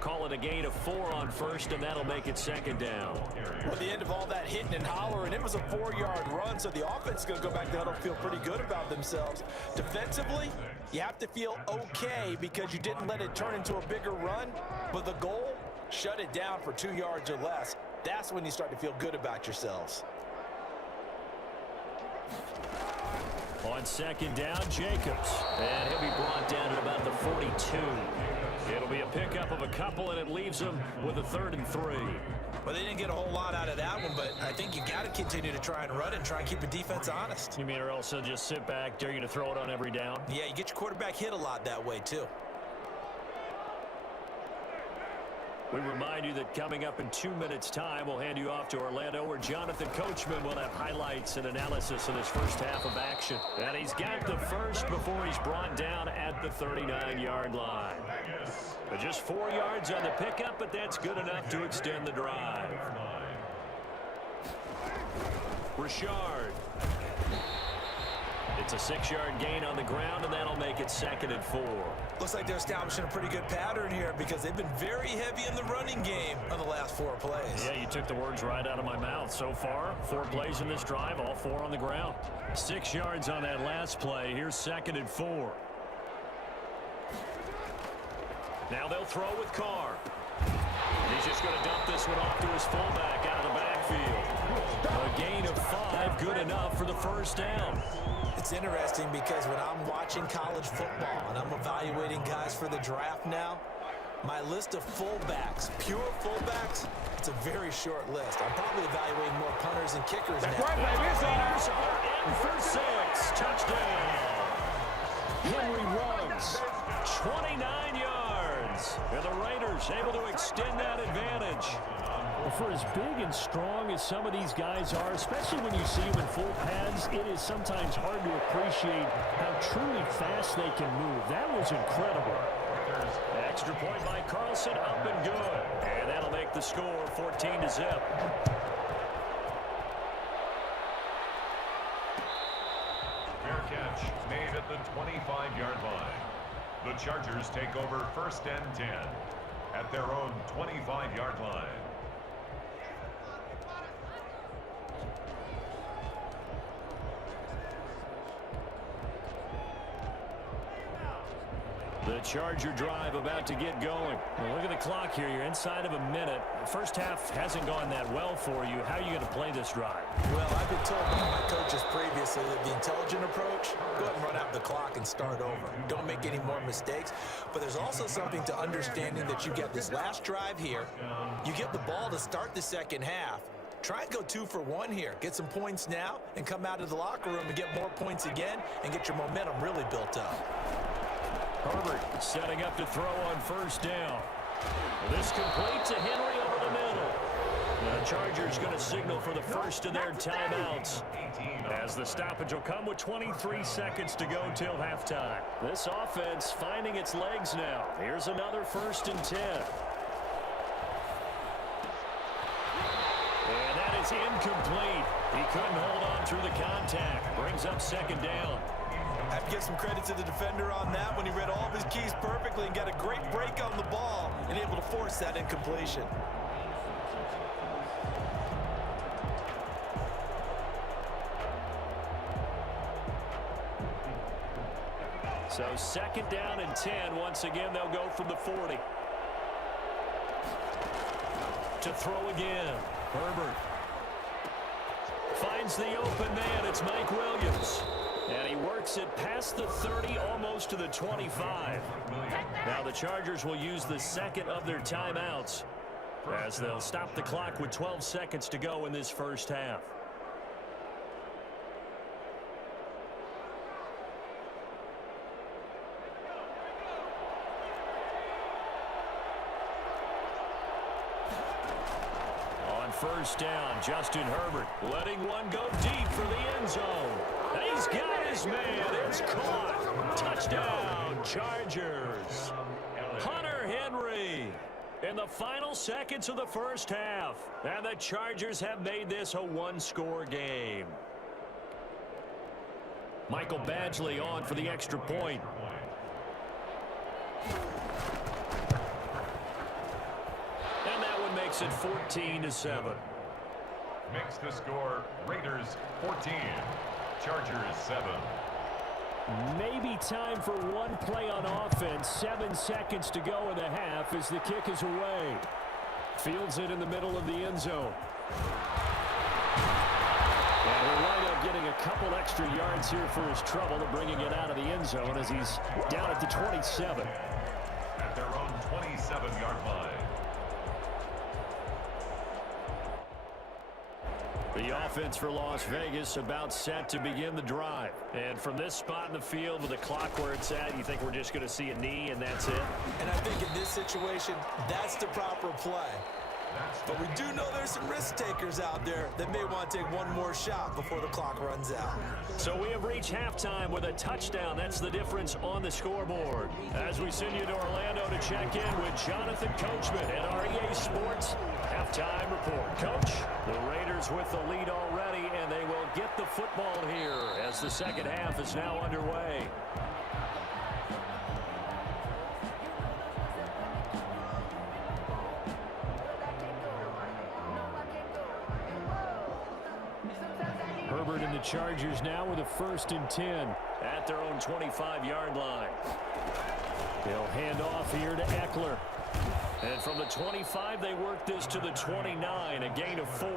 Call it a gain of 4 on 1st, and that'll make it 2nd down. Well, the end of all that hitting and hollering, it was a 4-yard run, so the offense is going to go back to huddle, feel pretty good about themselves. Defensively, you have to feel okay because you didn't let it turn into a bigger run, but the goal, shut it down for 2 yards or less. That's when you start to feel good about yourselves. On 2nd down, Jacobs. And he'll be brought down at about the 42. It'll be a pickup of a couple, and it leaves them with a 3rd and 3. Well, they didn't get a whole lot out of that one, but I think you got to continue to try and run it and try and keep the defense honest. You mean or else they'll just sit back, dare you to throw it on every down? Yeah, you get your quarterback hit a lot that way, too. We remind you that coming up in 2 minutes' time, we'll hand you off to Orlando, where Jonathan Coachman will have highlights and analysis of this first half of action. And he's got the first before he's brought down at the 39-yard line. But just 4 yards on the pickup, but that's good enough to extend the drive. Richard. It's a 6-yard gain on the ground, and that'll make it 2nd and 4. Looks like they're establishing a pretty good pattern here because they've been very heavy in the running game on the last 4 plays. Yeah, you took the words right out of my mouth. So far, 4 plays in this drive, all 4 on the ground. 6 yards on that last play. Here's 2nd and 4. Now they'll throw with Carr. He's just going to dump this one off to his fullback out of the backfield. A gain of 5, good enough for the first down. It's interesting because when I'm watching college football and I'm evaluating guys for the draft now, my list of fullbacks, pure fullbacks, it's a very short list. I'm probably evaluating more punters and kickers now. Raiders are in for 6. Touchdown. Henry runs 29 yards. And the Raiders able to extend that advantage. For as big and strong as some of these guys are, especially when you see them in full pads, it is sometimes hard to appreciate how truly fast they can move. That was incredible. Extra point by Carlson, up and good. And that'll make the score 14-0. Fair catch made at the 25-yard line. The Chargers take over 1st and 10 at their own 25-yard line. The Charger drive about to get going. Well, look at the clock here. You're inside of a minute. The first half hasn't gone that well for you. How are you going to play this drive? Well, I've been told by my coaches previously that the intelligent approach, go ahead and run out the clock and start over. Don't make any more mistakes. But there's also something to understanding that you get this last drive here. You get the ball to start the second half. Try and go 2 for 1 here. Get some points now and come out of the locker room and get more points again and get your momentum really built up. Herbert setting up to throw on first down. This complete to Henry over the middle. The Chargers going to signal for the first of their timeouts, as the stoppage will come with 23 seconds to go till halftime. This offense finding its legs now. Here's another 1st and 10. And that is incomplete. He couldn't hold on through the contact. Brings up 2nd down. I have to give some credit to the defender on that when he read all of his keys perfectly and got a great break on the ball and able to force that incompletion. So 2nd down and 10. Once again, they'll go from the 40. To throw again. Herbert finds the open man. It's Mike Williams. And he works it past the 30, almost to the 25. Now the Chargers will use the 2nd of their timeouts, as they'll stop the clock with 12 seconds to go in this first half. On first down, Justin Herbert letting one go deep for the end zone. He's got his man. It's caught. Touchdown, Chargers. Hunter Henry in the final seconds of the first half. And the Chargers have made this a 1-score game. Michael Badgley on for the extra point. And that one makes it 14-7. Makes the score Raiders 14. Chargers 7. Maybe time for one play on offense. 7 seconds to go in the half as the kick is away. Fields it in the middle of the end zone. And he'll wind up getting a couple extra yards here for his trouble of bringing it out of the end zone as he's down at the 27. At their own 27-yard line. The offense for Las Vegas about set to begin the drive. And from this spot in the field with the clock where it's at, you think we're just going to see a knee and that's it? And I think in this situation, that's the proper play. But we do know there's some risk takers out there that may want to take one more shot before the clock runs out. So we have reached halftime with a touchdown. That's the difference on the scoreboard. As we send you to Orlando to check in with Jonathan Coachman at our EA Sports Halftime Report. Coach, the Raiders with the lead already, and they will get the football here as as the second half is now underway. Herbert and the Chargers now with a 1st and 10 at their own 25-yard line. They'll hand off here to Eckler. And from the 25, they work this to the 29, a gain of 4.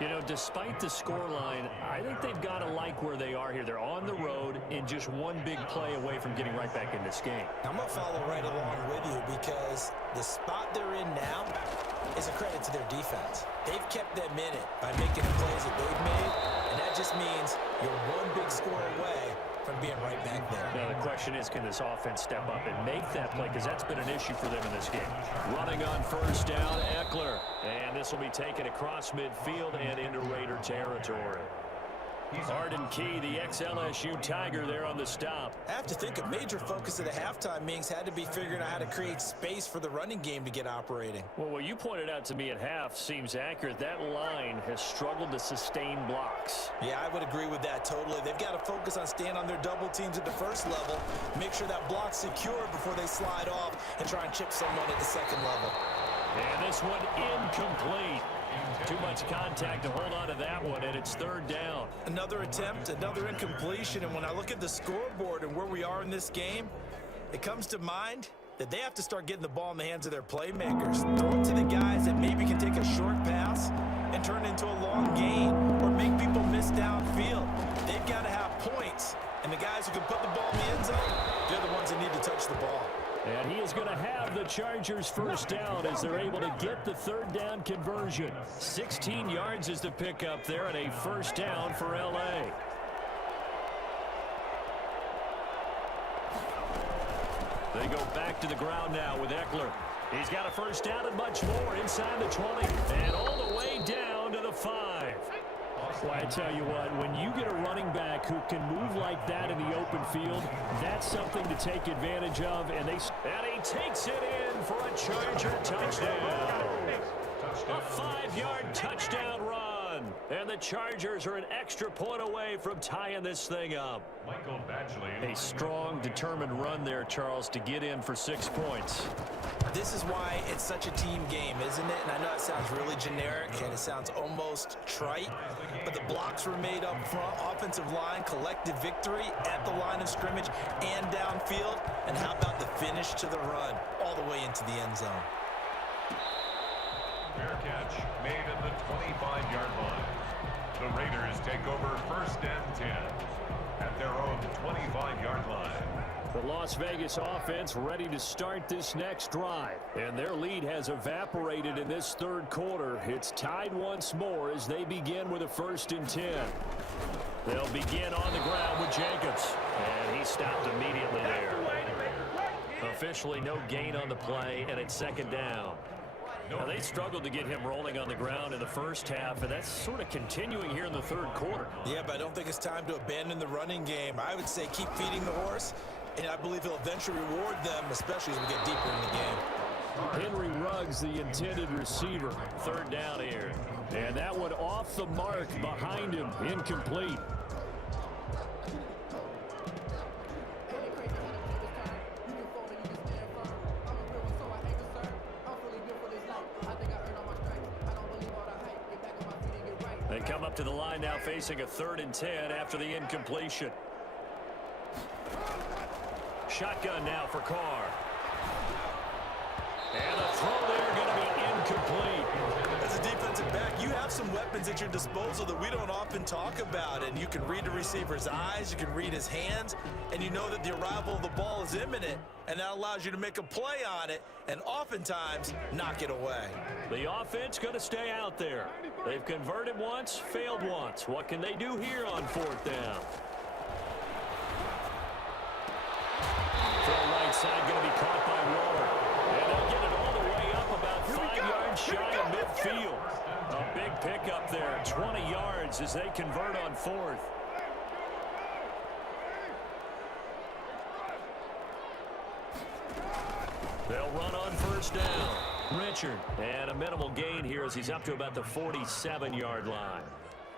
You know, despite the scoreline, I think they've got to like where they are here. They're on the road and just one big play away from getting right back in this game. I'm going to follow right along with you because the spot they're in now is a credit to their defense. They've kept them in it by making the plays that they've made, and that just means you're one big score away from being right back there. Now, the question is, can this offense step up and make that play? Because that's been an issue for them in this game. Running on 1st down, Eckler. And this will be taken across midfield and into Raider territory. Arden Key, the ex-LSU Tiger, there on the stop. I have to think a major focus of the halftime meetings had to be figuring out how to create space for the running game to get operating. Well, what you pointed out to me at half seems accurate. That line has struggled to sustain blocks. Yeah, I would agree with that totally. They've got to focus on staying on their double teams at the first level, make sure that block's secure before they slide off and try and chip someone at the second level. And this one incomplete. Too much contact to hold on to that one, and it's 3rd down. Another attempt, another incompletion, and when I look at the scoreboard and where we are in this game, it comes to mind that they have to start getting the ball in the hands of their playmakers. Throw it to the guys that maybe can take a short pass and turn it into a long gain or make people miss downfield. They've got to have points, and the guys who can put the ball in the end zone, they're the ones that need to touch the ball. And he is going to have the Chargers 1st down as they're able to get the 3rd down conversion. 16 yards is the pickup there and a 1st down for L.A. They go back to the ground now with Eckler. He's got a 1st down and much more inside the 20 and all the way down to the 5. Well, I tell you what, when you get a running back who can move like that in the open field, that's something to take advantage of. And he takes it in for a Charger touchdown. A 5-yard touchdown run. And the Chargers are an extra point away from tying this thing up. Michael Badgley. A strong, determined run there, Charles, to get in for 6 points. This is why it's such a team game, isn't it? And I know it sounds really generic and it sounds almost trite, but the blocks were made up front, offensive line, collective victory at the line of scrimmage and downfield. And how about the finish to the run all the way into the end zone? Fair catch made at the 25-yard line. The Raiders take over 1st and 10 at their own 25-yard line. The Las Vegas offense ready to start this next drive. And their lead has evaporated in this 3rd quarter. It's tied once more as they begin with a 1st and 10. They'll begin on the ground with Jacobs. And he stopped immediately there. Officially no gain on the play, and it's 2nd down. Now, they struggled to get him rolling on the ground in the 1st half, and that's sort of continuing here in the 3rd quarter. Yeah, but I don't think it's time to abandon the running game. I would say keep feeding the horse, and I believe he'll eventually reward them, especially as we get deeper in the game. Henry Ruggs, the intended receiver. 3rd down here. And that one off the mark behind him, incomplete. They come up to the line now facing a 3rd and 10 after the incompletion. Shotgun now for Carr. And the throw there going to be incomplete. As a defensive back, you have some weapons at your disposal that we don't often talk about. And you can read the receiver's eyes, you can read his hands, and you know that the arrival of the ball is imminent. And that allows you to make a play on it and oftentimes knock it away. The offense going to stay out there. They've converted once, failed once. What can they do here on 4th down? From right side going to be caught by Waller. And they'll get it all the way up about 5 yards shy of midfield. A big pickup there, 20 yards as they convert on 4th. They'll run on 1st down. Richard, and a minimal gain here as he's up to about the 47-yard line.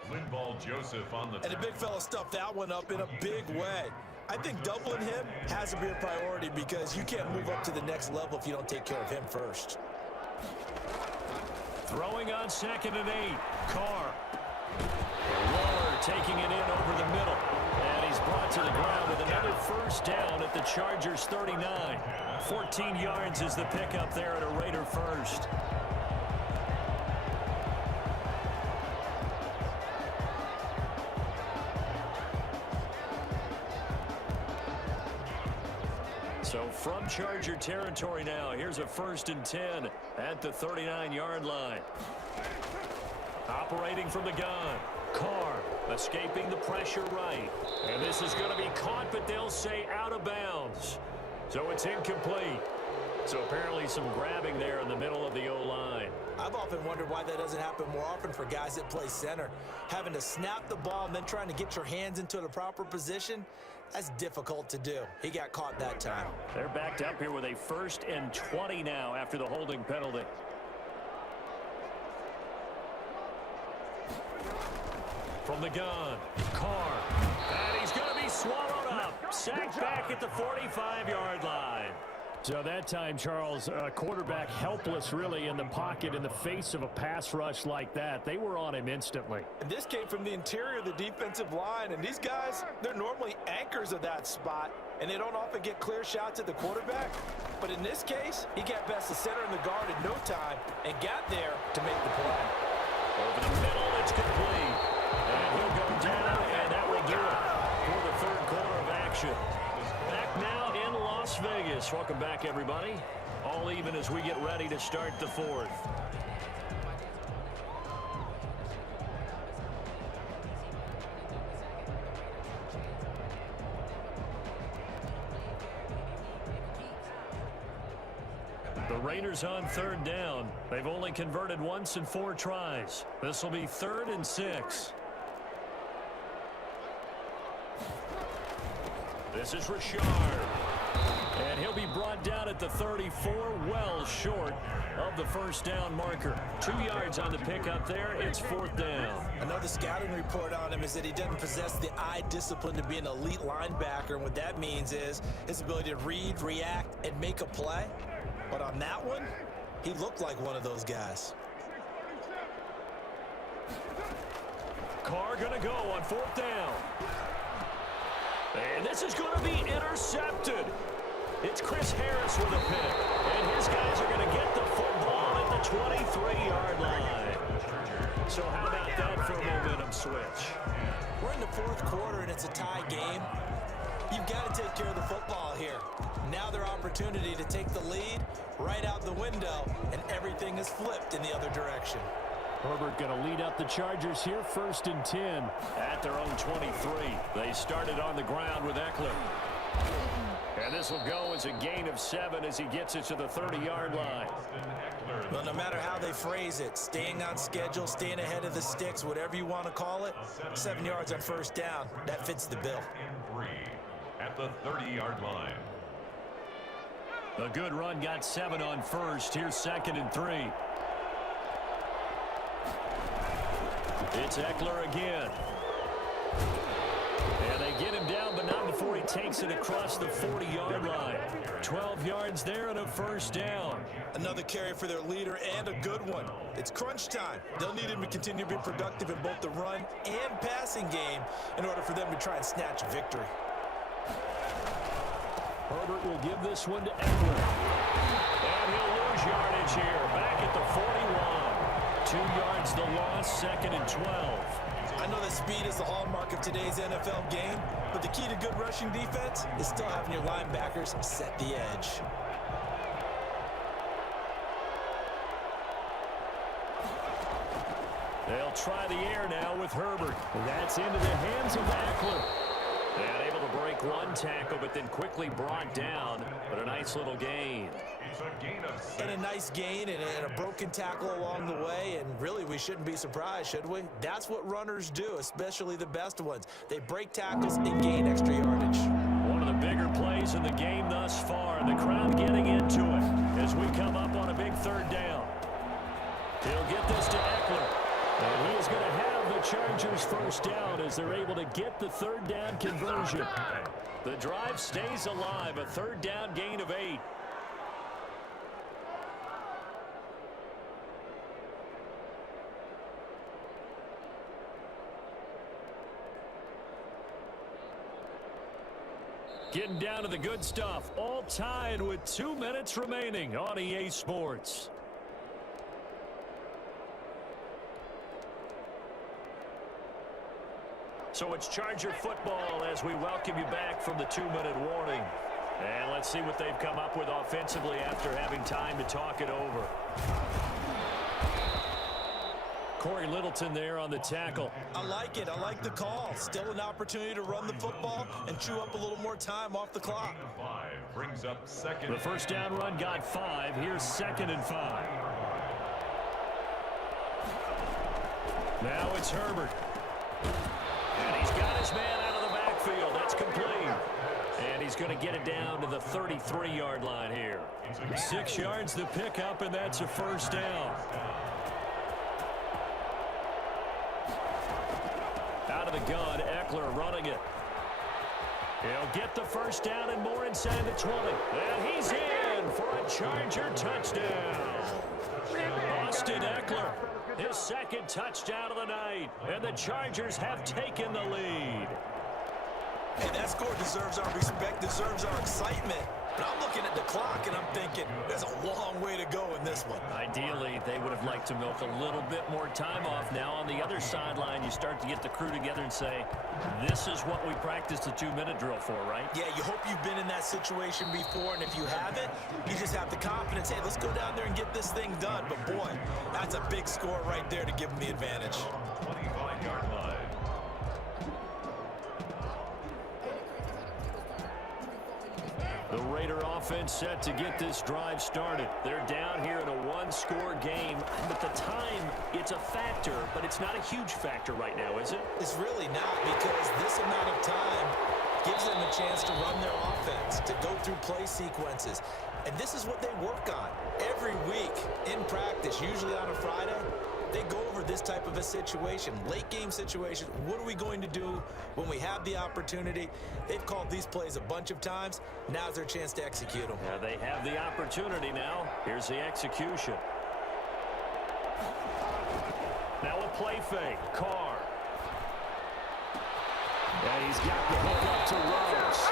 Linval Joseph on the And the big fella stuffed that one up in a big way. I think doubling him has to be a priority because you can't move up to the next level if you don't take care of him first. Throwing on 2nd and 8. Carr. Waller taking it in over the middle. And he's brought to the ground with another first down at the Chargers 39. 14 yards is the pickup there at a Raider first. So from Charger territory now, here's a 1st and 10 at the 39-yard line. Operating from the gun. Carr escaping the pressure right. And this is going to be caught, but they'll say out of bounds. So it's incomplete. So apparently some grabbing there in the middle of the O-line. I've often wondered why that doesn't happen more often for guys that play center. Having to snap the ball and then trying to get your hands into the proper position, that's difficult to do. He got caught that time. They're backed up here with a 1st and 20 now after the holding penalty. From the gun, Carr. And he's going to be swallowed up. Sacked back at the 45-yard line. So that time, Charles, quarterback helpless really in the pocket in the face of a pass rush like that. They were on him instantly. And this came from the interior of the defensive line. And these guys, they're normally anchors of that spot. And they don't often get clear shots at the quarterback. But in this case, he got past the center and the guard in no time and got there to make the play. Over the middle, it's complete. And he'll go down, and that will do it for the 3rd quarter of action. Back now in Las Vegas. Welcome back, everybody. All even as we get ready to start the 4th. The Raiders on 3rd down. They've only converted once in 4 tries. This will be 3rd and 6. This is Richard. And he'll be brought down at the 34, well short of the 1st down marker. 2 yards on the pickup there. It's 4th down. Another scouting report on him is that he doesn't possess the eye discipline to be an elite linebacker. And what that means is his ability to read, react, and make a play. But on that one, he looked like one of those guys. Carr going to go on 4th down. And this is going to be intercepted. It's Chris Harris with a pick. And his guys are going to get the football at the 23-yard line. So how about that for a momentum switch? We're in the 4th quarter, and it's a tie game. You've got to take care of the football here. Now their opportunity to take the lead right out the window, and everything is flipped in the other direction. Herbert going to lead up the Chargers here, 1st and 10 at their own 23. They started on the ground with Eckler. And this will go as a gain of 7 as he gets it to the 30-yard line. Well, no matter how they phrase it, staying on schedule, staying ahead of the sticks, whatever you want to call it, 7 yards on 1st down, that fits the bill. At the 30-yard line. A good run got 7 on 1st. Here's 2nd and 3. It's Eckler again. And they get him down, but not before he takes it across the 40-yard line. 12 yards there and a 1st down. Another carry for their leader and a good one. It's crunch time. They'll need him to continue to be productive in both the run and passing game in order for them to try and snatch a victory. Herbert will give this one to Eckler. And he'll lose yardage here. Back at the 41. 2 yards the loss, 2nd and 12. I know that speed is the hallmark of today's NFL game, but the key to good rushing defense is still having your linebackers set the edge. They'll try the air now with Herbert. That's into the hands of Eckler. And able to break one tackle, but then quickly brought down. But a nice little gain. It's a gain of 6. And a nice gain and a broken tackle along the way. And really, we shouldn't be surprised, should we? That's what runners do, especially the best ones. They break tackles and gain extra yardage. One of the bigger plays in the game thus far. The crowd getting into it as we come up on a big 3rd down. He'll get this to Eckler. And he is going to have the Chargers first down as they're able to get the third down conversion. The drive stays alive, a third down gain of 8. Getting down to the good stuff, all tied with 2 minutes remaining on EA Sports. So it's Charger football as we welcome you back from the 2-minute warning. And let's see what they've come up with offensively after having time to talk it over. Corey Littleton there on the tackle. I like it. I like the call. Still an opportunity to run the football and chew up a little more time off the clock. Brings up second. The first down run got 5. Here's 2nd and 5. Now it's Herbert. And he's got his man out of the backfield. That's complete. And he's going to get it down to the 33-yard line here. 6 yards to pick up, and that's a first down. Out of the gun, Eckler running it. He'll get the first down and more inside the 20. And he's in for a Charger touchdown. Austin Eckler, his 2nd touchdown of the night. And the Chargers have taken the lead. Hey, that score deserves our respect, deserves our excitement. But I'm looking at the clock, and I'm thinking, there's a long way to go in this one. Ideally, they would have liked to milk a little bit more time off. Now, on the other sideline, you start to get the crew together and say, this is what we practiced the 2-minute drill for, right? Yeah, you hope you've been in that situation before, and if you haven't, you just have the confidence, hey, let's go down there and get this thing done. But, boy, that's a big score right there to give them the advantage. 25-yard line. The Raider offense set to get this drive started. They're down here in a 1-score game. But the time, it's a factor, but it's not a huge factor right now, is it? It's really not, because this amount of time gives them a chance to run their offense, to go through play sequences. And this is what they work on every week in practice, usually on a Friday. They go over this type of a situation, late game situation. What are we going to do when we have the opportunity? They've called these plays a bunch of times. Now's their chance to execute them. Yeah, they have the opportunity now. Here's the execution. Now a play fake. Carr. And he's got the hook up to Rose.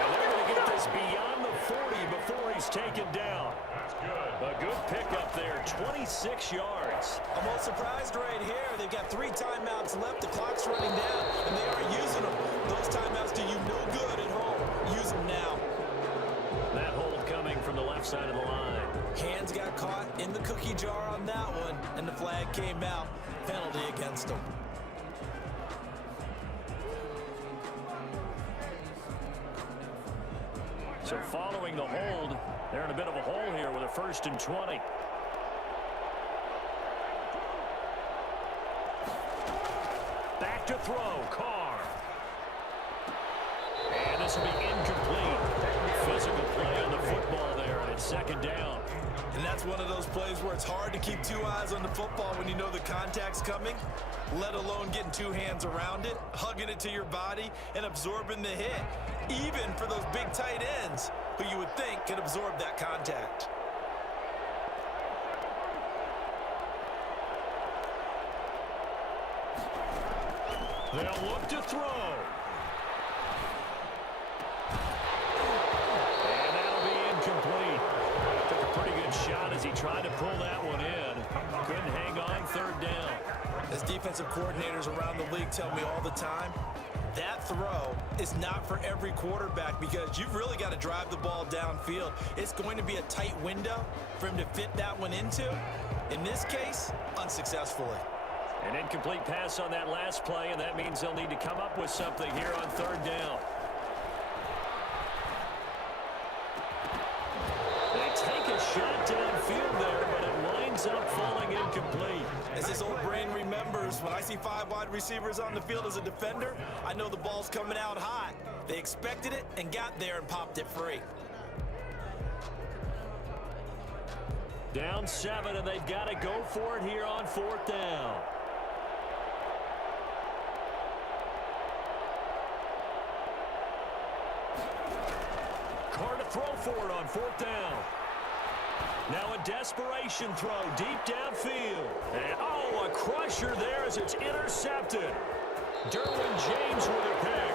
And they're going to get this beyond the 40 before he's taken down. That's good. A good pickup there, 26 yards. I'm all surprised right here. They've got 3 timeouts left. The clock's running down, and they aren't using them. Those timeouts do you no good at home. Use them now. That hold coming from the left side of the line. Hands got caught in the cookie jar on that one, and the flag came out. Penalty against them. So following the hold, they're in a bit of a hole here with a 1st and 20. Back to throw, Carr. And this will be incomplete. Physical play on the football there, and it's 2nd down. And that's one of those plays where it's hard to keep 2 eyes on the football when you know the contact's coming, let alone getting 2 hands around it, hugging it to your body, and absorbing the hit. Even for those big tight ends who you would think could absorb that contact. They'll look to throw. And that'll be incomplete. Took a pretty good shot as he tried to pull that one in. Couldn't hang on, 3rd down. As defensive coordinators around the league tell me all the time, that throw is not for every quarterback because you've really got to drive the ball downfield. It's going to be a tight window for him to fit that one into. In this case, unsuccessfully. An incomplete pass on that last play, and that means they'll need to come up with something here on 3rd down. They take a shot downfield there, but it winds up falling incomplete. As his old brain remembers, when I see 5 wide receivers on the field as a defender, I know the ball's coming out hot. They expected it and got there and popped it free. Down 7, and they've got to go for it here on 4th down. hard to throw for it on 4th down. Now a desperation throw deep downfield. And, oh, a crusher there as it's intercepted. Derwin James with a pick.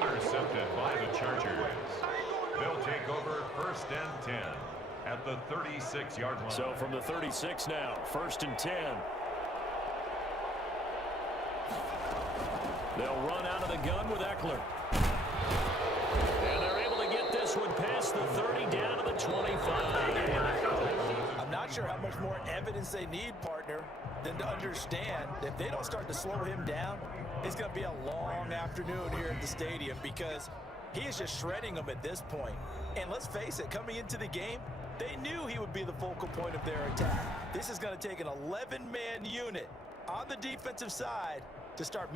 Intercepted by the Chargers. They'll take over 1st and 10 at the 36-yard line. So from the 36 now, 1st and 10. They'll run out of the gun with Eckler. And they're able to get this one past the 30 down to the 25. I'm not sure how much more evidence they need, partner, than to understand that if they don't start to slow him down, it's going to be a long afternoon here at the stadium because he is just shredding them at this point. And let's face it, coming into the game, they knew he would be the focal point of their attack. This is going to take an 11-man unit on the defensive side to start.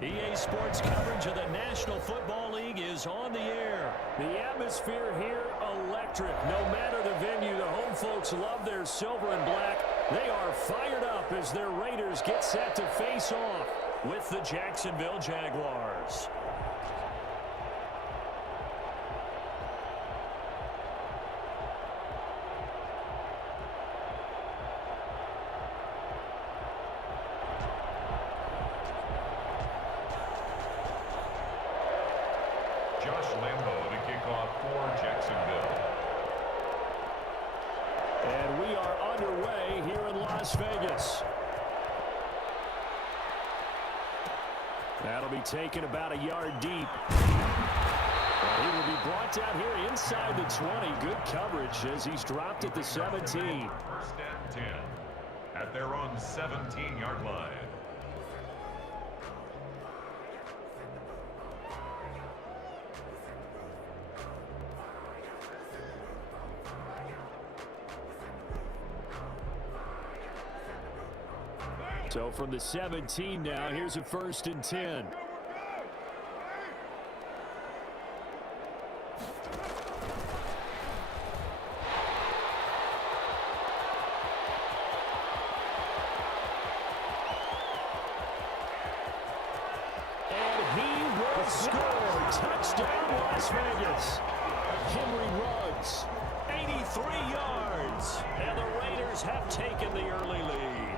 EA Sports coverage of the National Football League is on the air. The atmosphere here, electric. No matter the venue, the home folks love their silver and black. They are fired up as their Raiders get set to face off with the Jacksonville Jaguars. And we are underway here in Las Vegas. That'll be taken about a yard deep. And he will be brought down here inside the 20. Good coverage as he's dropped at the 17. 1st and 10 at their own 17-yard line. So from the 17 now, here's a 1st and 10. And he will score. Touchdown, Las Vegas. Henry Ruggs, 83 yards. And the Raiders have taken the early lead.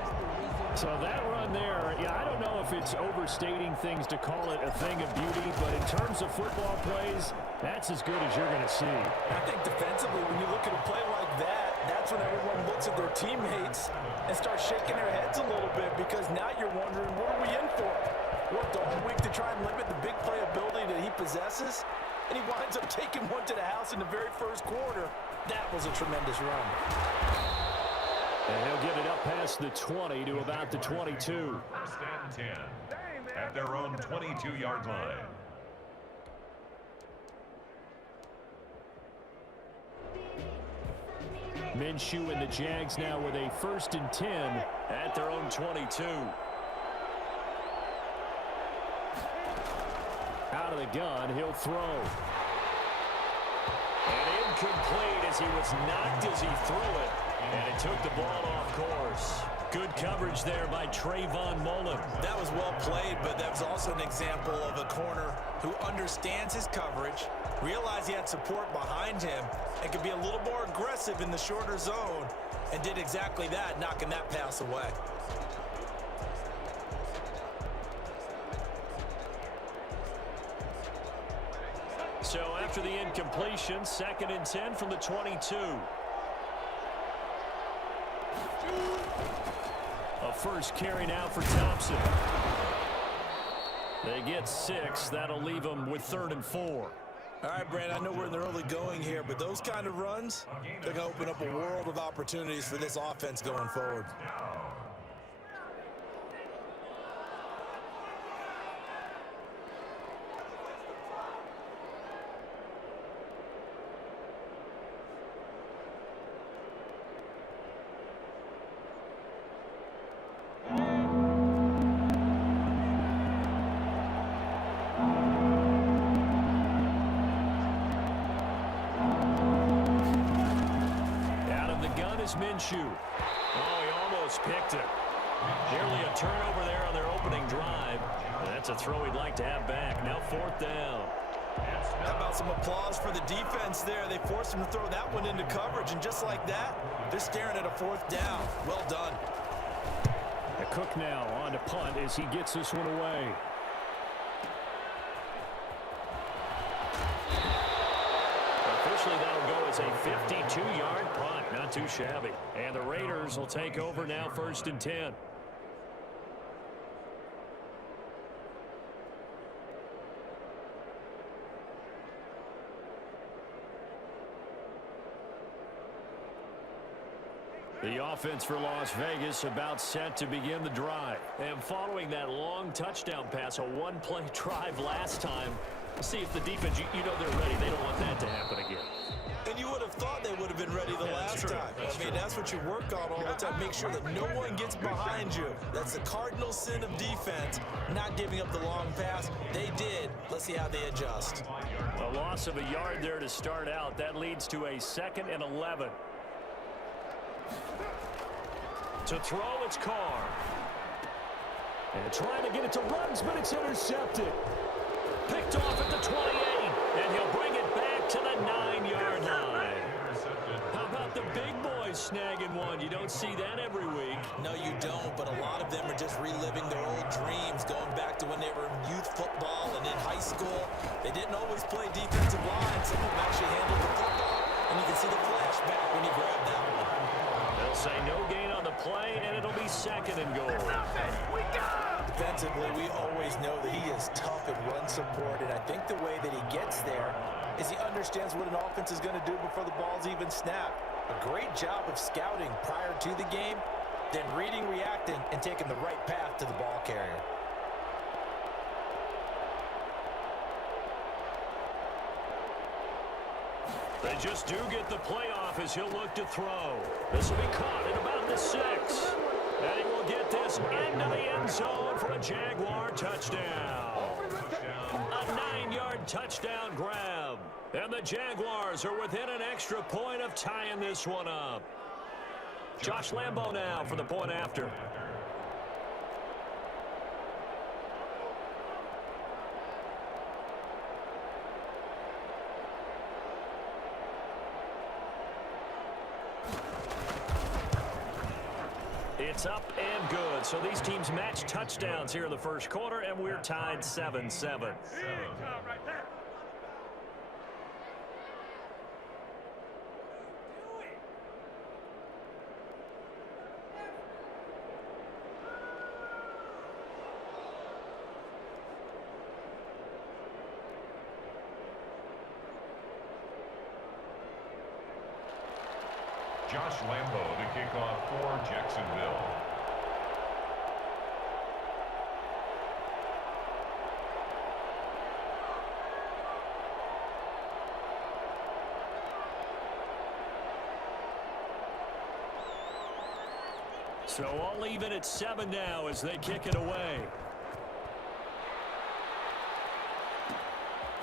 So that run there, yeah, I don't know if it's overstating things to call it a thing of beauty, but in terms of football plays, that's as good as you're going to see. I think defensively, when you look at a play like that, that's when everyone looks at their teammates and starts shaking their heads a little bit, because now you're wondering, what are we in for? Worked all week to try and limit the big play ability that he possesses, and he winds up taking one to the house in the very first quarter. That was a tremendous run. And he'll get it up past the 20 to about the 22. First and 10 at their own 22-yard line. Minshew and the Jags now with a 1st and 10 at their own 22. Out of the gun, he'll throw. And incomplete as he was knocked as he threw it. And it took the ball off course. Good coverage there by Trayvon Mullen. That was well played, but that was also an example of a corner who understands his coverage, realized he had support behind him, and could be a little more aggressive in the shorter zone, and did exactly that, knocking that pass away. So after the incompletion, 2nd and 10 from the 22. A first carry now for Thompson. They get 6. That'll leave them with 3rd and 4. All right, Brandon, I know we're in the early going here, but those kind of runs, they're going to open up a world of opportunities for this offense going forward. Minshew. Oh, he almost picked it. Nearly a turnover there on their opening drive. That's a throw he'd like to have back. Now 4th down. How about some applause for the defense there? They forced him to throw that one into coverage, and just like that, they're staring at a 4th down. Well done. Cook now on to punt as he gets this one away. Officially, that'll go as a 52-yard punt. Not too shabby. And the Raiders will take over now, 1st and 10. The offense for Las Vegas about set to begin the drive. And following that long touchdown pass, a one-play drive last time, see if the defense, you know they're ready. They don't want that to happen again. And you would have thought they would have been ready the last time. I mean, that's what you work on all the time. Make sure that no one gets behind you. That's the cardinal sin of defense, not giving up the long pass. They did. Let's see how they adjust. A loss of a yard there to start out. That leads to a 2nd and 11. To throw, it's Carr. And trying to get it to Ruggs, but it's intercepted. Picked off at the 28, and he'll bring it back to the 9-yard line. How about the big boys snagging one? You don't see that every week. No, you don't, but a lot of them are just reliving their old dreams, going back to when they were in youth football and in high school. They didn't always play defensive line. Some of them actually handled the football, and you can see the flashback when you grab that one. They'll say no gain on the play, and it'll be 2nd and goal. Defensively, we always know that he is tough in run support, and I think the way that he gets there is he understands what an offense is going to do before the ball's even snapped. A great job of scouting prior to the game, then reading, reacting, and taking the right path to the ball carrier. They just do get the playoff as he'll look to throw. This will be caught at about the 6. And he will get this into the end zone for a Jaguar touchdown. A 9-yard touchdown grab. And the Jaguars are within an extra point of tying this one up. Josh Lambo now for the point after. It's up and good. So these teams match touchdowns here in the first quarter, and we're tied 7-7. Josh Lambo to kick off for Jacksonville. So all even at 7 now as they kick it away.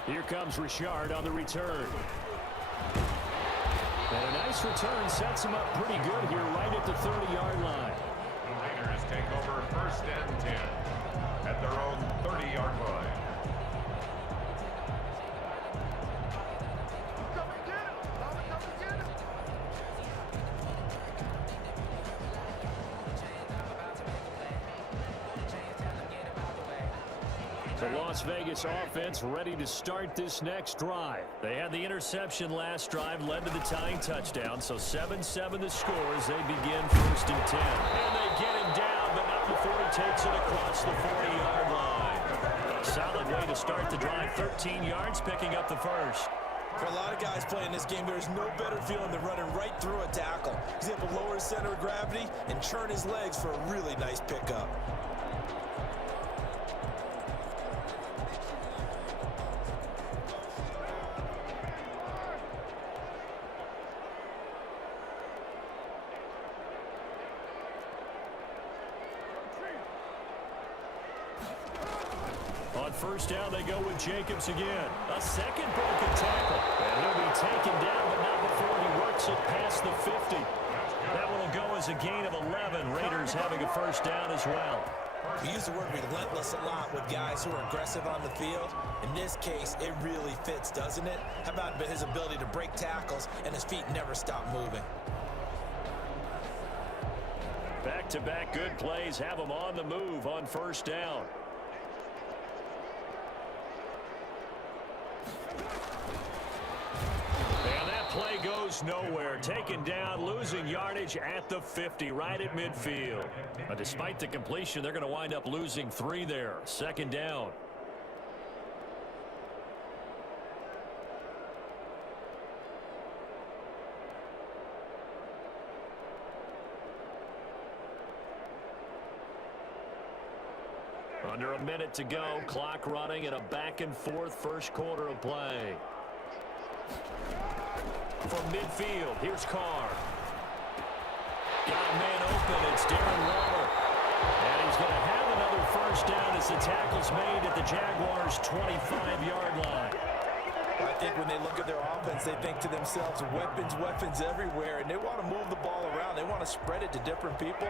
Here comes Richard on the return. And a nice return sets him up pretty good here right at the 30-yard line. The Raiders take over first and 10 at their own 30-yard line. The Las Vegas offense ready to start this next drive. They had the interception last drive, led to the tying touchdown. So 7-7 the score as they begin first and 10. And they get him down, but not before he takes it across the 40-yard line. A solid way to start the drive. 13 yards, picking up the first. For a lot of guys playing this game, there's no better feeling than running right through a tackle. He's able to lower his center of gravity and churn his legs for a really nice pickup. On first down, they go with Jacobs again. A second broken tackle. And he'll be taken down, but not before he works it past the 50. That one will go as a gain of 11. Raiders having a first down as well. We use the word relentless a lot with guys who are aggressive on the field. In this case, it really fits, doesn't it? How about his ability to break tackles and his feet never stop moving? Back-to-back good plays have him on the move on first down. And that play goes nowhere. Taken down, losing yardage at the 50, right at midfield. But despite the completion, they're going to wind up losing 3 there. Second down. Under a minute to go. Clock running in a back-and-forth first quarter of play. From midfield, here's Carr. Got a man open. It's Darren Waller. And he's going to have another first down as the tackle's made at the Jaguars' 25-yard line. I think when they look at their offense, they think to themselves, weapons everywhere, and they want to move the ball around. They want to spread it to different people.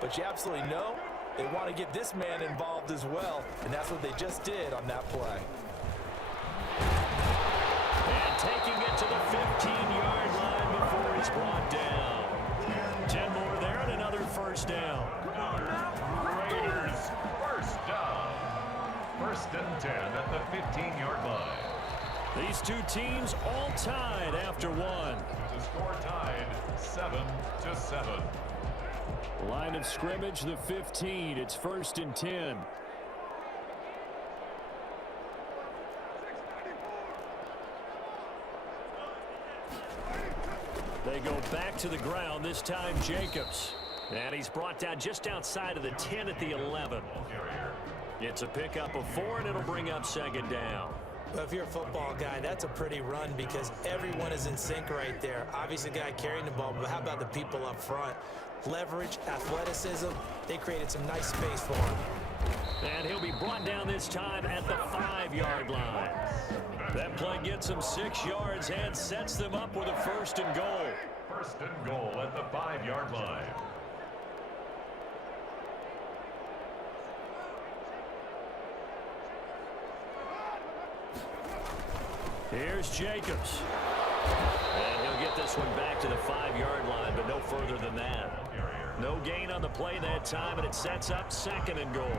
But you absolutely know they want to get this man involved as well, and that's what they just did on that play. And taking it to the 15-yard line before he's brought down. 10 more there and another first down. Raiders first down. First and 10 at the 15-yard line. These two teams all tied after one. The score tied 7-7. Line of scrimmage, the 15. It's first and 10. They go back to the ground, this time Jacobs. And he's brought down just outside of the 10 at the 11. It's a pickup of 4, and it'll bring up second down. But if you're a football guy, that's a pretty run because everyone is in sync right there. Obviously, the guy carrying the ball, but how about the people up front? Leverage, athleticism, they created some nice space for him. And he'll be brought down this time at the 5-yard line. That play gets him 6 yards and sets them up with a first and goal. First and goal at the 5-yard line. Here's Jacobs. And he'll get this one back to the 5-yard line, but no further than that. No gain on the play that time, and it sets up 2nd and goal.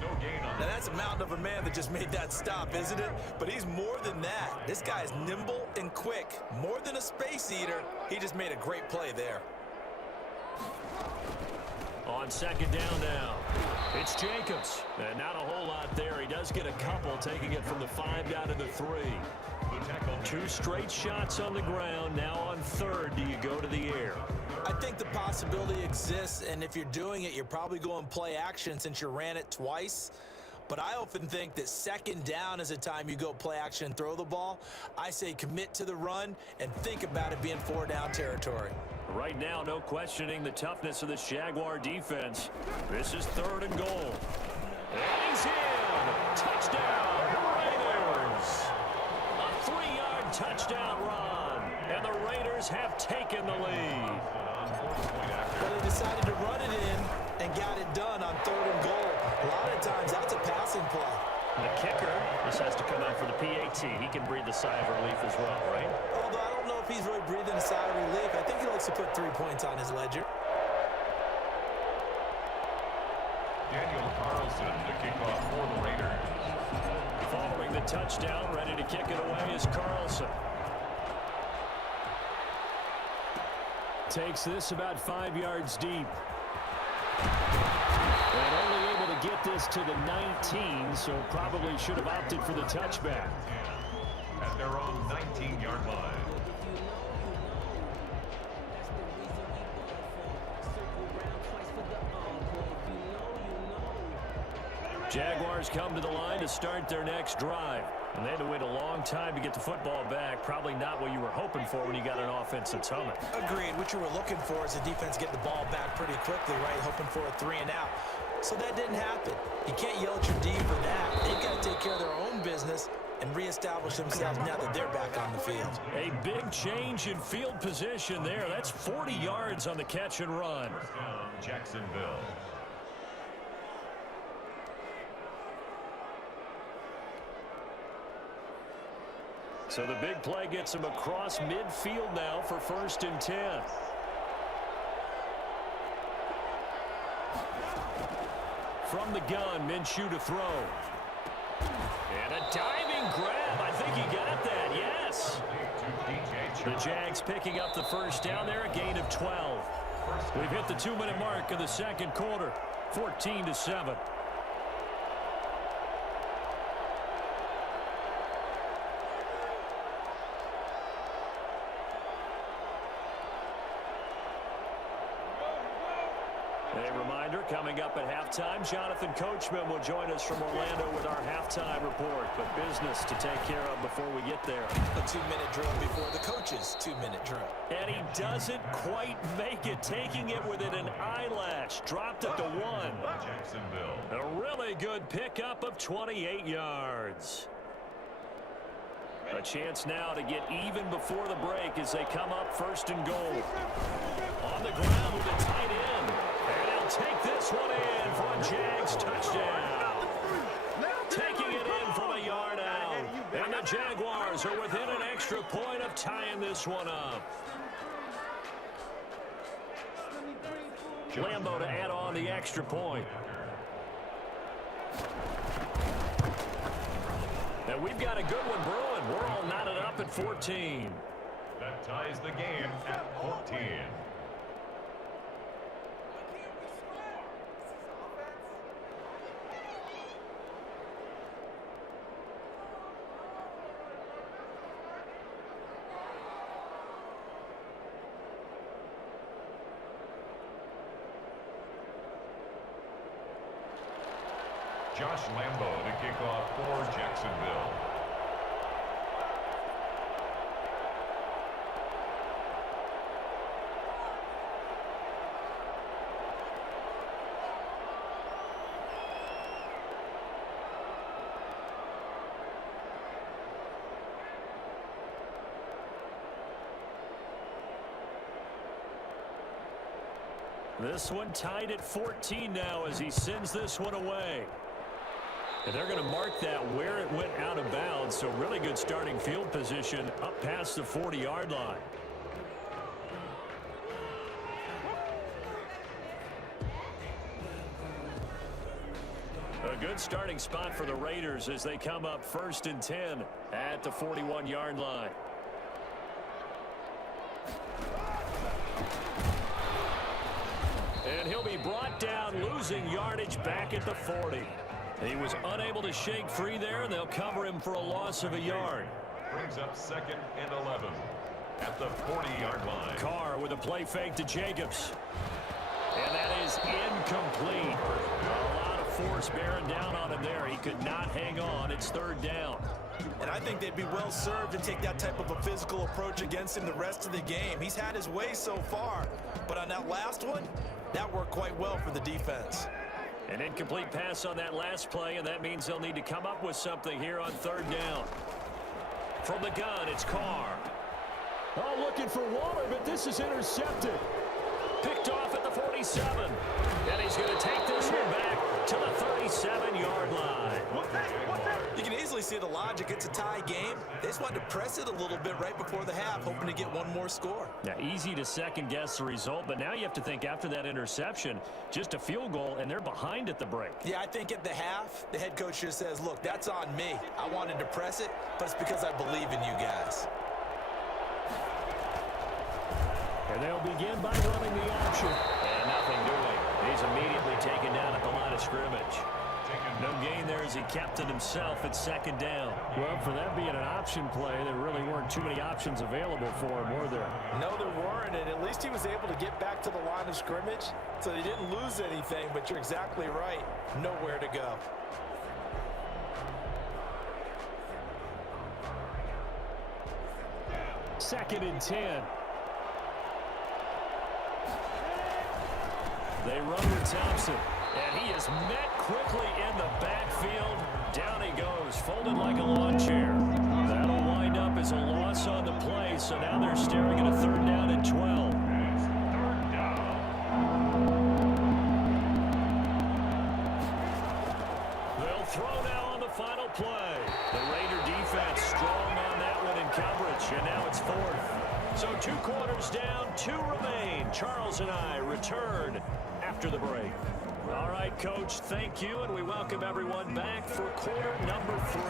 No gain on Now that's a mountain of a man that just made that stop, isn't it? But he's more than that. This guy is nimble and quick. More than a space eater. He just made a great play there. On 2nd down now, it's Jacobs. And not a whole lot there. He does get a couple, taking it from the 5 down to the 3. 2 straight shots on the ground. Now on 3rd, do you go to the air? I think the possibility exists, and if you're doing it, you're probably going play action since you ran it twice. But I often think that 2nd down is a time you go play action and throw the ball. I say commit to the run and think about it being 4 down territory. Right now, no questioning the toughness of this Jaguar defense. This is 3rd and goal. And he's in! Touchdown, Raiders! A 3-yard touchdown run, and the Raiders have taken the lead. But they decided to run it in and got it done on 3rd and goal. A lot of times, that's a passing play. The kicker, this has to come out for the PAT. He can breathe a sigh of relief as well, right? Although I don't know if he's really breathing a sigh of relief. I think he likes to put 3 points on his ledger. Daniel Carlson to kick off for the Raiders. Following the touchdown, ready to kick it away is Carlson. Takes this about 5 yards deep. And only able to get this to the 19, so probably should have opted for the touchback. At their own 19-yard line. Jaguars come to the line to start their next drive. And they had to wait a long time to get the football back. Probably not what you were hoping for when you got an offense that's humming. Agreed. What you were looking for is the defense getting the ball back pretty quickly, right? Hoping for a 3 and out. So that didn't happen. You can't yell at your D for that. They've got to take care of their own business and reestablish themselves now that they're back on the field. A big change in field position there. That's 40 yards on the catch and run. First down, Jacksonville. So the big play gets him across midfield now for 1st and 10. From the gun, Minshew to throw. And a diving grab. I think he got that, yes. The Jags picking up the 1st down there, a gain of 12. We've hit the 2-minute mark of the 2nd quarter, 14-7. A reminder, coming up at halftime, Jonathan Coachman will join us from Orlando with our halftime report. But business to take care of before we get there. A 2-minute drill before the coach's 2-minute drill. And he doesn't quite make it, taking it within an eyelash. Dropped at the 1. Jacksonville. A really good pickup of 28 yards. A chance now to get even before the break as they come up 1st and goal. On the ground with a tight end. And he'll take this one in for a Jags touchdown. Taking it in from a yard out. And the Jaguars are within an extra point of tying this one up. Lambo to add on the extra point. And we've got a good one brewing. We're all knotted up at 14. That ties the game at 14. Josh Lambo to kick off for Jacksonville. This one tied at 14 now as he sends this one away. And they're going to mark that where it went out of bounds. So really good starting field position up past the 40-yard line. good starting spot for the Raiders as they come up 1st and 10 at the 41-yard line. And he'll be brought down, losing yardage back at the 40. He was unable to shake free there, and they'll cover him for a loss of a yard. Brings up 2nd and 11 at the 40-yard line. Carr with a play fake to Jacobs. And that is incomplete. A lot of force bearing down on him there. He could not hang on. It's 3rd down. And I think they'd be well served to take that type of a physical approach against him the rest of the game. He's had his way so far. But on that last one, that worked quite well for the defense. An incomplete pass on that last play, and that means they'll need to come up with something here on 3rd down. From the gun, it's Carr. Oh, looking for Waller, but this is intercepted. Picked off at the 47. And he's going to take this one back to the 37-yard line. You can easily see the logic. It's a tie game. They just wanted to press it a little bit right before the half, hoping to get one more score. Now, easy to second-guess the result, but now you have to think after that interception, just a field goal, and they're behind at the break. Yeah, I think at the half, the head coach just says, look, that's on me. I wanted to press it, but it's because I believe in you guys. And they'll begin by running the option. And nothing doing. He's immediately taken down at the line of scrimmage. No gain there as he kept it himself at 2nd down. Well, for that being an option play, there really weren't too many options available for him, were there? No, there weren't, and at least he was able to get back to the line of scrimmage, so he didn't lose anything, but you're exactly right. Nowhere to go. Second and 10. They run with Thompson, and he is met quickly in the backfield. Down he goes, folded like a lawn chair. That'll wind up as a loss on the play, so now they're staring at a 3rd down and 12. They'll throw now on the final play. The Raider defense strong on that one in coverage, and now it's 4th. So 2 quarters down, 2 remain. Charles and I return after the break. All right, Coach, thank you, and we welcome everyone back for quarter number 3.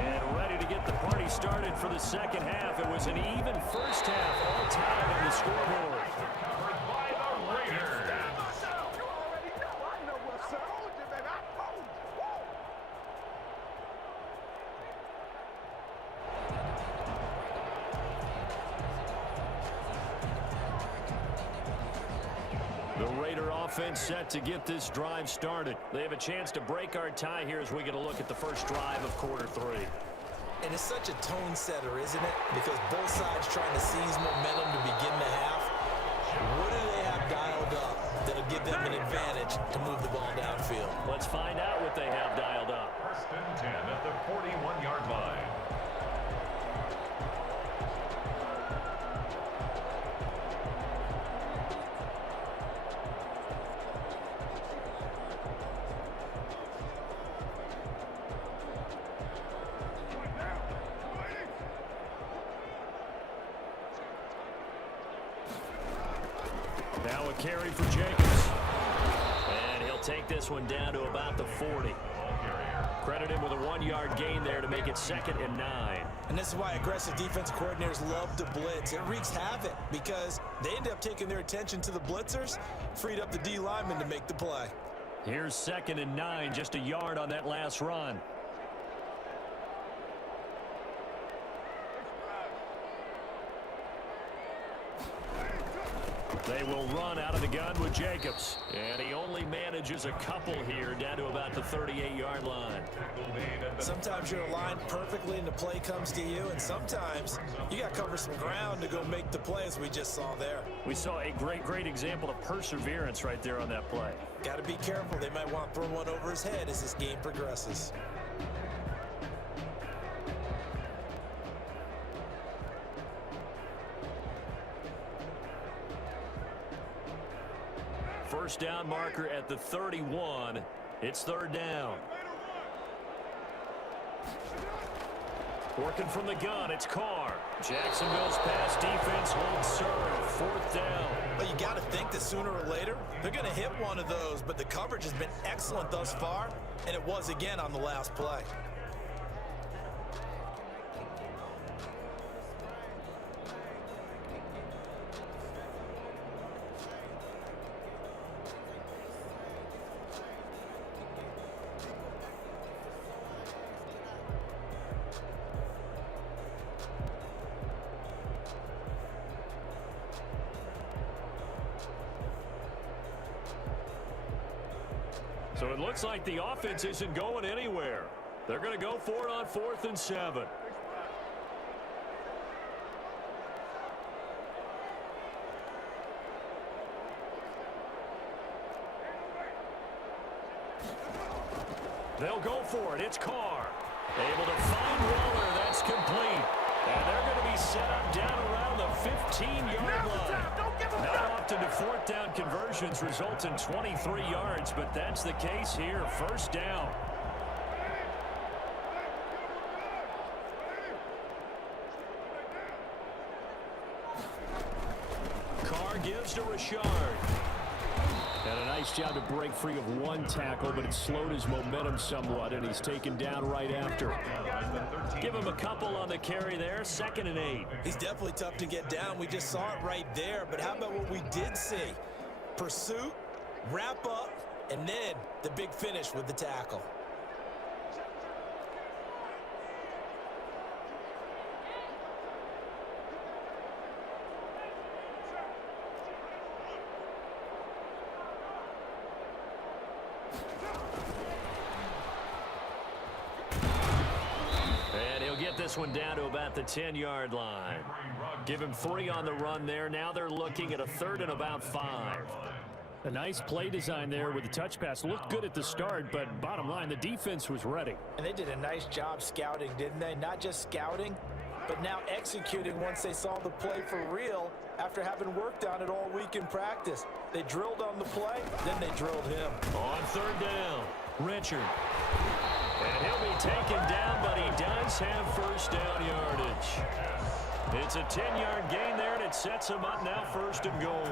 And ready to get the party started for the 2nd half. It was an even first half all time in the scoreboard. Covered by the Raiders. The Raider offense set to get this drive started. They have a chance to break our tie here as we get a look at the first drive of quarter 3. And it's such a tone setter, isn't it? Because both sides trying to seize momentum to begin the half. What do they have dialed up that'll give them an advantage to move the ball downfield? Let's find out what they have dialed up. 1st and 10 at the 41-yard line. Now a carry for Jacobs. And he'll take this one down to about the 40. Credit him with a 1-yard gain there to make it 2nd and 9. And this is why aggressive defense coordinators love to blitz. It wreaks havoc because they end up taking their attention to the blitzers, freed up the D lineman to make the play. Here's 2nd and 9, just a yard on that last run. They will run out of the gun with Jacobs. And he only manages a couple here down to about the 38-yard line. Sometimes you're aligned perfectly and the play comes to you, and sometimes you got to cover some ground to go make the play, as we just saw there. We saw a great example of perseverance right there on that play. Got to be careful. They might want to throw one over his head as this game progresses. First down marker at the 31. It's 3rd down. Working from the gun, it's Carr. Jacksonville's pass defense holds serve. 4th down. But you got to think that sooner or later, they're going to hit one of those. But the coverage has been excellent thus far, and it was again on the last play. So it looks like the offense isn't going anywhere. They're going to go for it on 4th and 7. They'll go for it. It's Carr. Able to find Waller. That's complete. And they're going to be set up down around the 15-yard line. Not often do 4th down conversions result in 23 yards, but that's the case here. 1st down. Carr gives to Richard. And a nice job to break free of one tackle, but it slowed his momentum somewhat, and he's taken down right after. Give him a couple on the carry there. 2nd and 8. He's definitely tough to get down. We just saw it right there. But how about what we did see? Pursuit, wrap up, and then the big finish with the tackle. This one down to about the 10-yard line. Give him 3 on the run there. Now they're looking at a 3rd and about 5. A nice play design there with the touch pass. Looked good at the start, but bottom line, the defense was ready. And they did a nice job scouting, didn't they? Not just scouting, but now executing once they saw the play for real after having worked on it all week in practice. They drilled on the play, then they drilled him. On 3rd down, Richard. And he'll be taken down, but he does have 1st down yardage. It's a 10-yard gain there, and it sets him up now 1st and goal.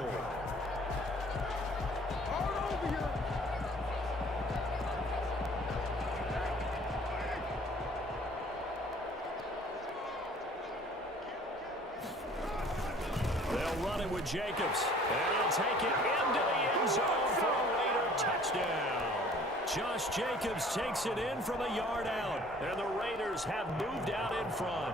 They'll run it with Jacobs, and he'll take it into the end zone for a Raider touchdown. Josh Jacobs takes it in from a yard out, and the Raiders have moved out in front.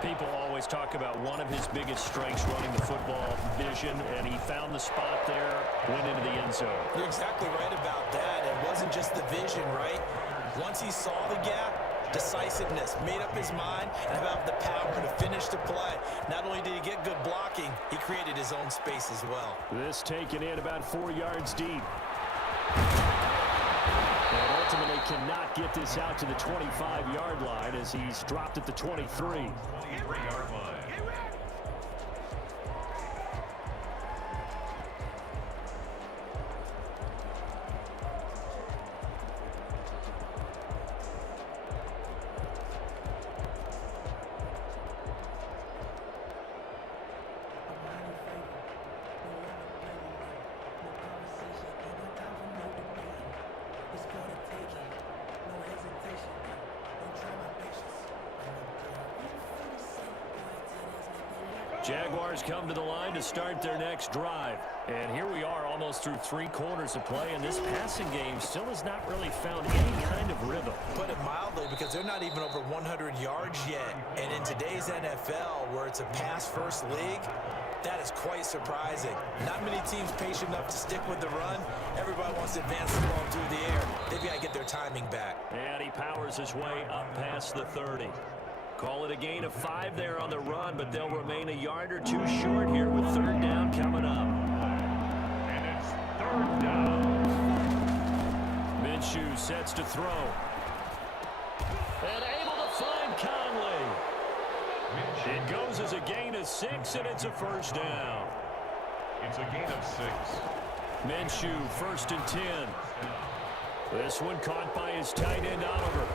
People always talk about one of his biggest strengths running the football, vision, and he found the spot there, went into the end zone. You're exactly right about that. It wasn't just the vision, right? Once he saw the gap, decisiveness, made up his mind, and about the power to finish the play. Not only did he get good blocking, he created his own space as well. This taken in about 4 yards deep. And ultimately cannot get this out to the 25-yard line as he's dropped at the 23. 23-yard line. Jaguars come to the line to start their next drive. And here we are almost through 3 quarters of play, and this passing game still has not really found any kind of rhythm. Put it mildly, because they're not even over 100 yards yet. And in today's NFL, where it's a pass-first league, that is quite surprising. Not many teams patient enough to stick with the run. Everybody wants to advance the ball through the air. They've got to get their timing back. And he powers his way up past the 30. Call it a gain of 5 there on the run, but they'll remain a yard or 2 short here with 3rd down coming up. And it's 3rd down. Minshew sets to throw. And able to find Conley. It goes as a gain of 6, and it's a 1st down. It's a gain of 6. Minshew, 1st and 10. This one caught by his tight end, Oliver.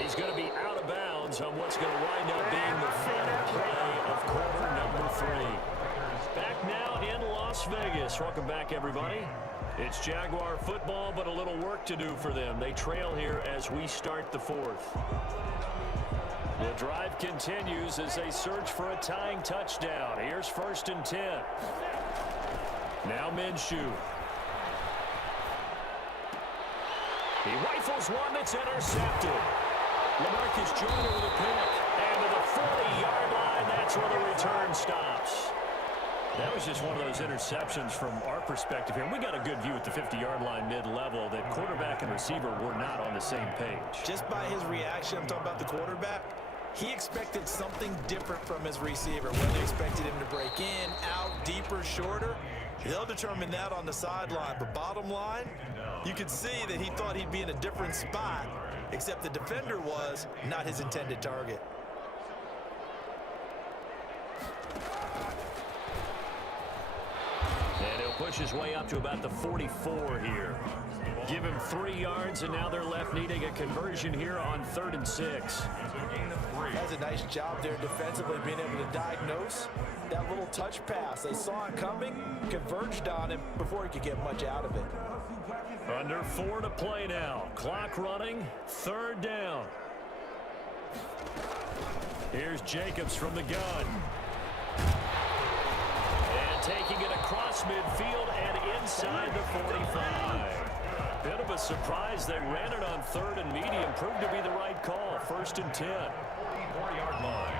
He's going to be out of bounds depends on what's going to wind up being the final play of quarter number 3. Back now in Las Vegas. Welcome back, everybody. It's Jaguar football, but a little work to do for them. They trail here as we start the 4th. The drive continues as they search for a tying touchdown. Here's 1st and 10. Now Minshew. He rifles one that's intercepted. LaMarcus Joyner with a pick. And to the 40-yard line, that's where the return stops. That was just one of those interceptions from our perspective here. We got a good view at the 50-yard line mid-level that quarterback and receiver were not on the same page. Just by his reaction, I'm talking about the quarterback, he expected something different from his receiver. Whether he expected him to break in, out, deeper, shorter, they'll determine that on the sideline. But bottom line, you could see that he thought he'd be in a different spot, except the defender was not his intended target. And he'll push his way up to about the 44 here. Give him 3 yards, and now they're left needing a conversion here on 3rd and 6. That's a nice job there defensively, being able to diagnose that little touch pass. They saw it coming, converged on him before he could get much out of it. Under 4 to play now. Clock running, 3rd down. Here's Jacobs from the gun. And taking it across midfield and inside the 45. Bit of a surprise. They ran it on 3rd and medium. Proved to be the right call. 1st and 10. 44-yard line.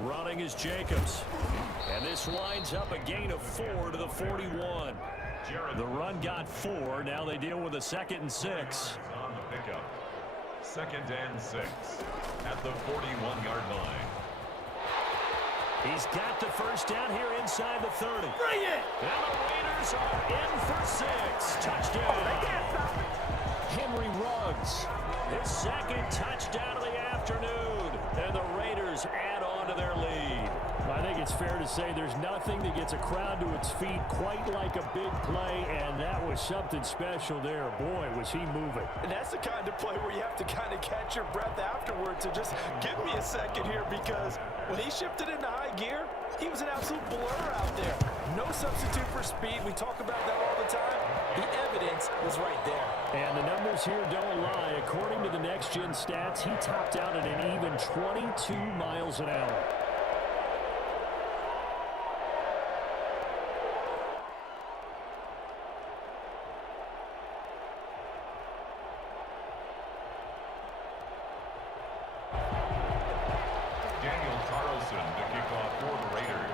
Running is Jacobs. And this winds up a gain of 4 to the 41. The run got 4. Now they deal with a 2nd and 6. On the pickup. 2nd and 6 at the 41-yard line. He's got the 1st down here inside the 30. Bring it! And the Raiders are in for 6. Touchdown. They can't stop it. Henry Ruggs. His 2nd touchdown of the afternoon. And the Raiders add on to their lead. I think it's fair to say there's nothing that gets a crowd to its feet quite like a big play, and that was something special there. Boy, was he moving. And that's the kind of play where you have to kind of catch your breath afterwards. So just give me a second here, because when he shifted into high gear, he was an absolute blur out there. No substitute for speed. We talk about that all the time. The evidence was right there. And the numbers here don't lie. According to the next-gen stats, he topped out at an even 22 miles an hour. To kick off for the Raiders.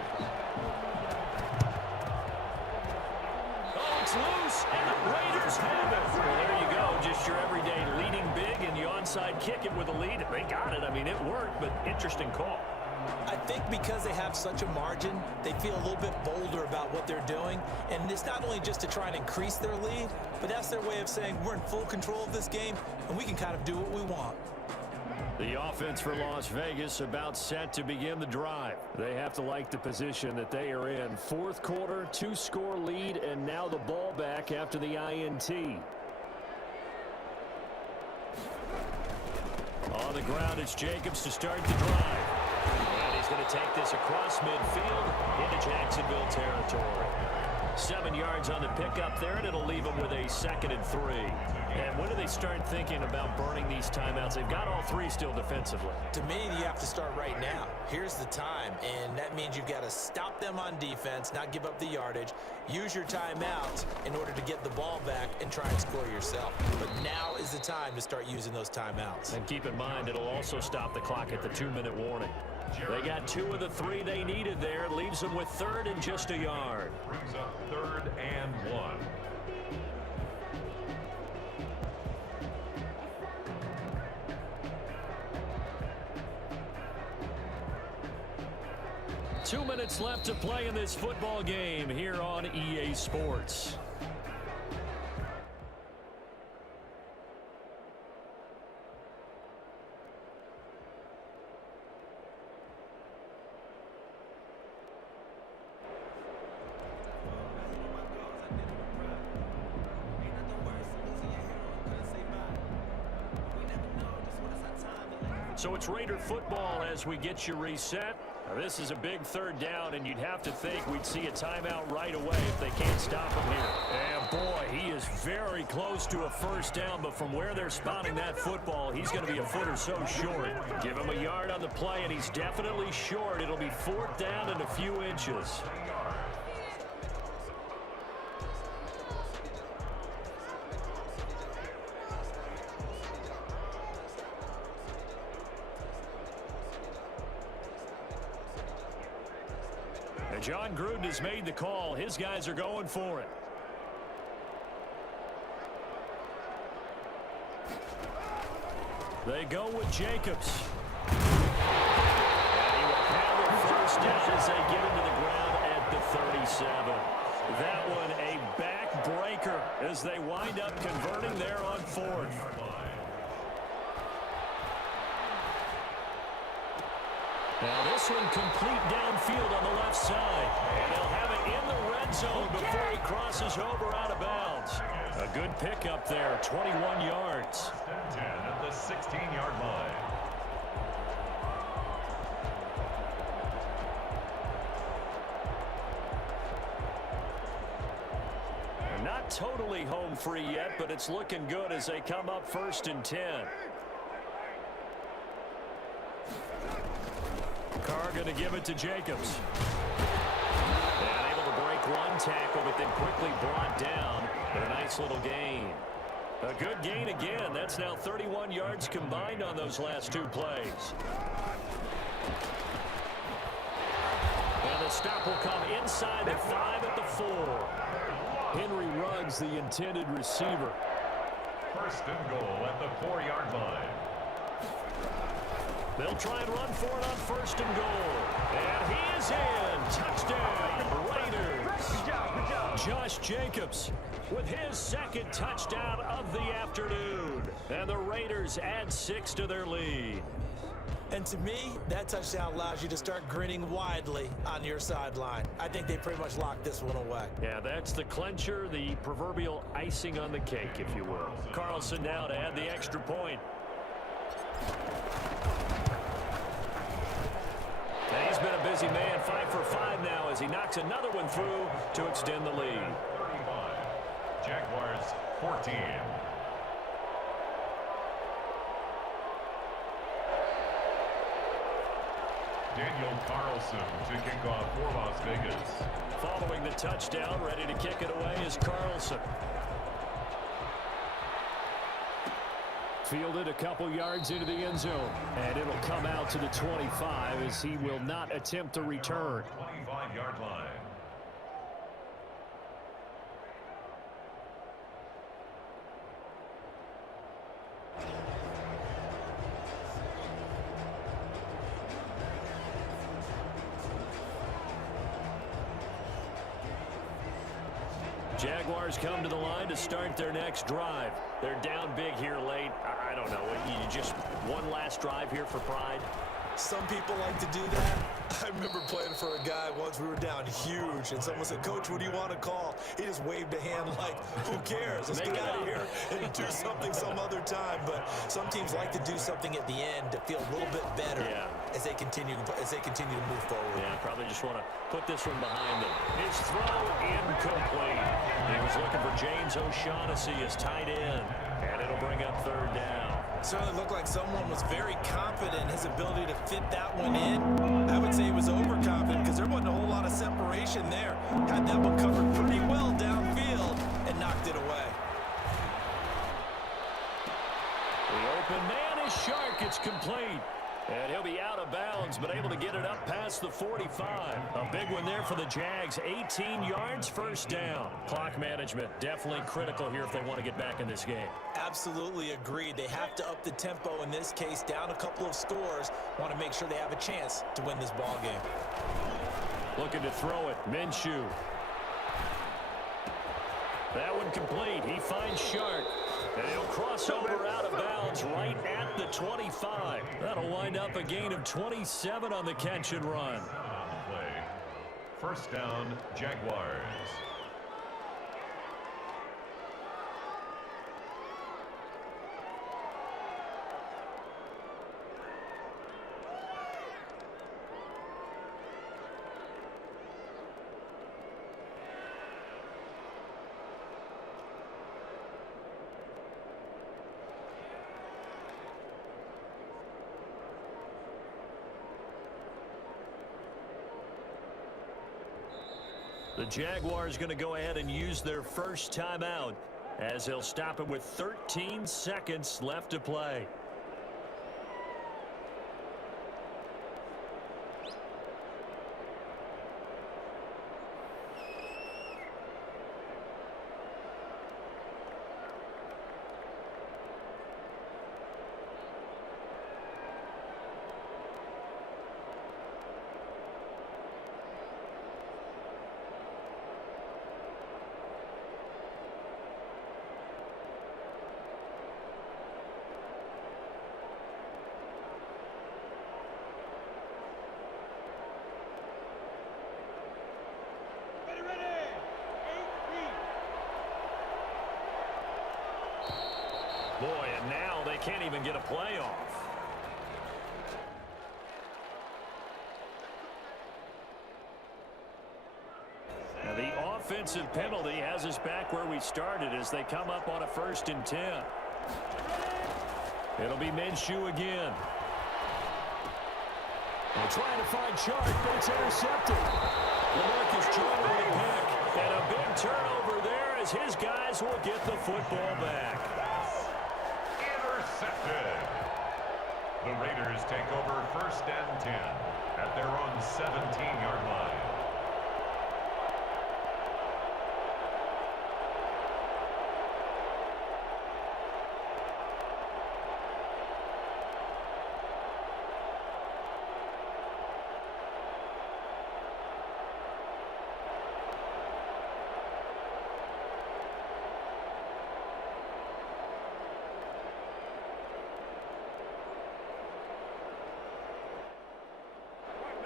Oh, it's loose, and the Raiders have it. Well, there you go. Just your everyday leading big, and you onside kick it with a lead. They got it. I mean, it worked, but interesting call. I think because they have such a margin, they feel a little bit bolder about what they're doing. And it's not only just to try and increase their lead, but that's their way of saying we're in full control of this game, and we can kind of do what we want. The offense for Las Vegas about set to begin the drive. They have to like the position that they are in. 4th quarter, 2-score lead, and now the ball back after the INT. On the ground, it's Jacobs to start the drive. And he's going to take this across midfield into Jacksonville territory. 7 yards on the pickup there, and it'll leave them with a 2nd and 3. And when do they start thinking about burning these timeouts? They've got all 3 still defensively. To me, you have to start right now. Here's the time, and that means you've got to stop them on defense, not give up the yardage, use your timeouts in order to get the ball back and try and score yourself. But now is the time to start using those timeouts. And keep in mind, it'll also stop the clock at the 2-minute warning. They got 2 of the 3 they needed there. Leaves them with 3rd and just a yard. Brings up 3rd and 1. 2 minutes left to play in this football game here on EA Sports. So it's Raider football as we get you reset. Now this is a big third down, and you'd have to think we'd see a timeout right away if they can't stop him here. And boy, he is very close to a first down, but from where they're spotting that football, he's going to be a foot or so short. Give him a yard on the play, and he's definitely short. It'll be 4th down and a few inches. John Gruden has made the call. His guys are going for it. They go with Jacobs. And he will have a first down as they get into the ground at the 37. That one a backbreaker as they wind up converting there on 4th. Now this one complete downfield on the left side. And they'll have it in the red zone before he crosses over out of bounds. A good pickup there, 21 yards. 10 at the 16-yard line. They're not totally home free yet, but it's looking good as they come up 1st and 10. Carr going to give it to Jacobs. And able to break one tackle, but then quickly brought down. And a nice little gain. A good gain again. That's now 31 yards combined on those last 2 plays. And the stop will come inside the 5 at the 4. Henry Ruggs, the intended receiver. 1st and goal at the 4-yard line. They'll try and run for it on 1st and goal. And he is in. Touchdown, Raiders. Good job. Josh Jacobs with his 2nd touchdown of the afternoon. And the Raiders add 6 to their lead. And to me, that touchdown allows you to start grinning widely on your sideline. I think they pretty much locked this one away. Yeah, that's the clincher, the proverbial icing on the cake, if you will. Carlson now to add the extra point. And he's been a busy man, 5 for 5 now as he knocks another one through to extend the lead. 35. Jaguars 14. Daniel Carlson to kick off for Las Vegas. Following the touchdown, ready to kick it away is Carlson. Fielded a couple yards into the end zone. And it'll come out to the 25 as he will not attempt to return. 25-yard line. Jaguars come to the line to start their next drive. They're down big here late. I don't know. You just one last drive here for pride? Some people like to do that. I remember playing for a guy once. We were down huge, and someone said, "Coach, what do you want to call?" He just waved a hand like, "Who cares? Let's get out of here and do something some other time." But some teams like to do something at the end to feel a little bit better as they continue to move forward. Yeah, probably just want to put this one behind them. His throw incomplete. He was looking for James O'Shaughnessy as tight end, and it'll bring up 3rd down. Certainly looked like someone was very confident in his ability to fit that one in. I would say he was overconfident because there wasn't a whole lot of separation there. Had that one covered pretty well downfield and knocked it away. The open man is Shark. It's complete. And he'll be out of bounds, but able to get it up past the 45. A big one there for the Jags. 18 yards, 1st down. Clock management definitely critical here if they want to get back in this game. Absolutely agreed. They have to up the tempo in this case, down a couple of scores. Want to make sure they have a chance to win this ball game. Looking to throw it. Minshew. That one complete. He finds Shark. And he'll cross over out of bounds right at the 25. That'll wind up a gain of 27 on the catch and run. On the play. First down, Jaguars. The Jaguars going to go ahead and use their first timeout as they'll stop it with 13 seconds left to play. Boy, and now they can't even get a play off. Now the offensive penalty has us back where we started as they come up on a 1st and 10. It'll be Minshew again. They're trying to find Shark, but it's intercepted. LaMarcus Joyner with a pick. And a big turnover there as his guys will get the football back. Intercepted. The Raiders take over 1st and 10 at their own 17-yard line.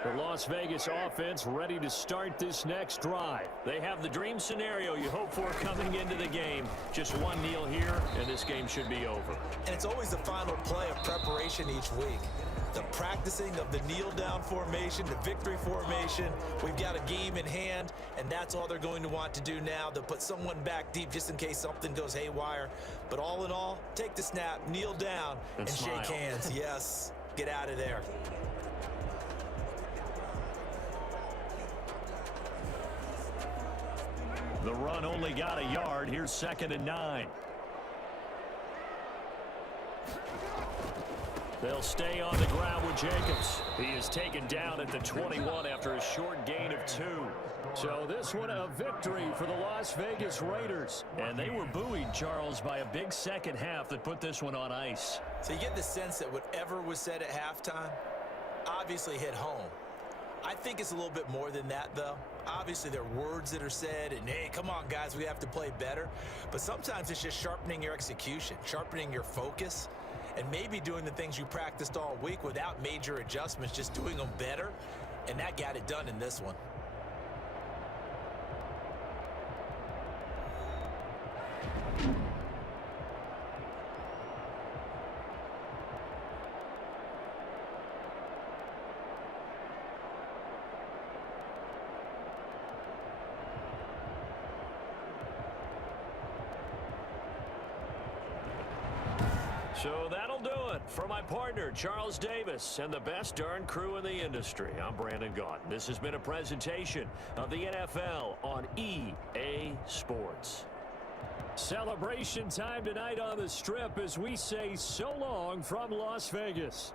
The Las Vegas offense ready to start this next drive. They have the dream scenario you hope for coming into the game. Just one kneel here, and this game should be over. And it's always the final play of preparation each week. The practicing of the kneel-down formation, the victory formation. We've got a game in hand, and that's all they're going to want to do now. They'll put someone back deep just in case something goes haywire. But all in all, take the snap, kneel down, and shake hands. Yes, get out of there. The run only got a yard. Here's 2nd and 9. They'll stay on the ground with Jacobs. He is taken down at the 21 after a short gain of 2. So this one a victory for the Las Vegas Raiders. And they were buoyed, Charles, by a big second half that put this one on ice. So you get the sense that whatever was said at halftime obviously hit home. I think it's a little bit more than that, though. Obviously, there are words that are said, and, hey, come on, guys, we have to play better. But sometimes it's just sharpening your execution, sharpening your focus, and maybe doing the things you practiced all week without major adjustments, just doing them better, and that got it done in this one. So that'll do it for my partner, Charles Davis, and the best darn crew in the industry. I'm Brandon Gaudin. This has been a presentation of the NFL on EA Sports. Celebration time tonight on the Strip as we say so long from Las Vegas.